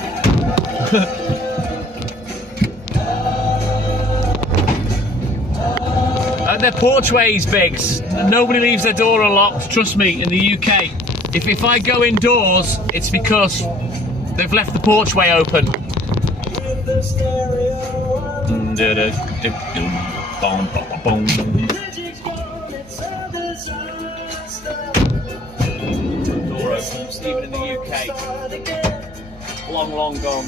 They're porchways, Biggs. Nobody leaves their door unlocked, trust me, in the UK. If I go indoors, it's because they've left the porchway open. With the stereo on. Magic's gone, it's a disaster. Door open, even in the UK. Long gone.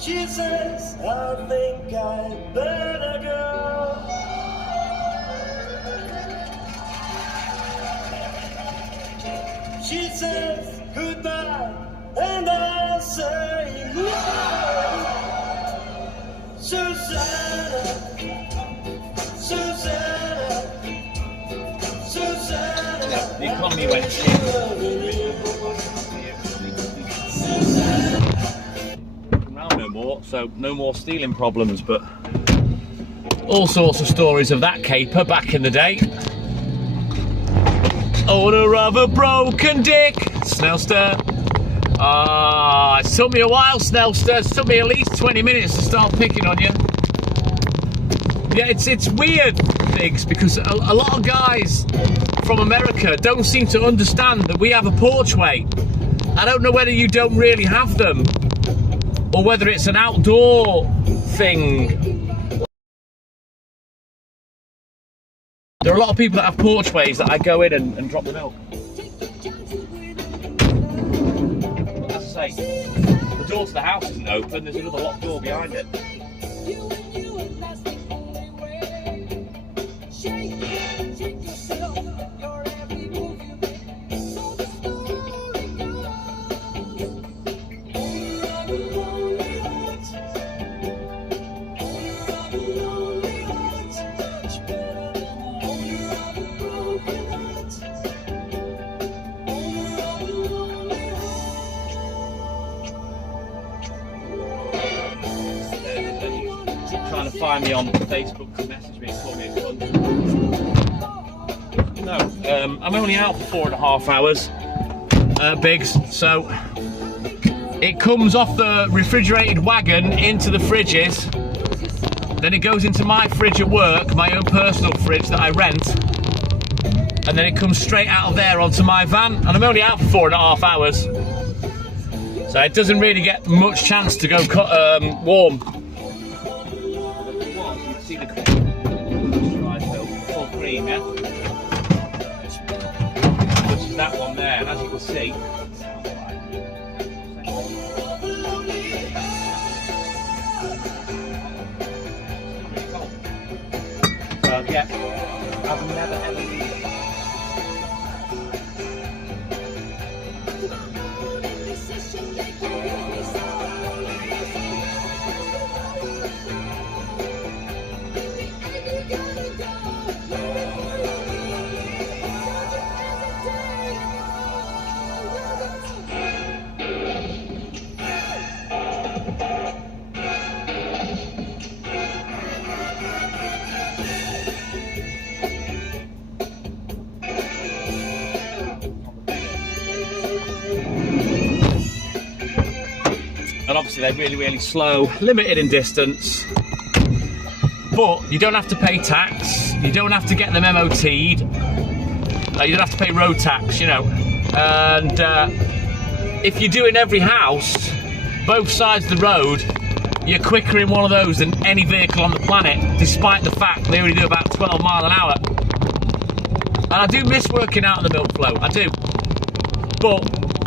She says, I think I'd better go. She says goodbye, and I say no. Susanna, Susanna, Susanna. The economy went shit. Around no more, so no more stealing problems, but all sorts of stories of that caper back in the day. Owner of a broken dick, Snellster. It took me a while, Snellster. It took me at least 20 minutes to start picking on you. Yeah, it's weird, Biggs, because a lot of guys from America don't seem to understand that we have a porchway. I don't know whether you don't really have them, or whether it's an outdoor thing. There are a lot of people that have porchways that I go in and drop the milk. But as I say, the door to the house isn't open, there's another locked door behind it. Trying to find me on Facebook to message me and call me a cunt. I'm only out for 4.5 hours, Biggs, so it comes off the refrigerated wagon into the fridges, then it goes into my fridge at work, my own personal fridge that I rent, and then it comes straight out of there onto my van, and I'm only out for 4.5 hours, so it doesn't really get much chance to go warm. You see the full cream, yeah? Which is that one there, and as you can see, yeah, I've never ever used it. And obviously they're really, really slow, limited in distance, but you don't have to pay tax, you don't have to get them MOT'd, you don't have to pay road tax, you know, and if you do in every house, both sides of the road, you're quicker in one of those than any vehicle on the planet, despite the fact they only do about 12 miles an hour. And I do miss working out on the milk flow, I do, but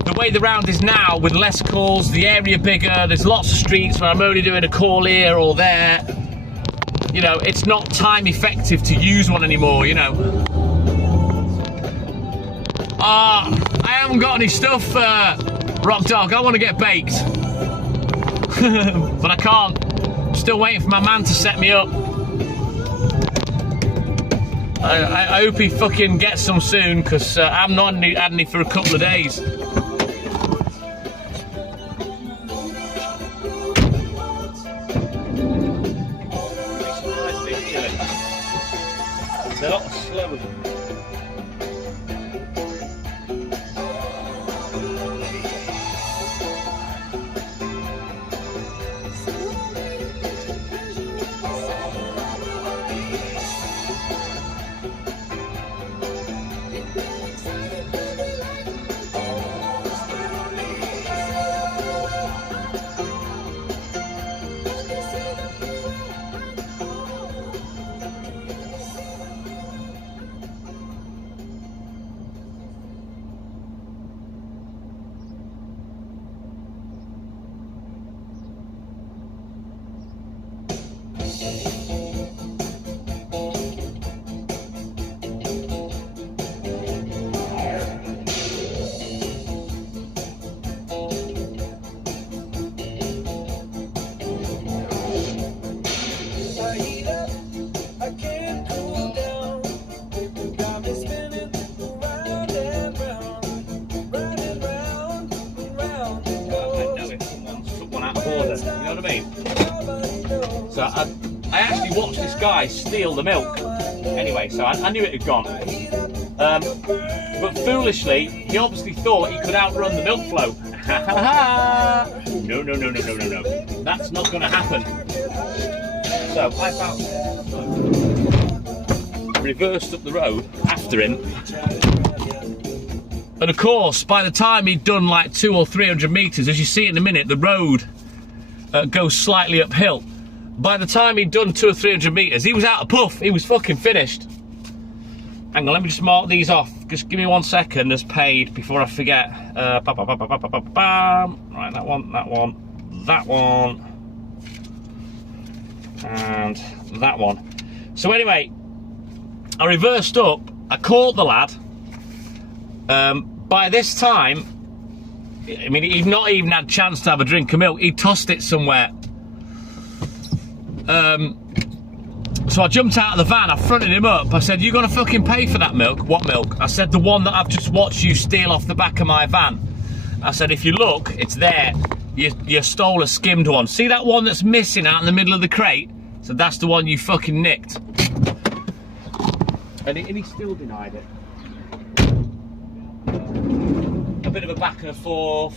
the way the round is now, with less calls, the area bigger, there's lots of streets where I'm only doing a call here or there. You know, it's not time effective to use one anymore, you know. I haven't got any stuff, Rock Dog, I want to get baked. But I can't. I'm still waiting for my man to set me up. I hope he fucking gets some soon, because I'm not had any for a couple of days. They're not slow. So I actually watched this guy steal the milk. Anyway, so I knew it had gone. But foolishly, he obviously thought he could outrun the milk flow. Ha ha ha! No, no, no, no, no, no, no. That's not going to happen. So I reversed up the road after him. And of course, by the time he'd done like 200 or 300 metres, as you see in a minute, the road goes slightly uphill. By the time he'd done 200 or 300 metres, he was out of puff. He was fucking finished. Hang on, let me just mark these off. Just give me 1 second as paid before I forget. Right, that one, that one, and that one. So anyway, I reversed up, I caught the lad. By this time, I mean, he'd not even had a chance to have a drink of milk. He tossed it somewhere. So I jumped out of the van, I fronted him up. I said, "You gonna fucking pay for that milk?" "What milk?" I said, "The one that I've just watched you steal off the back of my van." I said, "If you look, it's there. You stole a skimmed one. See that one that's missing out in the middle of the crate? So that's the one you fucking nicked." And he still denied it. a bit of a back and forth.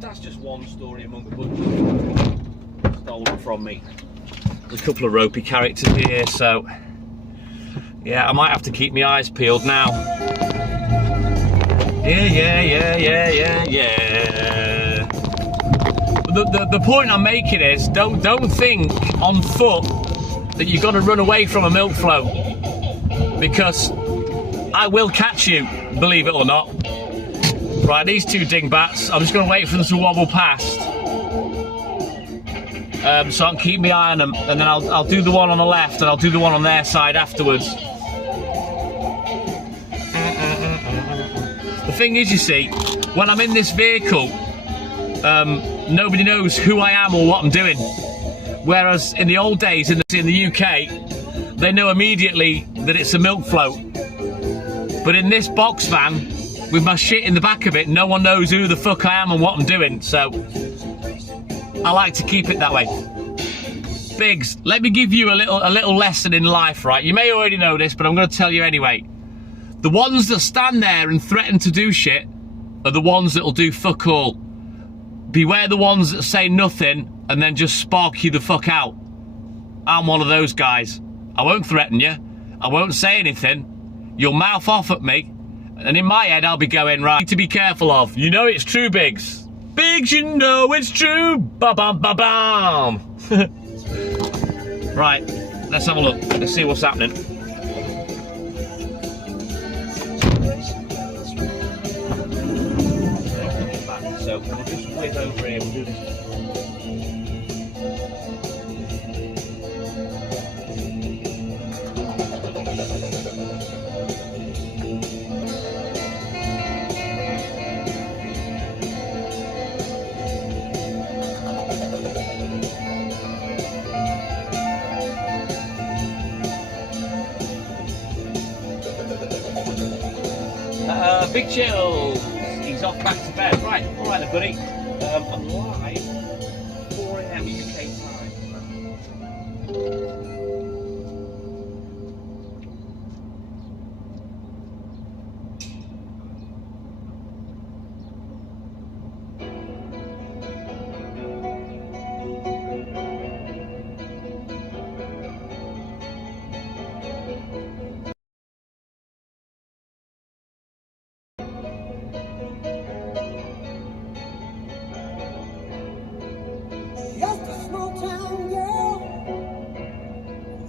That's just one story among a bunch stolen from me. There's a couple of ropey characters here, so yeah, I might have to keep my eyes peeled now. Yeah. The point I'm making is don't think on foot that you're gonna run away from a milk float, because I will catch you, believe it or not. Right, these two dingbats, I'm just going to wait for them to wobble past. So I can keep my eye on them, and then I'll do the one on the left and I'll do the one on their side afterwards. The thing is, you see, when I'm in this vehicle, nobody knows who I am or what I'm doing. Whereas in the old days in the UK, they know immediately that it's a milk float. But in this box van, with my shit in the back of it, no one knows who the fuck I am and what I'm doing, so I like to keep it that way. Biggs, let me give you a little lesson in life, right? You may already know this, but I'm going to tell you anyway. The ones that stand there and threaten to do shit are the ones that'll do fuck all. Beware the ones that say nothing and then just spark you the fuck out. I'm one of those guys. I won't threaten you. I won't say anything. You'll mouth off at me. And in my head, I'll be going, right, to be careful of. You know it's true, Biggs. Biggs, you know it's true. Ba-bam, ba-bam. Right, let's have a look. Let's see what's happening. So we'll just whip over here. We'll do this. Big Chills, he's off back to bed. Right, all right then, buddy. I'm live 4 AM UK time. Just a small town girl,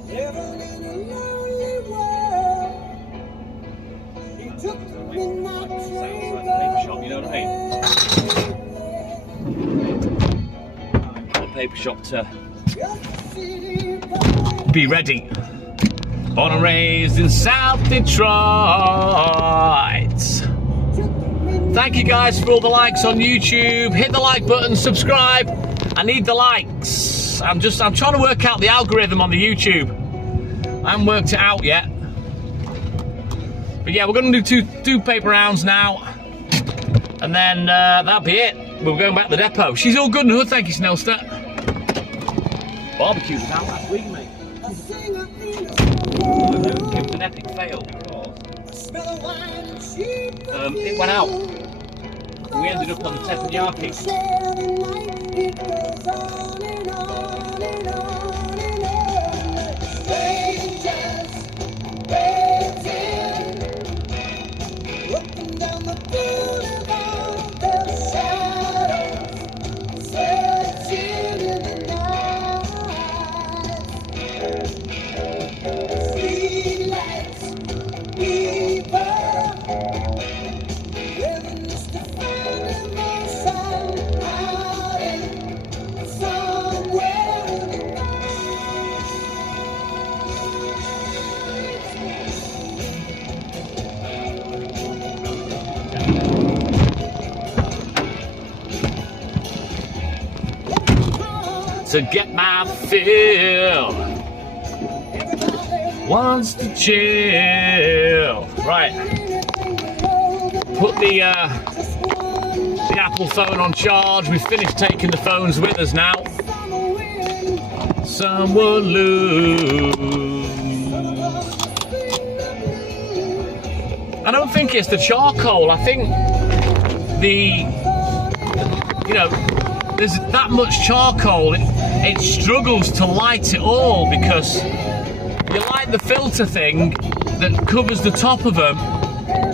living in a lonely world. She took the midnight train. Sounds like a paper shop, you know what I mean? The paper shop to be ready. Born and raised in South Detroit. Thank you guys for all the likes on YouTube. Hit the like button, subscribe. I need the likes. I'm trying to work out the algorithm on the YouTube. I haven't worked it out yet. But yeah, we're gonna do two paper rounds now. And then that'll be it. We're going back to the depot. She's all good and hood, thank you, Snellster. Barbecue was out last week, mate. It was an epic fail, of course. It went out. We ended up on the teppanyaki. It goes on and on and on and on. Strangers waiting, looking down the boulevard, their shadows searching in the night. Streetlights, people, living just to find emotion. Some to get my fill. Wants to chill. Right. Put the Apple phone on charge. We've finished taking the phones with us now. Some will lose. I don't think it's the charcoal. I think there's that much charcoal. It struggles to light it all because you light the filter thing that covers the top of them.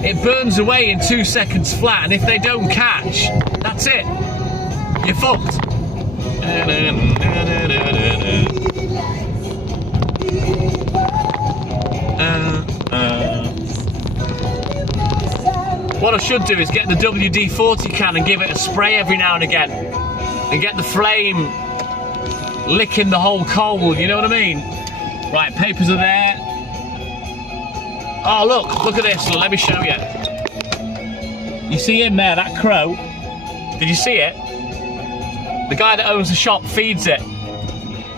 It burns away in 2 seconds flat, and if they don't catch, that's it. You're fucked. What I should do is get the WD-40 can and give it a spray every now and again, and get the flame licking the whole coal. You know what I mean? Right, papers are there. Oh, look at this. Let me show you. You see him there, that crow? Did you see it? The guy that owns the shop feeds it.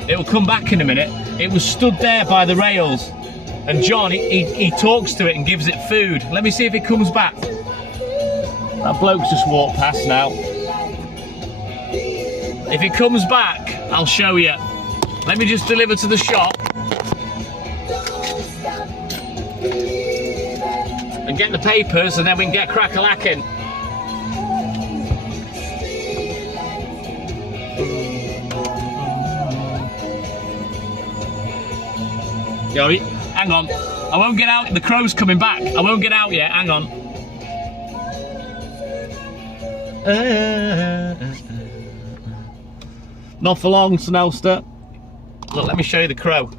It will come back in a minute. It was stood there by the rails. And John, he talks to it and gives it food. Let me see if it comes back. That bloke's just walked past now. If it comes back, I'll show you. Let me just deliver to the shop. And get the papers, and then we can get crack-a-lacking. Yo, hang on. I won't get out. The crow's coming back. I won't get out yet. Hang on. Not for long, Snellster. Look, let me show you the crow.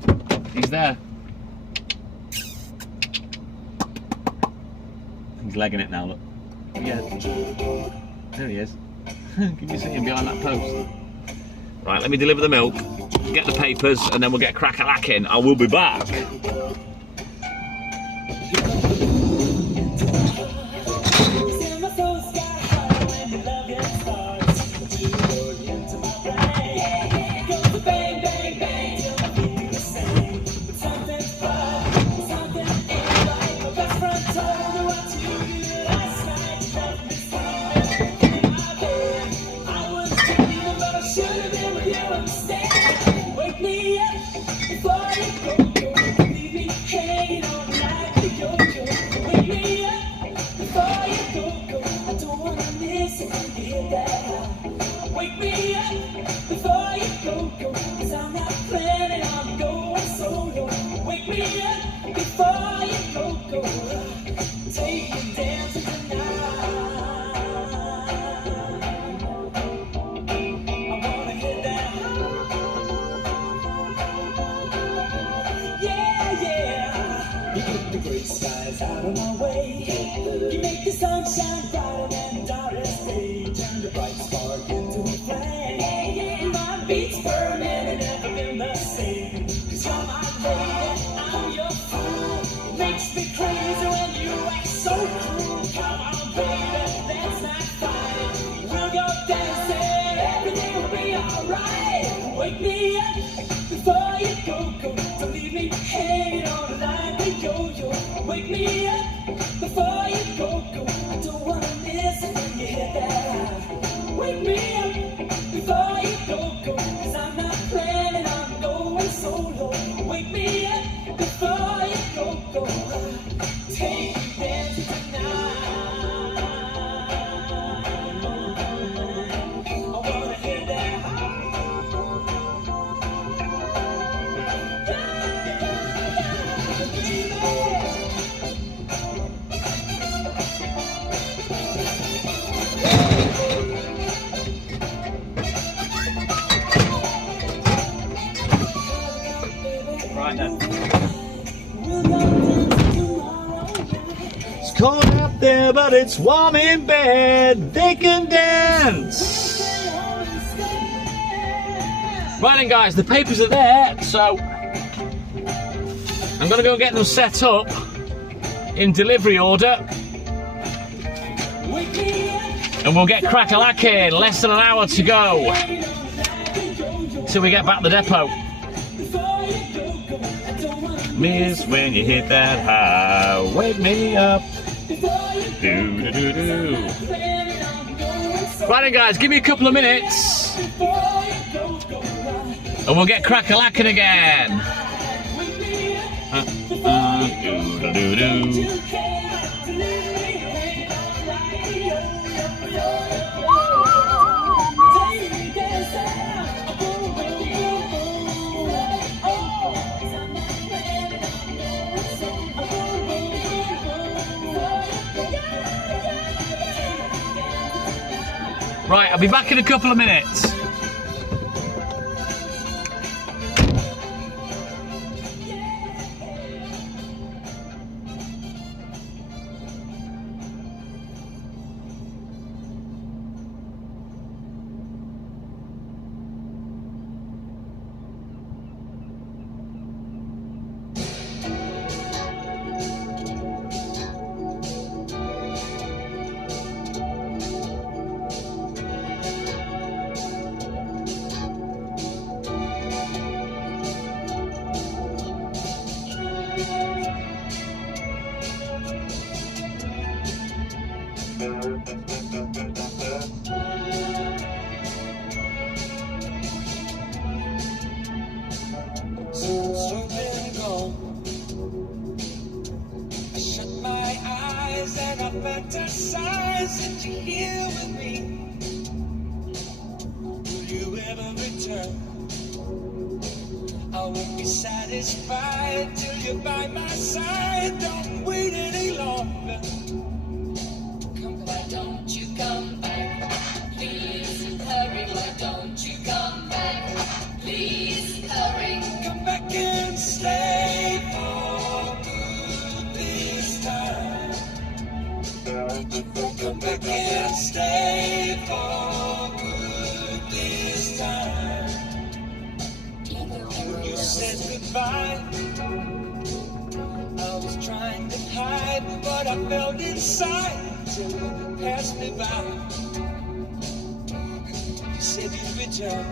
He's there. He's legging it now, look. Yeah. There he is. Can you see him behind that post? Right, let me deliver the milk, get the papers, and then we'll get crack-a-lacking. I will be back. Right then. It's cold out there, but it's warm in bed. They can dance. Right then, guys, the papers are there, so I'm gonna go get them set up in delivery order, and we'll get crack-a-lacking. Less than an hour to go till we get back to the depot. Miss when you hit that high, wake me up. Do, do, do, do. Right then guys, give me a couple of minutes and we'll get crack-a-lacking again. Do, do, do, do. Right, I'll be back in a couple of minutes. Since you've been gone, I shut my eyes and I fantasize that you're here with me. Will you ever return? I won't be satisfied till you're by my side. Don't wait any longer. Why don't you come back? Please hurry, why don't you come back? Please hurry. Come back and stay for good this time. Come back and stay for good this time. When you said goodbye, I was trying to hide what I felt inside till you passed me by. You said you'd return.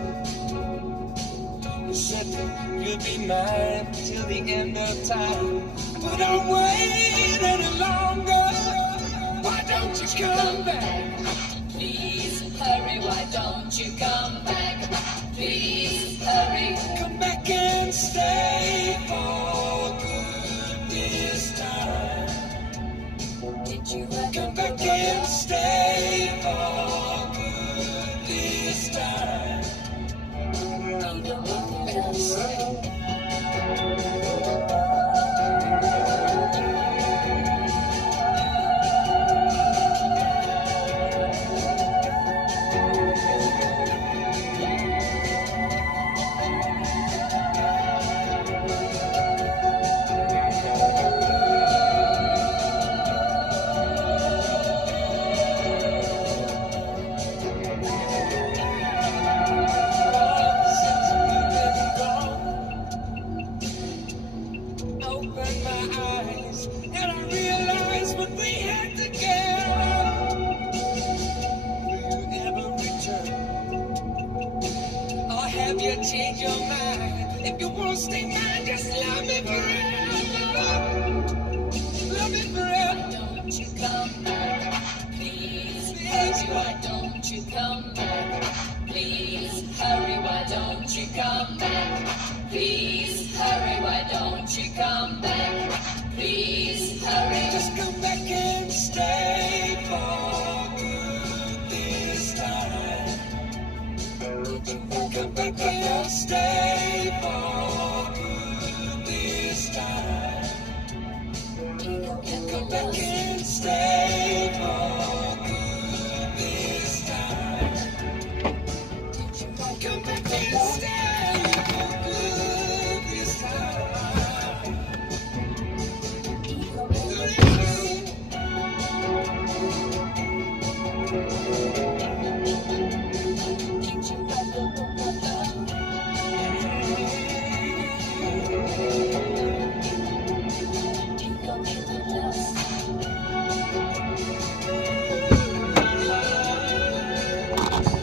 You said you'll be mine till the end of time. But don't wait any longer. Why don't you come back? Please hurry, why don't you come back? Please hurry. Come back and stay for good this time. Did you ever Come back and stay for good this time. Change your mind. If you want to stay mine, just love me forever. Love me forever. Don't you come back? Please hurry, why don't you come back? Please hurry, why don't you come back? Please hurry, why don't you come back? Please hurry. Just come back and stay for good this time. Come back and stay for good this time. Come back and stay for good this time. Come back and stay for good this time.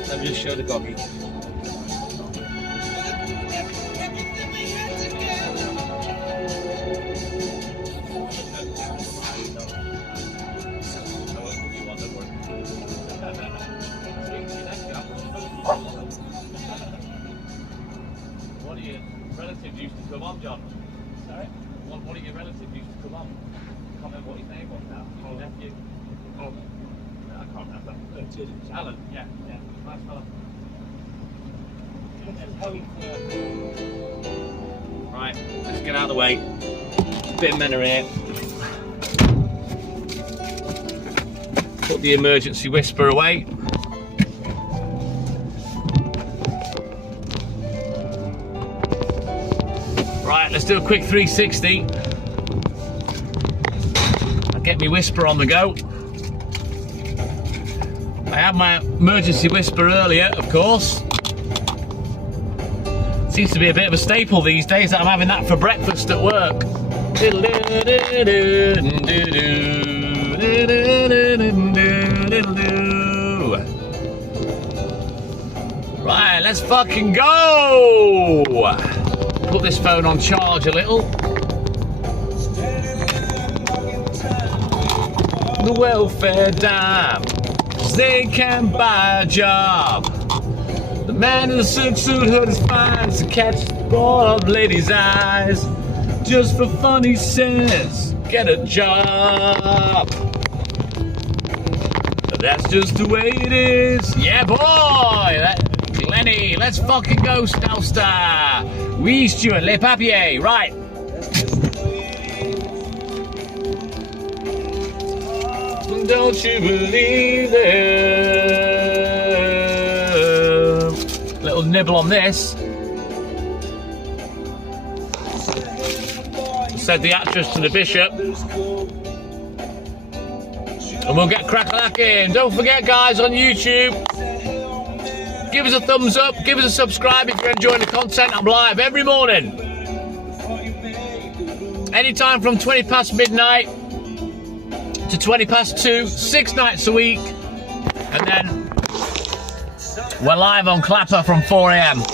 Let me just show the goggy. used to come on, John? Sorry? One of your relatives used to come on. I can't remember what his name was now. Your nephew. Oh. I can't remember. Alan, yeah. Nice fella. Right, let's get out of the way. Bit of manner here. Put the emergency whisper away. Right, let's do a quick 360. I'll get me whisper on the go. I had my emergency whisper earlier, of course. Seems to be a bit of a staple these days that I'm having that for breakfast at work. Right, let's fucking go! Put this phone on charge a little. The welfare dime, 'cause they can't buy a job. The man in the silk suit hood is fine to catch the ball of ladies' eyes. Just for fun, he says, get a job. But that's just the way it is. Yeah, boy! Lenny, let's fucking go, Snowstar. Oui, Stuart, les papiers, right. Don't you believe it? Little nibble on this. Said the actress to the bishop. And we'll get crack-a-lacking. Don't forget, guys, on YouTube, give us a thumbs up, give us a subscribe if you're enjoying the content. I'm live every morning. Anytime from 20 past midnight to 20 past 2, 6 nights a week. And then we're live on Clapper from 4 AM.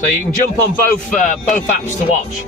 So you can jump on both apps to watch.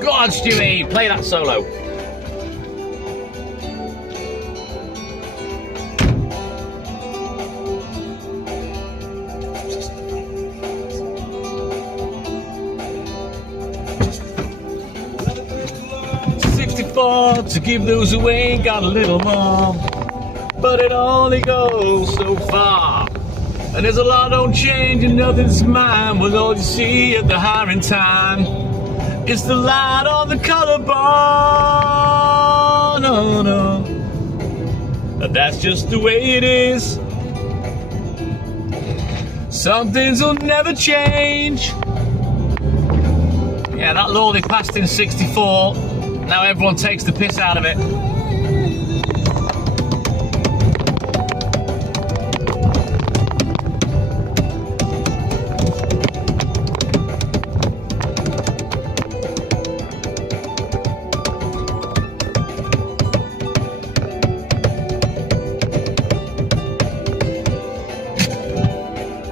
Go on, Stewie, play that solo. To give those who ain't got a little more, but it only goes so far. And there's a lot don't change and nothing's mine, with all you see at the hiring time. It's the light on the color bar. No, no, but that's just the way it is. Some things will never change. Yeah, that law they passed in '64. Now everyone takes the piss out of it.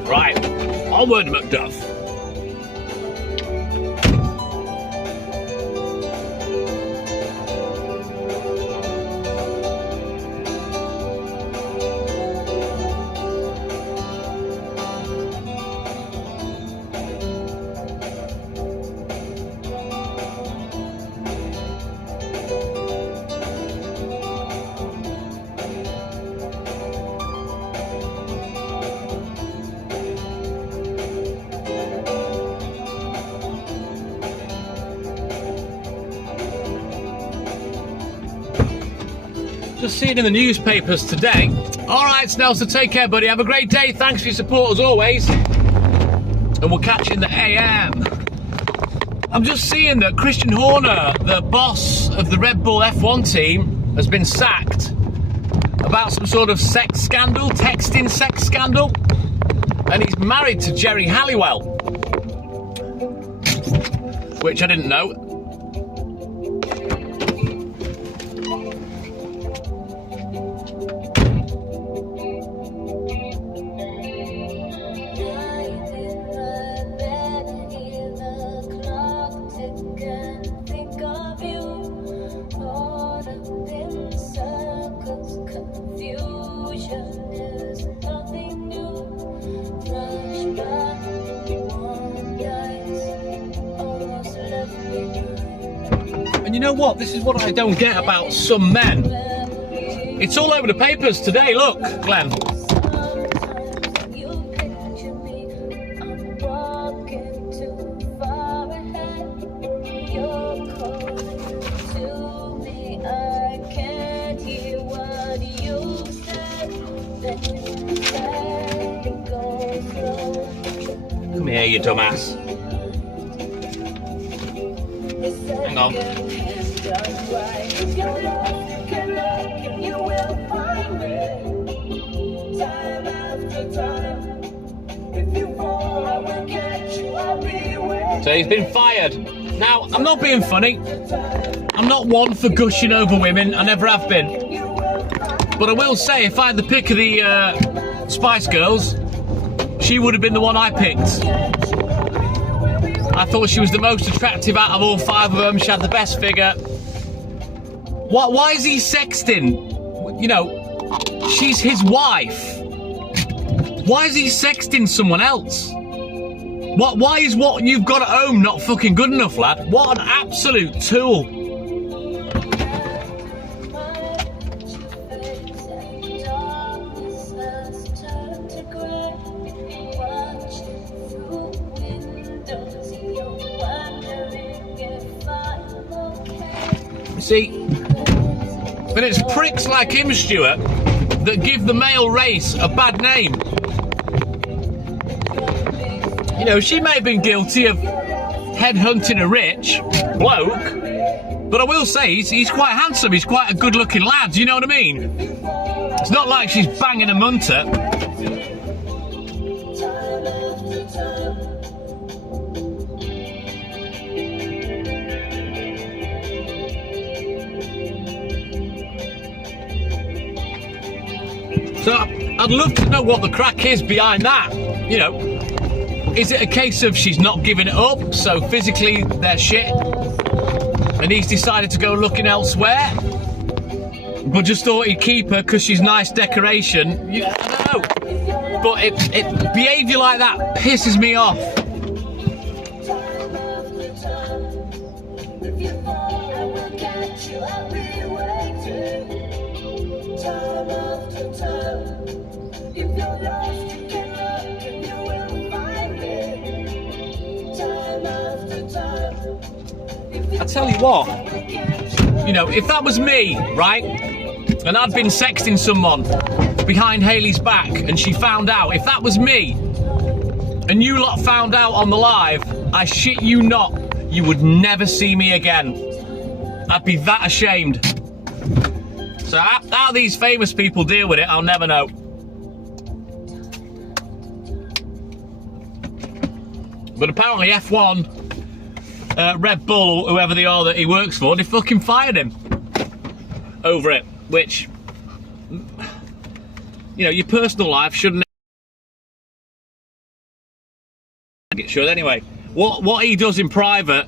Right, onward, Macduff. just seeing in the newspapers today. All right, Snelson, take care, buddy. Have a great day. Thanks for your support as always. And we'll catch you in the AM. I'm just seeing that Christian Horner, the boss of the Red Bull F1 team, has been sacked about some sort of sex scandal, texting sex scandal. And he's married to Jerry Halliwell, which I didn't know. And you know what? This is what I don't get about some men. It's all over the papers today, look, Glenn. Come here, you dumbass. Hang on. So he's been fired. Now, I'm not being funny. I'm not one for gushing over women. I never have been. But I will say, if I had the pick of the Spice Girls, she would have been the one I picked. I thought she was the most attractive out of all 5 of them. She had the best figure. Why is he sexting? You know, she's his wife. Why is he sexting someone else? Why is what you've got at home not fucking good enough, lad? What an absolute tool. See, but it's pricks like him, Stuart, that give the male race a bad name. You know, she may have been guilty of headhunting a rich bloke, but I will say he's quite handsome. He's quite a good-looking lad. You know what I mean? It's not like she's banging a munter. So I'd love to know what the crack is behind that. You know, is it a case of she's not giving it up, so physically they're shit, and he's decided to go looking elsewhere, but just thought he'd keep her because she's nice decoration? I don't know. But behaviour like that pisses me off. I tell you what, you know, if that was me, right, and I'd been sexting someone behind Hayley's back and she found out, if that was me and you lot found out on the live, I shit you not, you would never see me again. I'd be that ashamed. So how these famous people deal with it, I'll never know. But apparently F1, Red Bull, or whoever they are that he works for, they fucking fired him over it, which, you know, your personal life shouldn't it should anyway. What he does in private,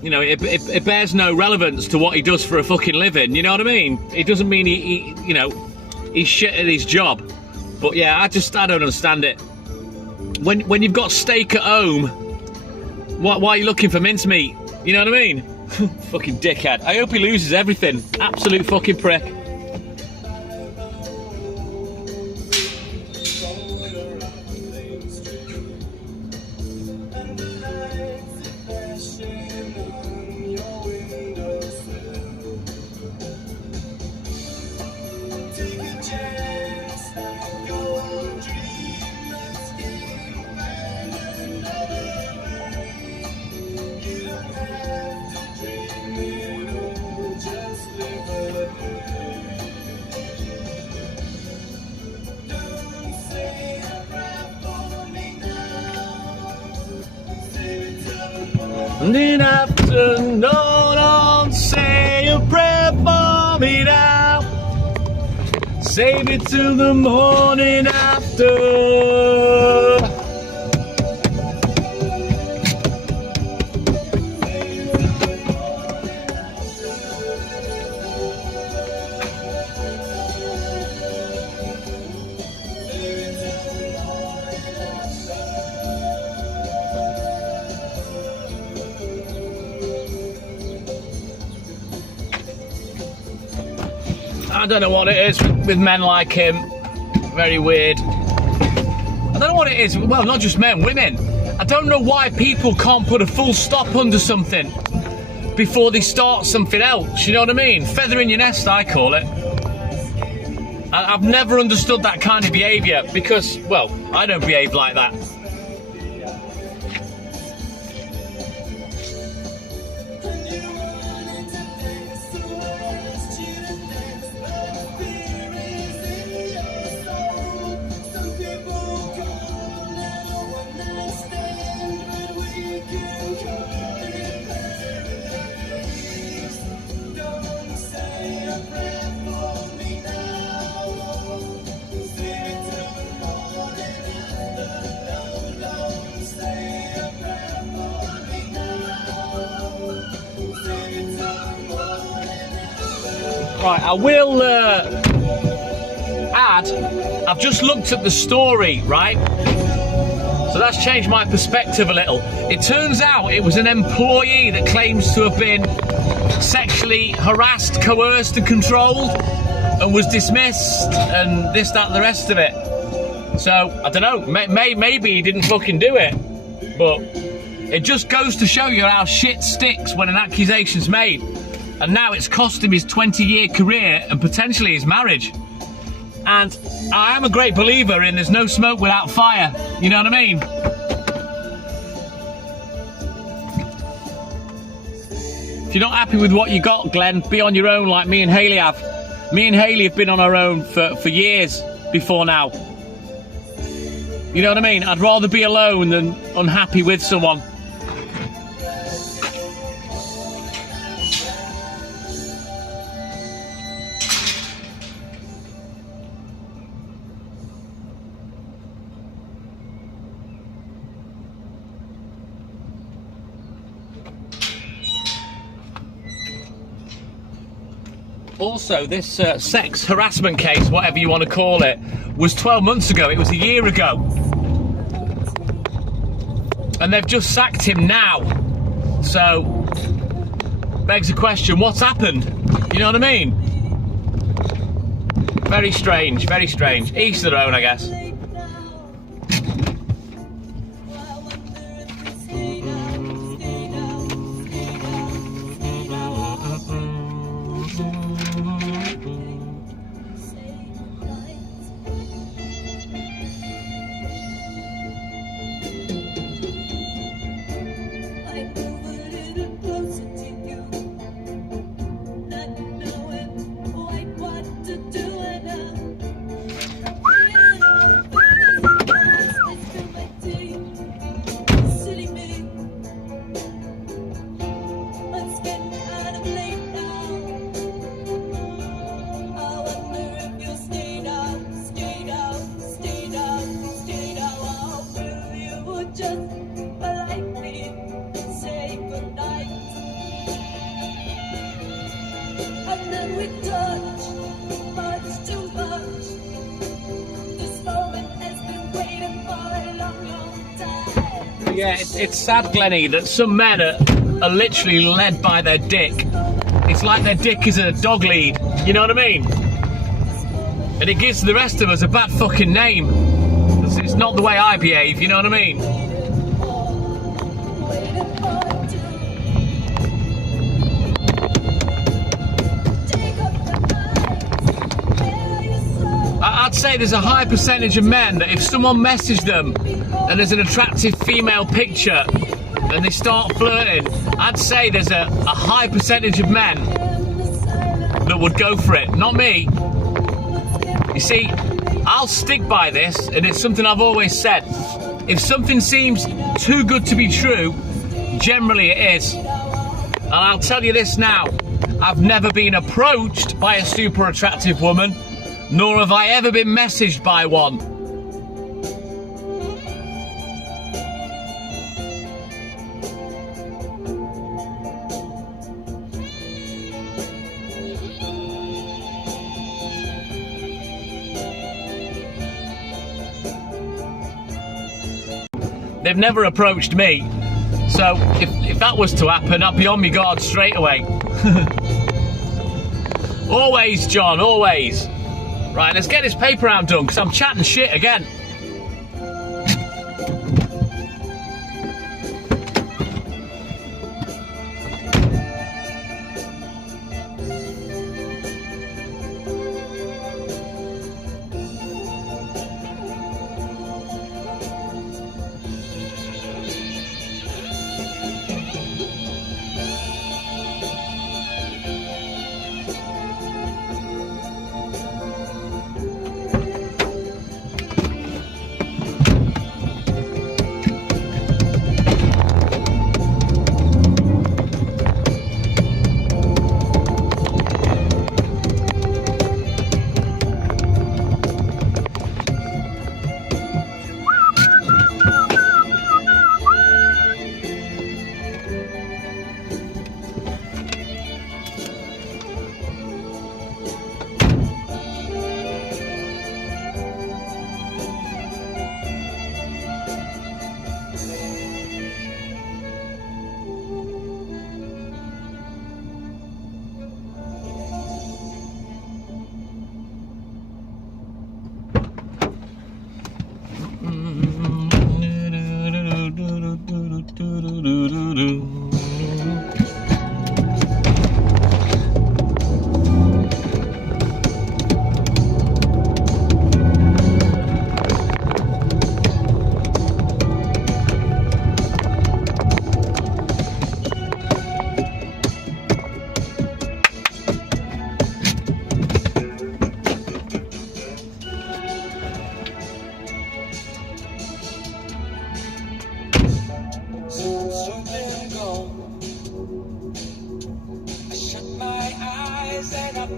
you know, it bears no relevance to what he does for a fucking living, you know what I mean? It doesn't mean he you know, he's shit at his job. But yeah, I don't understand it. When you've got steak at home, why are you looking for mincemeat? You know what I mean? Fucking dickhead. I hope he loses everything. Absolute fucking prick. And in afternoon, don't say a prayer for me now. Save it till the morning after. I don't know what it is with men like him. Very weird. I don't know what it is. Well, not just men, women. I don't know why people can't put a full stop under something before they start something else. You know what I mean? Feather in your nest, I call it. I've never understood that kind of behaviour because, well, I don't behave like that. Right, I will add, I've just looked at the story, right? So that's changed my perspective a little. It turns out it was an employee that claims to have been sexually harassed, coerced and controlled and was dismissed and this, that and the rest of it. So, I don't know, maybe he didn't fucking do it. But it just goes to show you how shit sticks when an accusation's made. And now it's cost him his 20-year career and potentially his marriage. And I am a great believer in there's no smoke without fire. You know what I mean? If you're not happy with what you got, Glenn, be on your own like me and Hayley have. Me and Hayley have been on our own for years before now. You know what I mean? I'd rather be alone than unhappy with someone. Also, this sex harassment case, whatever you want to call it, was 12 months ago. It was a year ago. And they've just sacked him now. So, begs the question, what's happened? You know what I mean? Very strange, very strange. Each to their own, I guess. Yeah, it's sad, Glenny, that some men are literally led by their dick. It's like their dick is a dog lead, you know what I mean? And it gives the rest of us a bad fucking name. It's not the way I behave, you know what I mean? I'd say there's a high percentage of men that if someone messaged them and there's an attractive female picture and they start flirting, I'd say there's a high percentage of men that would go for it. Not me. You see, I'll stick by this, and it's something I've always said. If something seems too good to be true, Generally it is. And I'll tell you this now, I've never been approached by a super attractive woman, nor have I ever been messaged by one. They've never approached me, so if that was to happen, I'd be on my guard straight away. Always, John, always. Right, let's get this paper round done, because I'm chatting shit again.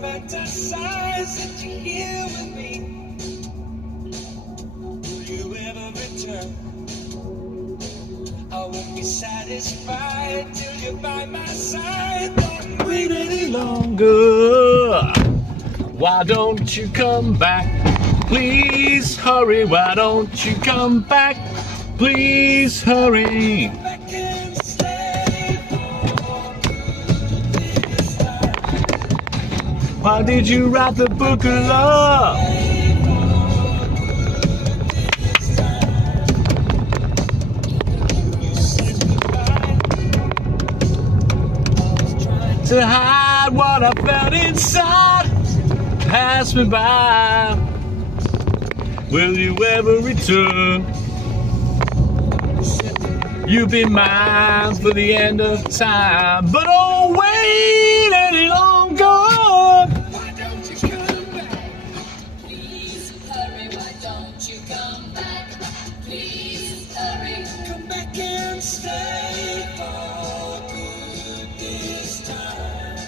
Fantasize that you're here with me. Will you ever return? I won't be satisfied till you're by my side. Don't wait any Longer. Why don't you come back? Please hurry. Why don't you come back? Please hurry. back and stay for good this time. Why did you write the book of love? To hide what I felt inside, pass me by. Will you ever return? You'll be mine for the end of time, but don't wait any longer. Why don't you come back? Please hurry, why don't you come back? Please hurry. Come back and stay for good this time.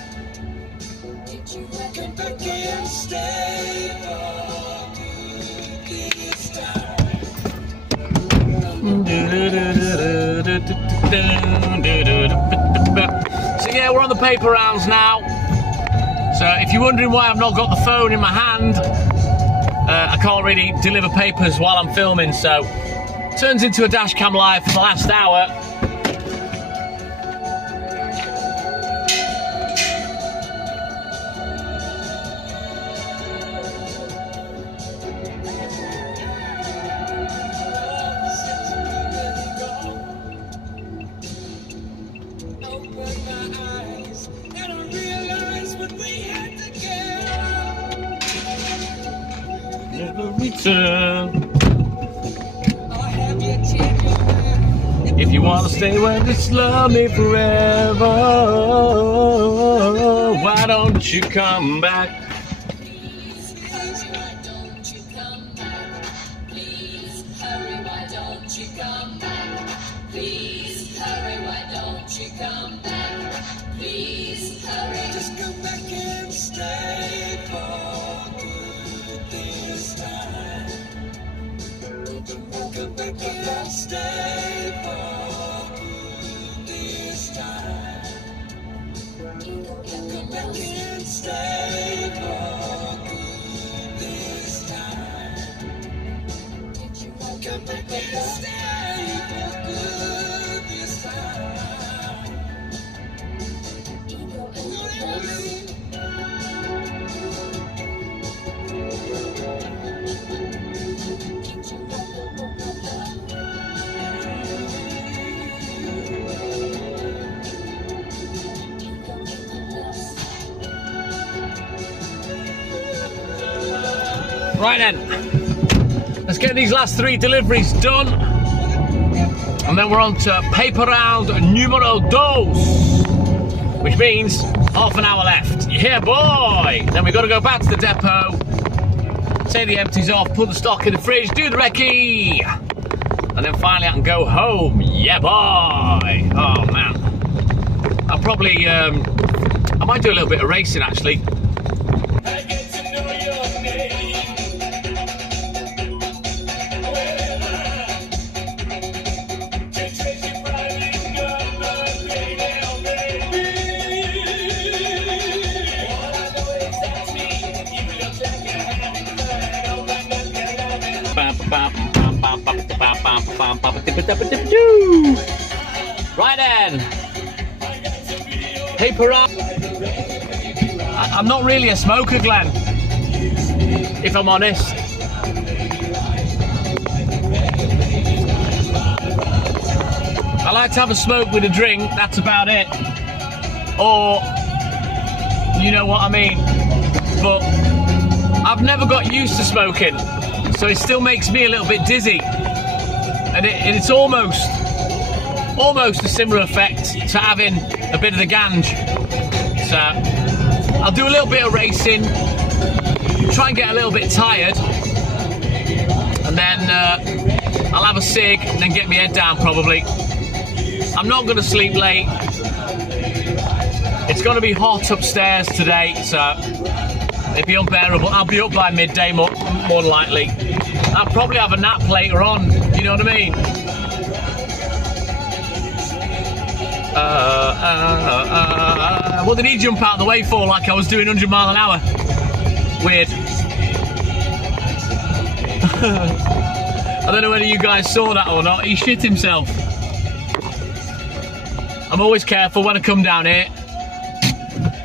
Did you Come back and stay for good this time. So yeah, we're on the paper rounds now. So if you're wondering why I've not got the phone in my hand, I can't really deliver papers while I'm filming, so turns into a dash cam live for the last hour. Open my eyes and I realize what we had together. Never return. I'll have you take your hand. If you want to stay, well, just love me forever. Why don't you come back? Please hurry, why don't you come back? Please hurry, why don't you come back? Please hurry, why don't Right then, let's get these last 3 deliveries done, and then we're on to paper round numero dos, which means half an hour left. Yeah, boy! Then we've got to go back to the depot, take the empties off, put the stock in the fridge, do the recce, and then finally I can go home. Yeah, boy! Oh man, I'll probably I might do a little bit of racing actually. Right then, paper round. I'm not really a smoker, Glenn, if I'm honest. I like to have a smoke with a drink, that's about it. Or, you know what I mean. But I've never got used to smoking, so it still makes me a little bit dizzy. And it's almost a similar effect to having a bit of the ganj. So I'll do a little bit of racing, try and get a little bit tired, and then I'll have a cig and then get my head down probably. I'm not going to sleep late. It's going to be hot upstairs today, so it'll be unbearable. I'll be up by midday more than likely. I'll probably have a nap later on, you know what I mean? What did he jump out of the way for like I was doing 100 mile an hour? Weird. I don't know whether you guys saw that or not. He shit himself. I'm always careful when I come down here.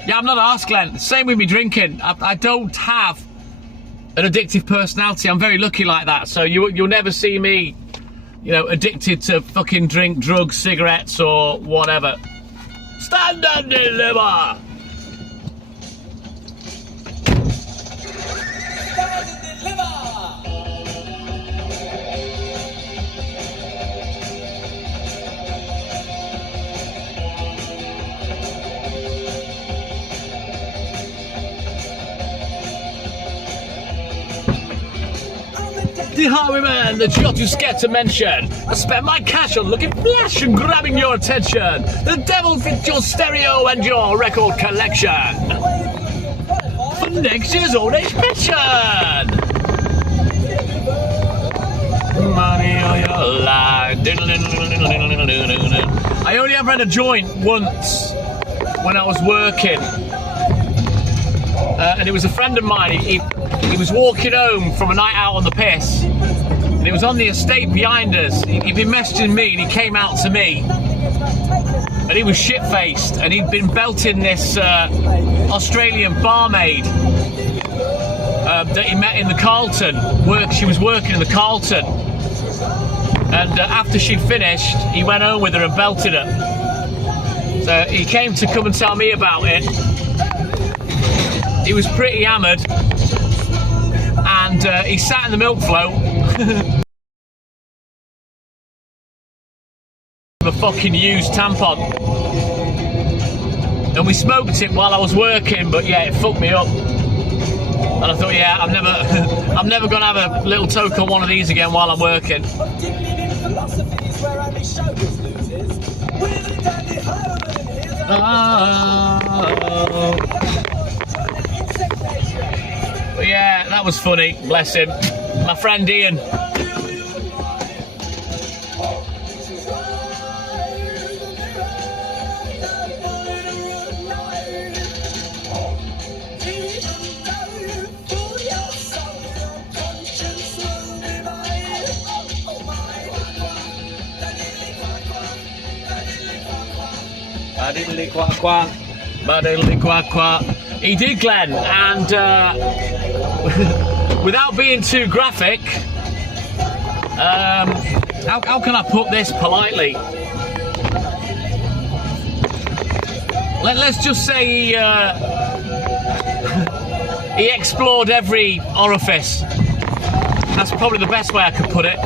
Yeah, I'm not arsed, Glenn. Same with me drinking. I don't have an addictive personality. I'm very lucky like that. So you'll never see me, you know, addicted to fucking drink, drugs, cigarettes, or whatever. Stand and deliver! The highwayman that you're too scared to mention. I spent my cash on looking flash and grabbing your attention. The devil fits your stereo and your record collection. For next year's old age pension. Money on your life. I only ever had a joint once when I was working. And it was a friend of mine. He was walking home from a night out on the piss, and it was on the estate behind us. He'd been messaging me, and he came out to me, and he was shit-faced, and he'd been belting this Australian barmaid that he met in the Carlton. She was working in the Carlton, and after she'd finished, he went home with her and belted her. So he came to come and tell me about it. He was pretty hammered, and he sat in the milk float with a fucking used tampon, and we smoked it while I was working, but yeah, it fucked me up. And I thought, yeah, I'm never gonna have a little toke on one of these again while I'm working. But yeah, that was funny, bless him. My friend Ian. Ba-diddly qua qua. Ba-diddly qua qua. He did, Glenn, and without being too graphic, how can I put this politely? Let's just say he explored every orifice. That's probably the best way I could put it.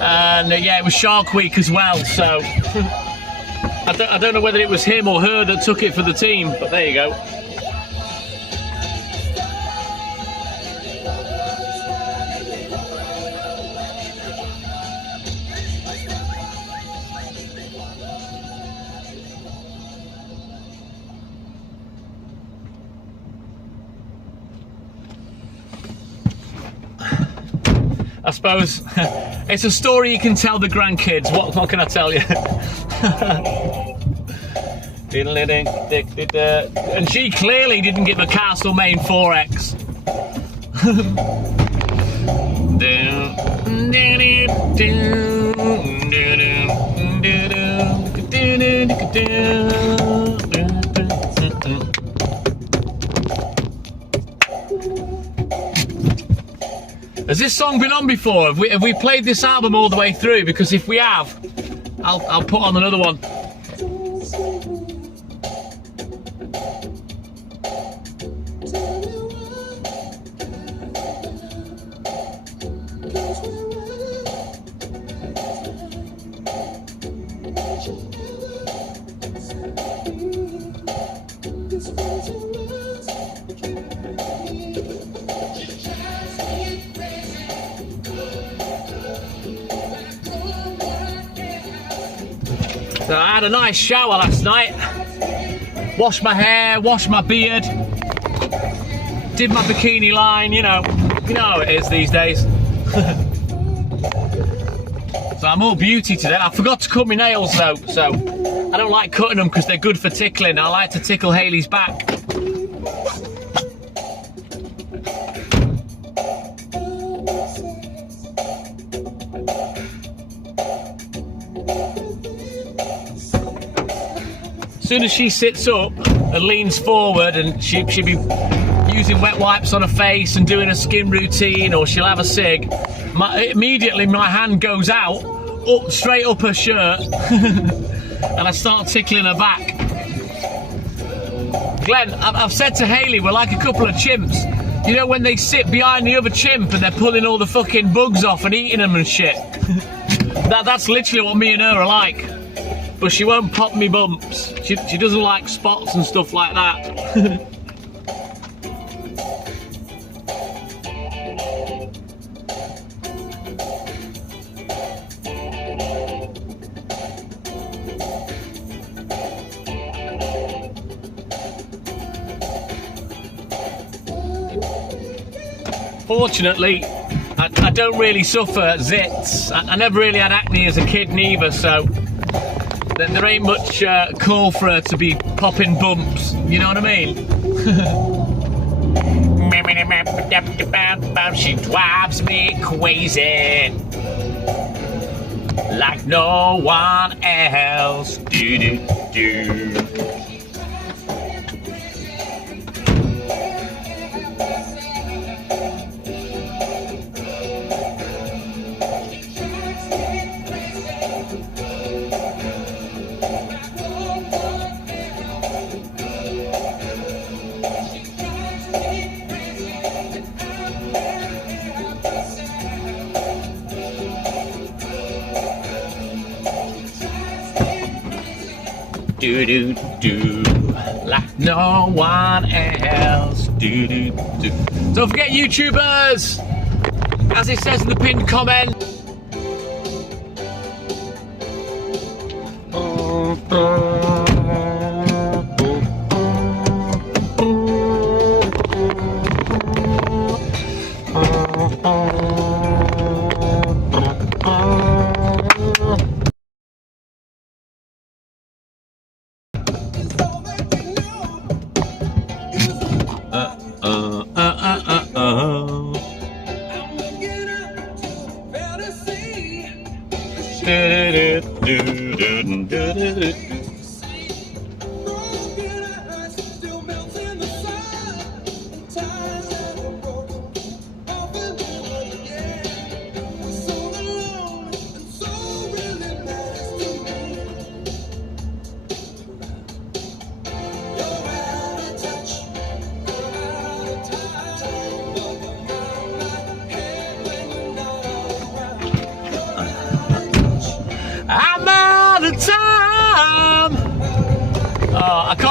And yeah, it was Shark Week as well, so I don't know whether it was him or her that took it for the team, but there you go. I suppose it's a story you can tell the grandkids. What can I tell you? And she clearly didn't get the Castlemaine 4X. Has this song been on before? Have we played this album all the way through? Because if we have, I'll put on another one. So I had a nice shower last night, washed my hair, washed my beard, did my bikini line, you know how it is these days. So I'm all beauty today. I forgot to cut my nails though, so I don't like cutting them because they're good for tickling. I like to tickle Hayley's back. As soon as she sits up and leans forward, and she'll be using wet wipes on her face and doing a skin routine, or she'll have a cig, immediately my hand goes out, straight up her shirt, and I start tickling her back. Glenn, I've said to Hayley, we're like a couple of chimps. You know when they sit behind the other chimp and they're pulling all the fucking bugs off and eating them and shit? That's literally what me and her are like. But she won't pop me bumps. She doesn't like spots and stuff like that. Fortunately, I don't really suffer zits. I never really had acne as a kid neither, so there ain't much call for her to be popping bumps, you know what I mean? She drives me crazy like no one else. Do. Do like no one else. Do. Don't forget, YouTubers, as it says in the pinned comment.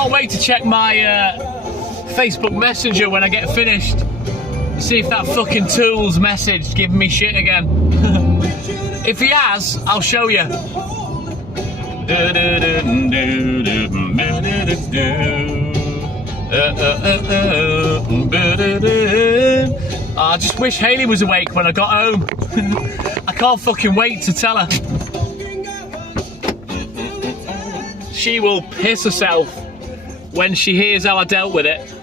can't wait to check my Facebook Messenger when I get finished. See if that fucking Tools message giving me shit again. If he has, I'll show you. I just wish Hayley was awake when I got home. I can't fucking wait to tell her. She will piss herself when she hears how I dealt with it.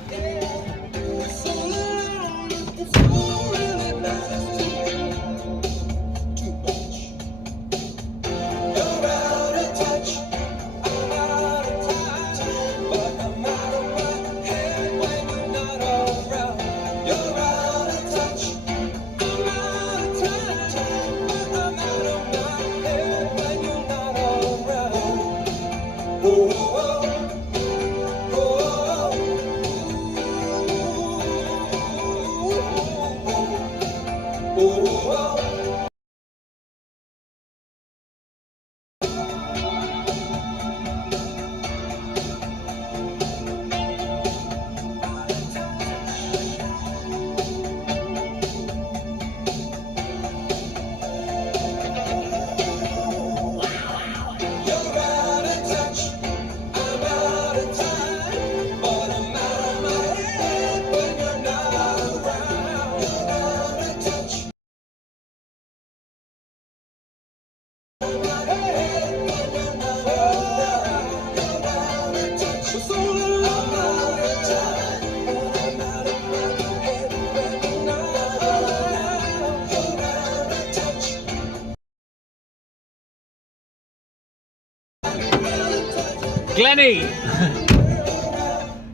Glenny,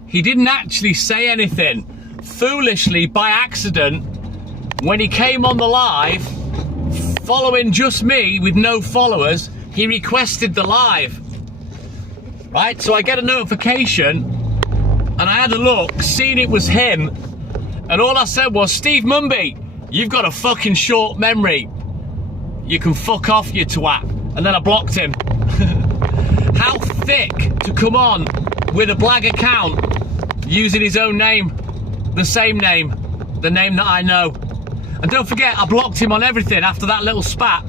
he didn't actually say anything. Foolishly, by accident, when he came on the live, following just me with no followers, he requested the live. Right, so I get a notification, and I had a look, seen it was him, and all I said was, Steve Mumby, you've got a fucking short memory. You can fuck off, you twat. And then I blocked him. How thick to come on with a blag account using his own name, the same name, the name that I know. And don't forget, I blocked him on everything after that little spat.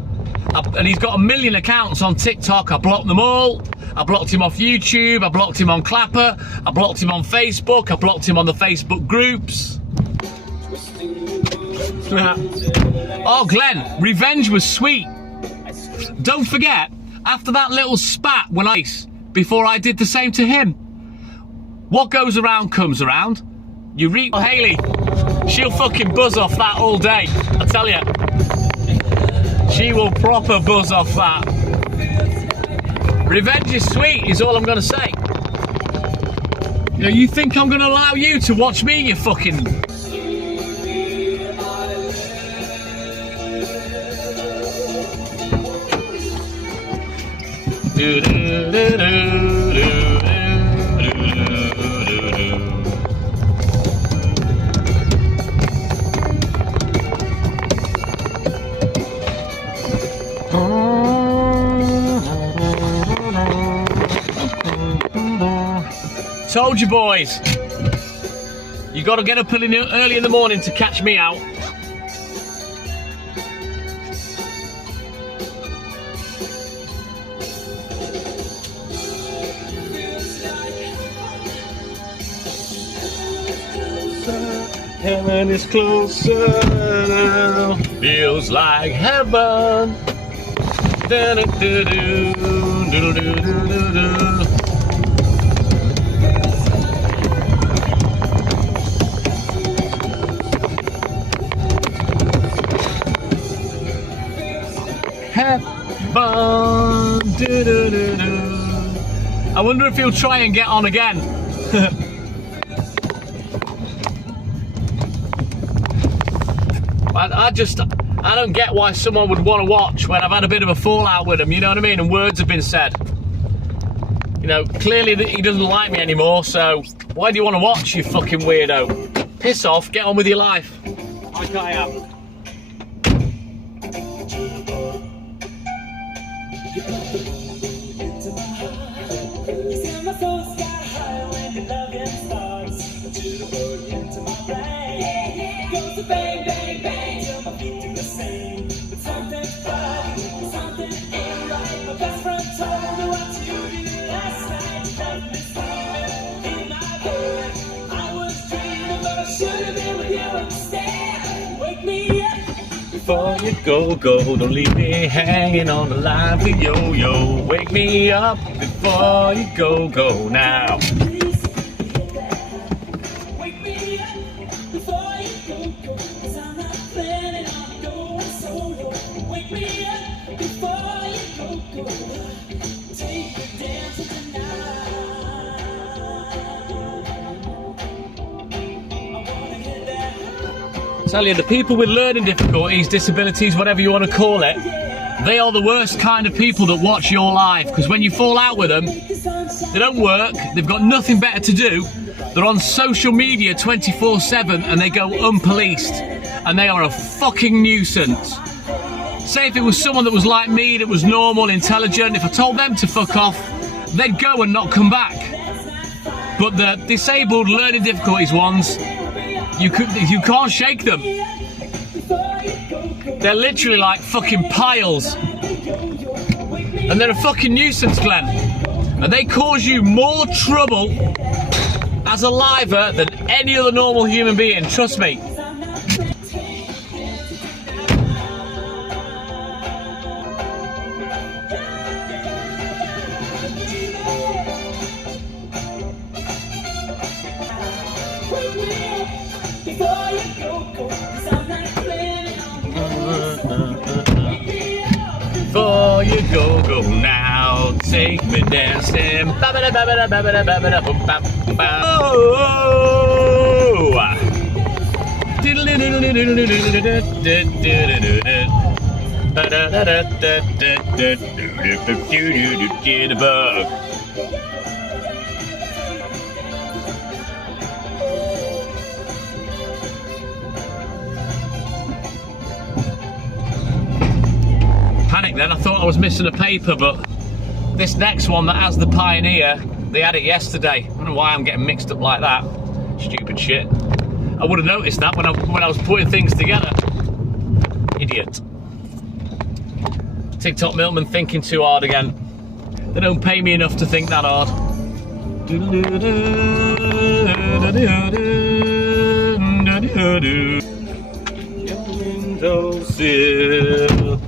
And he's got 1 million accounts on TikTok. I blocked them all. I blocked him off YouTube. I blocked him on Clapper. I blocked him on Facebook. I blocked him on the Facebook groups. Oh, Glenn, revenge was sweet. Don't forget, after that little spat before I did the same to him. What goes around comes around. You reap. Oh, Hayley, she'll fucking buzz off that all day, I tell you. She will proper buzz off that. Revenge is sweet, is all I'm gonna say. You know, you think I'm gonna allow you to watch me, you fucking... Told you, boys. You got to get up early in the morning to catch me out. Heaven is closer now. Feels like heaven. I wonder if he'll try and get on again. I don't get why someone would want to watch when I've had a bit of a fallout with him, you know what I mean? And words have been said. You know, clearly he doesn't like me anymore, so why do you want to watch, you fucking weirdo? Piss off, get on with your life. Like I am. My soul's got high. goes to bang, bang, bang till my feet do the same. But something's funny, something ain't right. My best friend told me what you did last night. You left me sleeping in my bed. I was dreaming, but I should have been with you instead. Wake me up. Before you go, go, don't leave me hanging on the line for yo-yo. Wake me up before you go, go now. Wake me up before you go, go. 'Cause I'm not planning on going solo. Wake me up before you go, go. Take me dancing tonight. I wanna hear that. Tell you, the people with learning difficulties, disabilities, whatever you want to call it, they are the worst kind of people that watch your life, because when you fall out with them, they don't work, they've got nothing better to do, they're on social media 24/7 and they go unpoliced, and they are a fucking nuisance. Say if it was someone that was like me, that was normal, intelligent, if I told them to fuck off, they'd go and not come back. But the disabled learning difficulties ones, you can't shake them. They're literally like fucking piles. And they're a fucking nuisance, Glenn. And they cause you more trouble as a liver than any other normal human being, trust me. Before you go, go. 'Cause I'm not planning on going solo. Before you go, go now. Take me dancing. Panic then, I thought I was missing a paper, but this next one that has the Pioneer, they had it yesterday. I don't know why I'm getting mixed up like that. Stupid shit. I would have noticed that when I was putting things together. Idiot. TikTok Milkman thinking too hard again. They don't pay me enough to think that hard. Windowsill.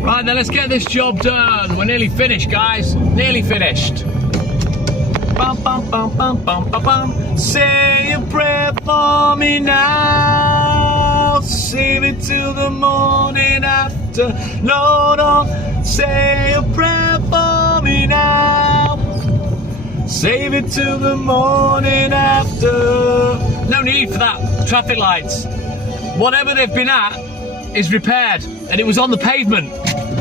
Right then, let's get this job done. We're nearly finished, guys. Nearly finished. Bum, bum, bum, bum, bum, bum, bum. Say a prayer for me now. Save it till the morning after. No, don't say a prayer for me now. Save it till the morning after. No need for that. Traffic lights. Whatever they've been at is repaired, and it was on the pavement.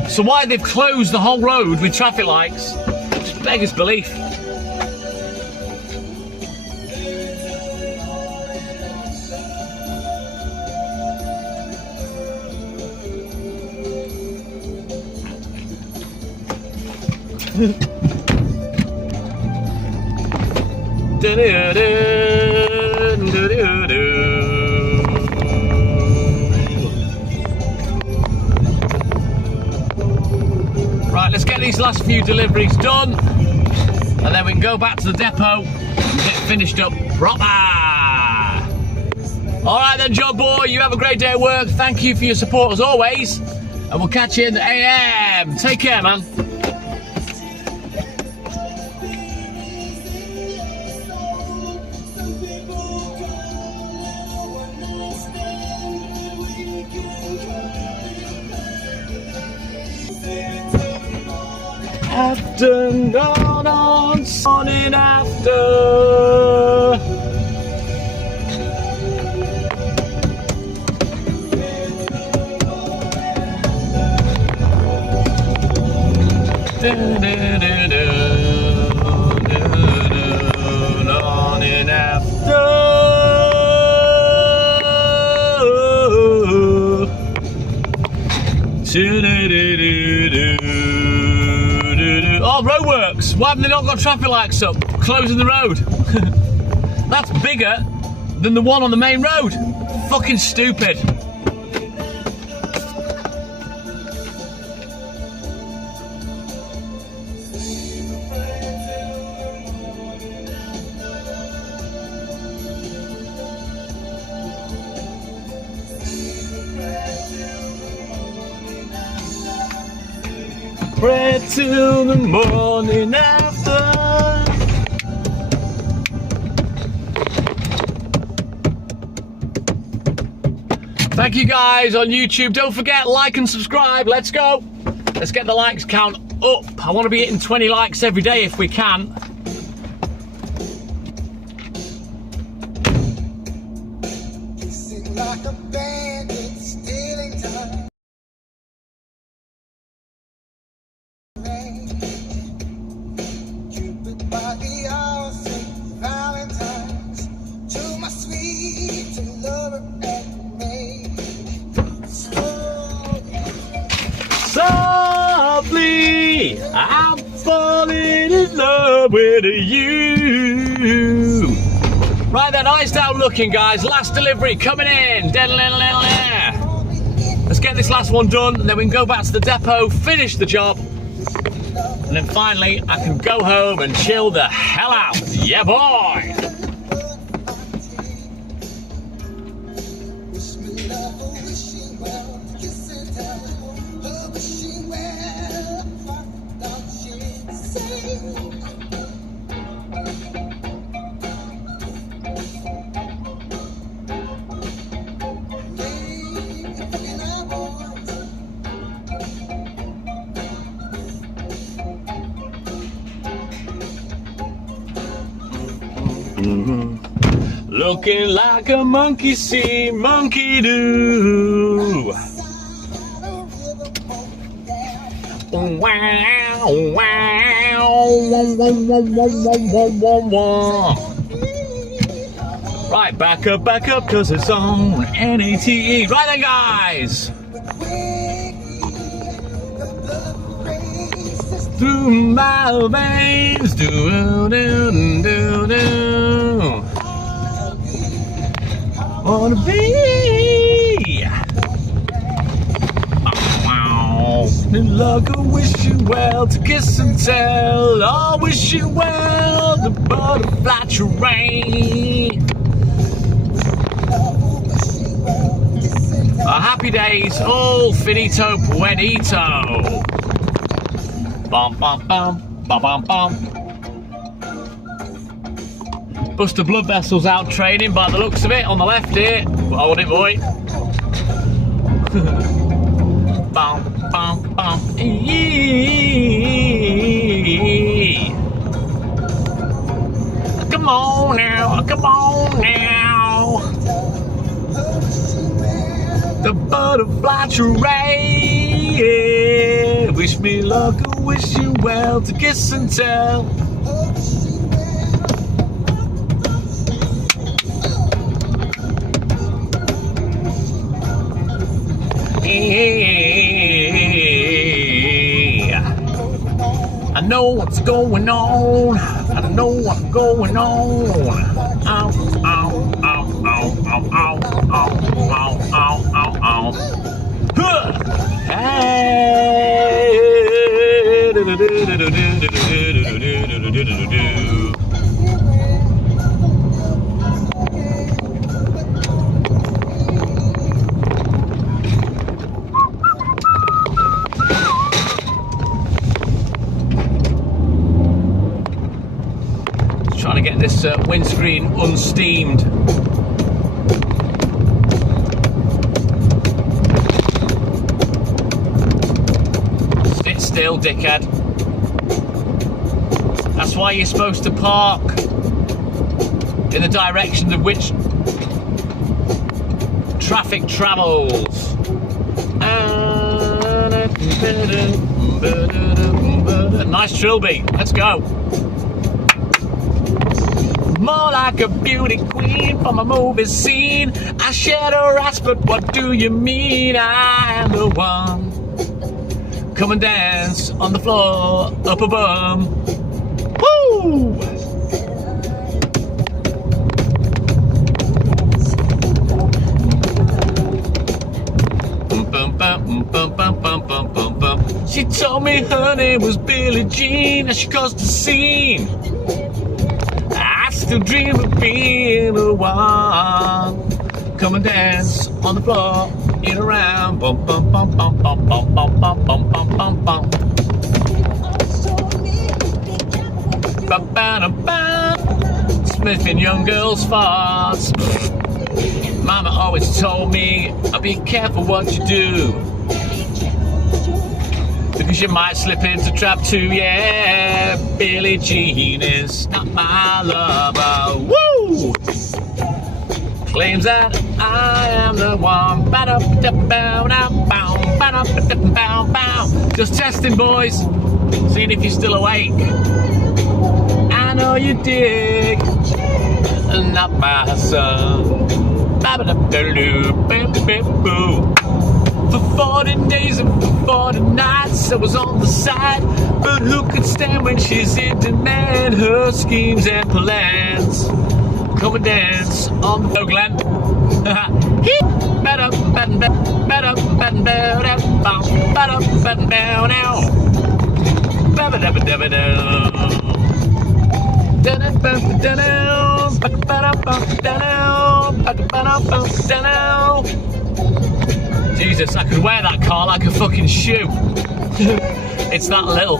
So why they've closed the whole road with traffic lights, just beggars belief. Right, let's get these last few deliveries done, and then we can go back to the depot and get finished up proper. All right then, John boy, you have a great day at work. Thank you for your support as always, and we'll catch you in the AM. Take care, man. After, gone on, morning after. Morning after. Oh, roadworks. Why haven't they not got traffic lights up? Closing the road. That's bigger than the one on the main road. Fucking stupid. Pray till the morning after. Thank you guys on YouTube. Don't forget, like and subscribe. Let's go. Let's get the likes count up. I want to be hitting 20 likes every day if we can. Sing like a bandit, stealing time. Cupid by the hour, St. Valentine's to my sweet lover and maid. Softly, I'm falling in love with you. Right then, eyes down looking, guys. Last delivery coming in. Let's get this last one done, and then we can go back to the depot, finish the job, and then finally I can go home and chill the hell out. Yeah, boy. Looking like a monkey see, monkey do. Wow, wow. Right, back up, cause it's on NATE. Right then, guys. Through my veins, do. Wanna be like I wish you well to kiss and tell. I wish you well the butterfly train. Happy days, all finito buenito. Bum bum bum bum bum bum. Buster Blood Vessel's out training by the looks of it on the left here. Hold it, boy. Bum, bum, bum. Yee. Come on now, come on now. The butterfly train. Wish me luck, I wish you well to kiss and tell. I know what's going on. I know what's going on. Ow, ow, ow, ow, ow, ow, ow, ow, ow, ow, ow. Hey. Trying to get this windscreen unsteamed. Sit still, dickhead. That's why you're supposed to park in the direction of which traffic travels. Nice drill beat. Let's go. More like a beauty queen from a movie scene. I shed her ass, but what do you mean? I am the one. Come and dance on the floor, up a bum. Woo! She told me her name was Billie Jean, and she caused a scene. I still dream of being the one. Come and dance on the floor, in around, bum bum bum bum bum bum bum bum bum bum bum bum. Sniffing young girls' farts. Mama always told me, be careful what you do, because you might slip into trap too. Yeah, Billie Jean is not my lover. Woo! Claims that I am the one. Just testing, boys. Seeing if you're still awake. I know you dig. Not my son. For 40 days and for 40 nights I was on the side, but who could stand when she's in demand? Her schemes and plans. Come and dance on the floor, Glenn. Jesus, I could wear that car like a fucking shoe. It's that little.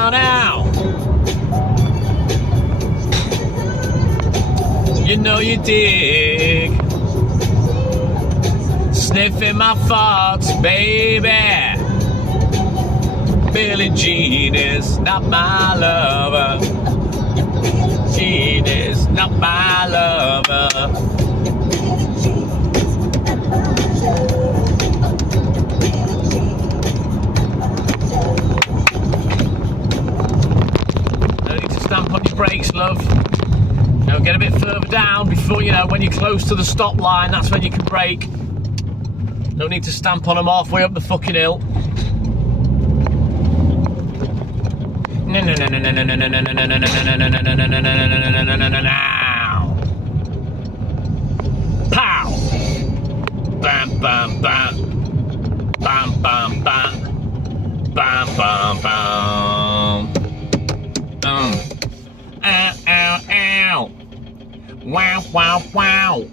Now. You know you dig. Sniffing my farts, baby. Billie Jean is not my lover. Jean is not my lover. No need to stamp on your brakes, love. Now get a bit further down before, you know, when you're close to the stop line, that's when you can brake. No need to stamp on them halfway up the fucking hill. No, no, no, no, no, no, no, no, no, no, no, no, no, no, no, no, no, no, no, no. Pow! Bam, bam, bam. Bam, bam, bam. Bam, bam, bam. Ow, ow, ow. Wow, wow, wow.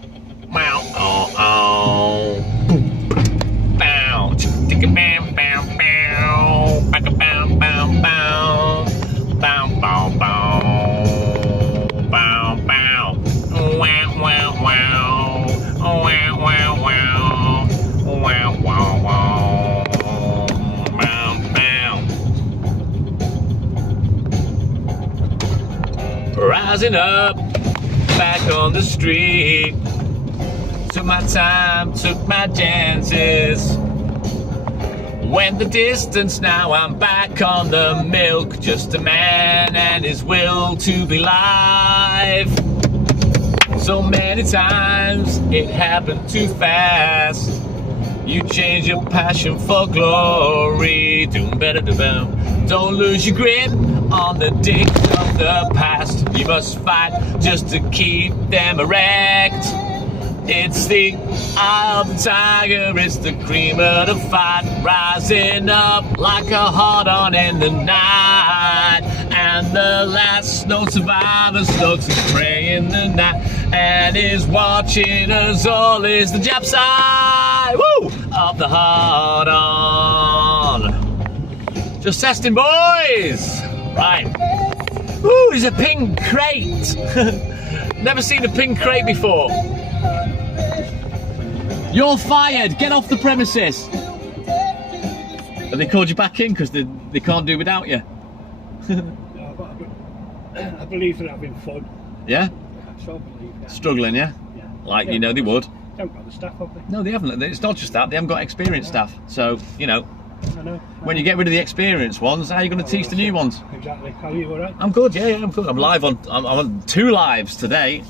Wow, oh, oh. Bow. Ticka, bam, bam, bow. Bam, bam, bam, bow. Bow, bow, bow. Bow, bow. Wow, wow, wow. Wow, wow, wow. Wow, wow, wow. Bow, bow. Rising up, back on the street. Took my time, took my chances. Went the distance, now I'm back on the milk. Just a man and his will to be live. So many times it happened too fast. You change your passion for glory. Doom better do boom. Don't lose your grip on the dicks of the past. You must fight just to keep them erect. It's the eye of the tiger, it's the cream of the fight, rising up like a hard on in the night. And the last snow survivor starts to pray in the night, and is watching us all is the Jap side, woo, of the hard on. Just testing, boys. Right. Ooh, there's a pink crate. Never seen a pink crate before. You're fired. Get off the premises. Have they called you back in because they can't do without you? I believe that I've been fun. Yeah? I so believe that. Struggling, yeah? Yeah. Like, you know they would. They haven't got the staff, have they? No, they haven't. It's not just that. They haven't got experienced staff. So, you know, I know. when you get rid of the experienced ones, how are you going to teach the new ones? Exactly. How are you, alright? I'm good, yeah, I'm good. I'm live on, I'm on 2 lives today.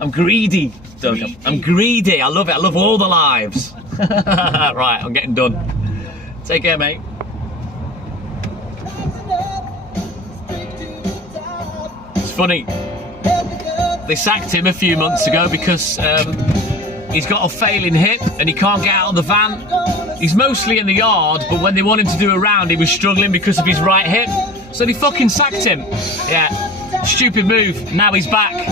I'm greedy, Doug. I'm greedy. I love it. I love all the lives. Right, I'm getting done. Take care, mate. It's funny. They sacked him a few months ago because he's got a failing hip and he can't get out of the van. He's mostly in the yard, but when they wanted to do a round, he was struggling because of his right hip. So they fucking sacked him. Yeah, stupid move. Now he's back.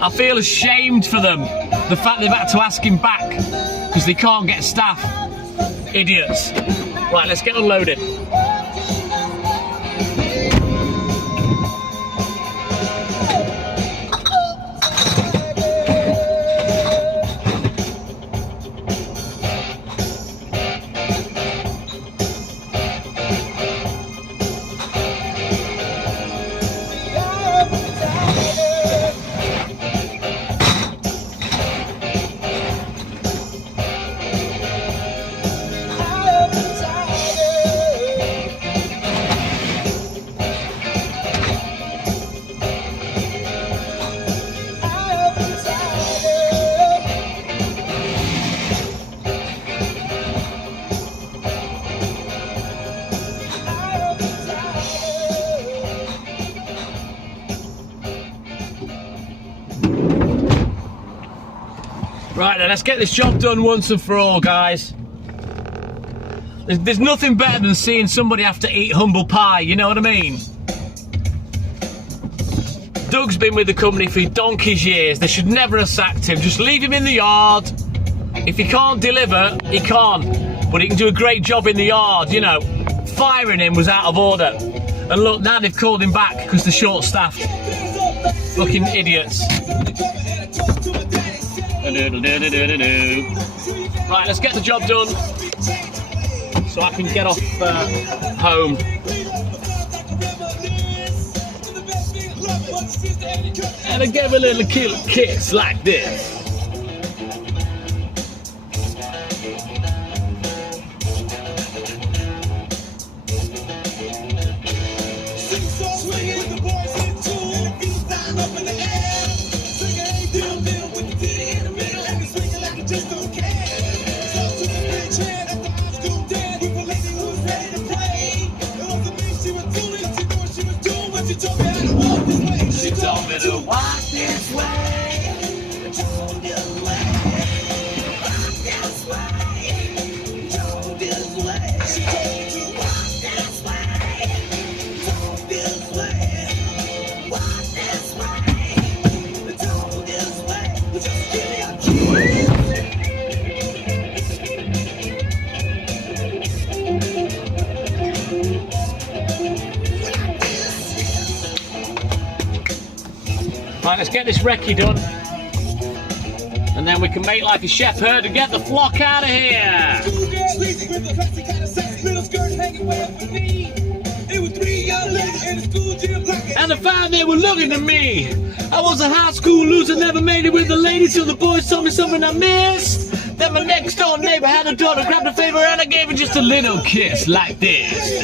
I feel ashamed for them. The fact they've had to ask him back because they can't get staff. Idiots. Right, let's get unloaded. Right then, let's get this job done once and for all, guys. There's nothing better than seeing somebody have to eat humble pie, you know what I mean? Doug's been with the company for donkey's years. They should never have sacked him. Just leave him in the yard. If he can't deliver, he can't. But he can do a great job in the yard, you know. Firing him was out of order. And look, now they've called him back because they're short-staffed. Fucking idiots. Right, let's get the job done so I can get off home. And I give a little kiss like this. She told me to walk this way. Walk this way. Walk this way. Walk this way. She told me to walk this way. Walk this way. Walk this way. Walk this way. Just give me a kiss. Right, let's get this recce done. And then we can make like a shepherd and get the flock out of here. And the fact they were looking at me. I was a high school loser, never made it with the ladies till the boys told me something I missed. Then my next door neighbor had a daughter, grabbed a favor and I gave her just a little kiss like this.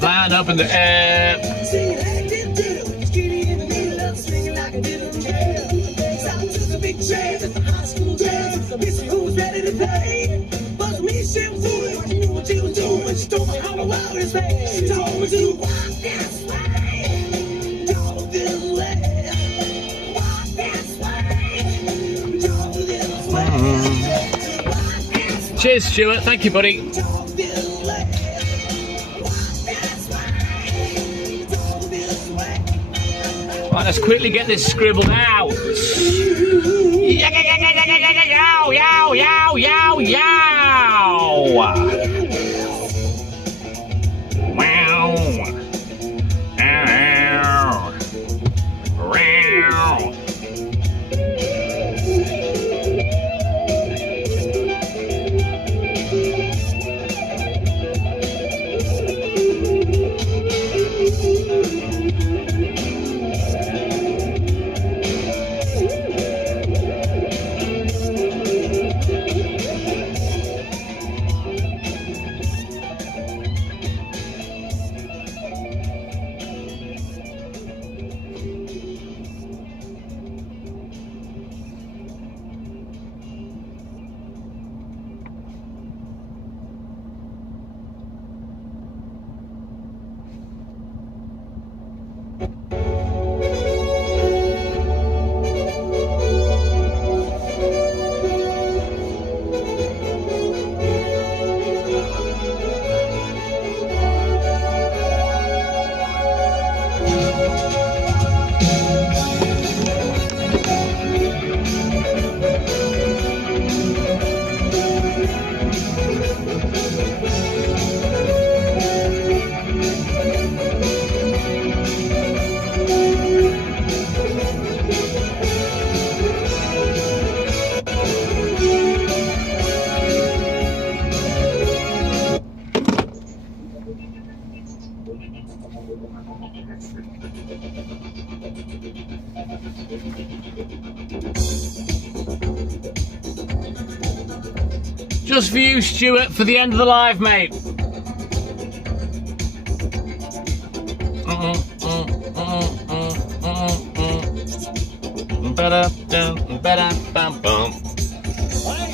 Flying up in the air. Cheers, Stuart. Thank you, buddy. Don't feel this way. Don't feel this way. Right, let's quickly get this scribbled out. Yow, yow, yow, yow, yow. Wow. Ow. Row. Just for you, Stuart, for the end of the live, mate.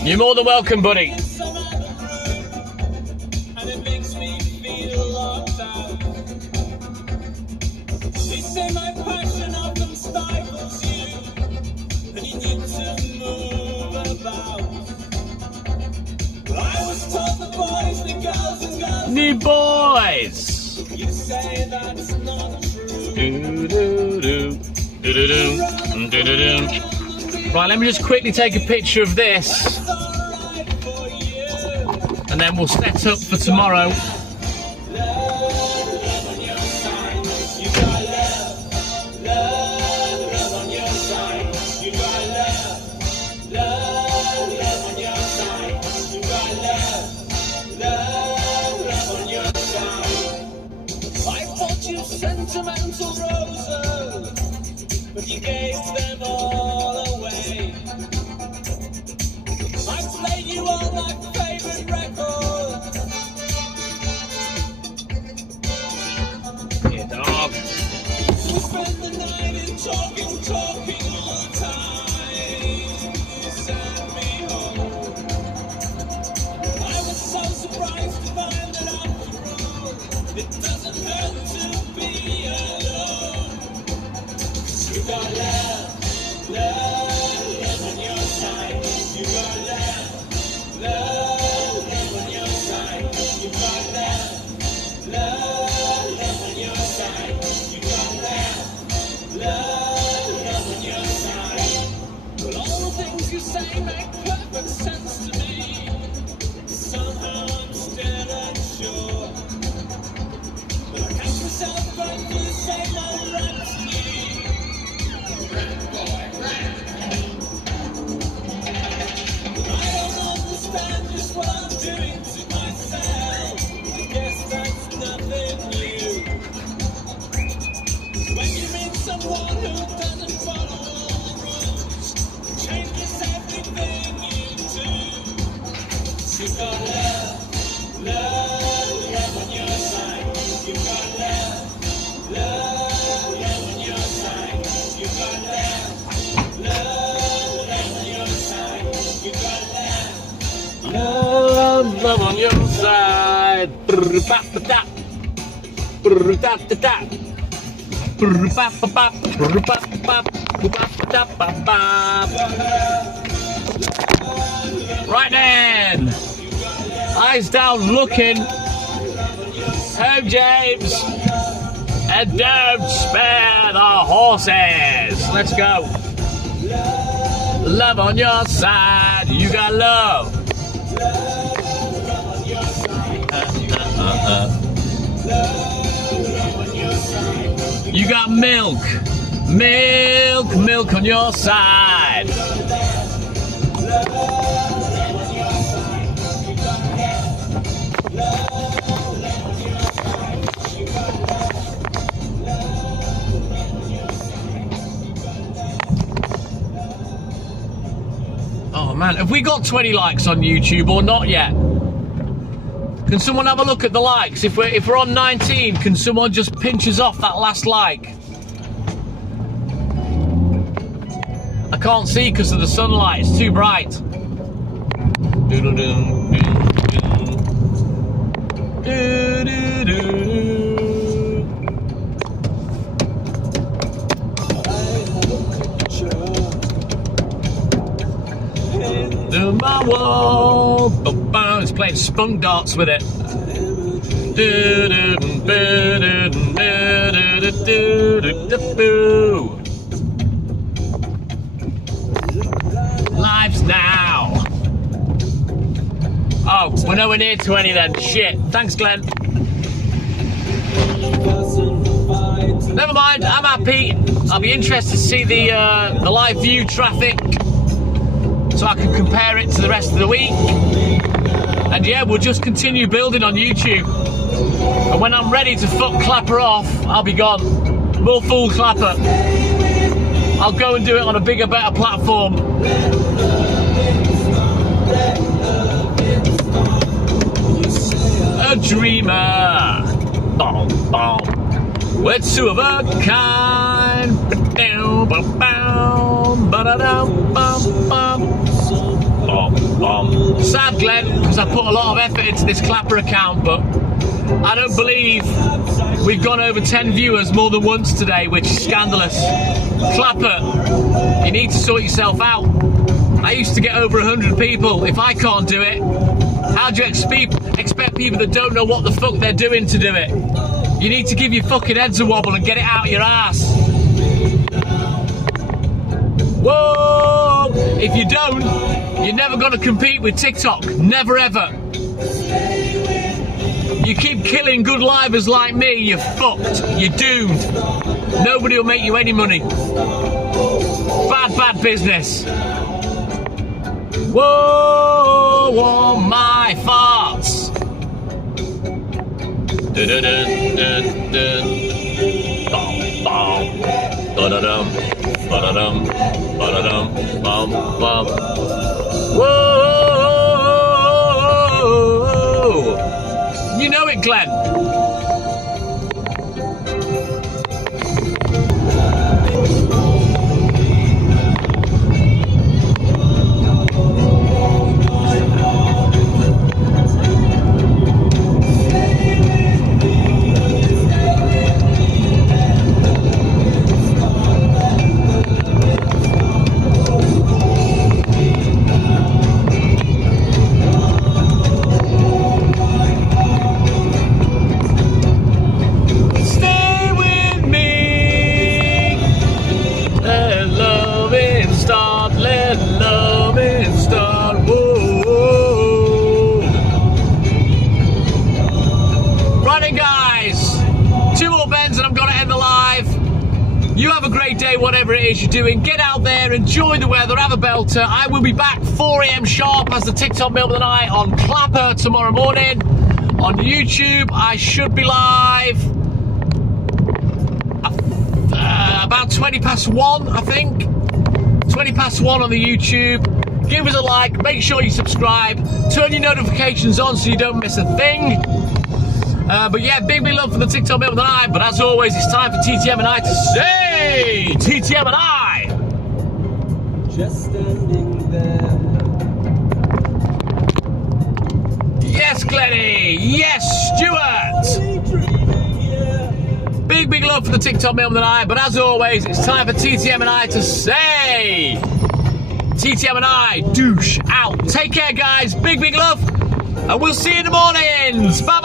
You're more than welcome, buddy. And it makes me feel locked out. They say my passion often stifles you, and you need to move about. But I was told the boys, the girls, and girls. New boys. You say that's not true. Right, let me just quickly take a picture of this, It's alright for you. and then we'll set up for tomorrow. Love on your side. You got love on your side. You got love on your side. You got love on your side. I bought you sentimental roses, but you gave them all away. I played you all my favorite records. Yeah, dog. We spend the night in talking all the time. You sent me home. I was so surprised to find that after all, it doesn't hurt to be alone. 'Cause you got love on your side. You got love on your side. You got love on your side. You got love on your side. Well, all the things you say make perfect sense to me. Somehow I'm still unsure. But I catch myself going through the same old rhapsody. I don't understand just what I'm doing to myself. I guess that's nothing new. When you meet someone who doesn't follow all the rules, it changes everything you do. You got love on your side. You got love on your side. You got love on your side. You got Love on your side. Brr-ba-ba-da. Brr-da-da-da. Brr-ba-ba-ba. Brr-ba-ba-ba. Brr-ba-ba-ba-ba. Right then. Eyes down, looking. Home, James. And don't spare the horses. Let's go. Love on your side. You got love. You got milk. Milk, milk on your side. Oh man, have we got 20 likes on YouTube or not yet? Can someone have a look at the likes? If we're on 19, can someone just pinch us off that last like? I can't see because of the sunlight, it's too bright. Do my wall, it's playing spunk darts with it. Lives now. Oh, we're nowhere near 20 then. Shit. Thanks, Glenn. Never mind. I'm happy. I'll be interested to see the live view traffic, so I can compare it to the rest of the week. And yeah, we'll just continue building on YouTube. And when I'm ready to fuck Clapper off, I'll be gone. More fool Clapper. I'll go and do it on a bigger, better platform. A dreamer. Boom, boom. We're two of a kind. Sad, Glenn, because I put a lot of effort into this Clapper account, but I don't believe we've gone over 10 viewers more than once today, which is scandalous. Clapper, you need to sort yourself out. I used to get over 100 people. If I can't do it, how do you expect people that don't know what the fuck they're doing to do it? You need to give your fucking heads a wobble and get it out of your ass. Whoa! If you don't, you're never going to compete with TikTok. Never ever. You keep killing good livers like me, you're fucked. You're doomed. Nobody will make you any money. Bad, bad business. Whoa, whoa, my farts. Bom, bom. Ba-da-dum, ba-da-dum, ba-da-dum, bum, bum. Whoa! You know it, Glenn. Whatever it is you're doing, get out there, enjoy the weather, have a belter. I will be back 4 a.m. sharp as the TikTok Middle of the Night on Clapper tomorrow morning. On YouTube, I should be live about 20 past 1, I think. 20 past 1 on the YouTube. Give us a like, make sure you subscribe, turn your notifications on so you don't miss a thing. But yeah, big love for the TikTok Middle of the Night. But as always, it's time for TTM and I to say TTM and I. Just standing there. Yes, Glenny. Yes, Stuart. Big love for the TikTok Middle of the Night. But as always, it's time for TTM and I to say TTM and I douche out. Take care, guys. Big love. And we'll see you in the mornings. Bye.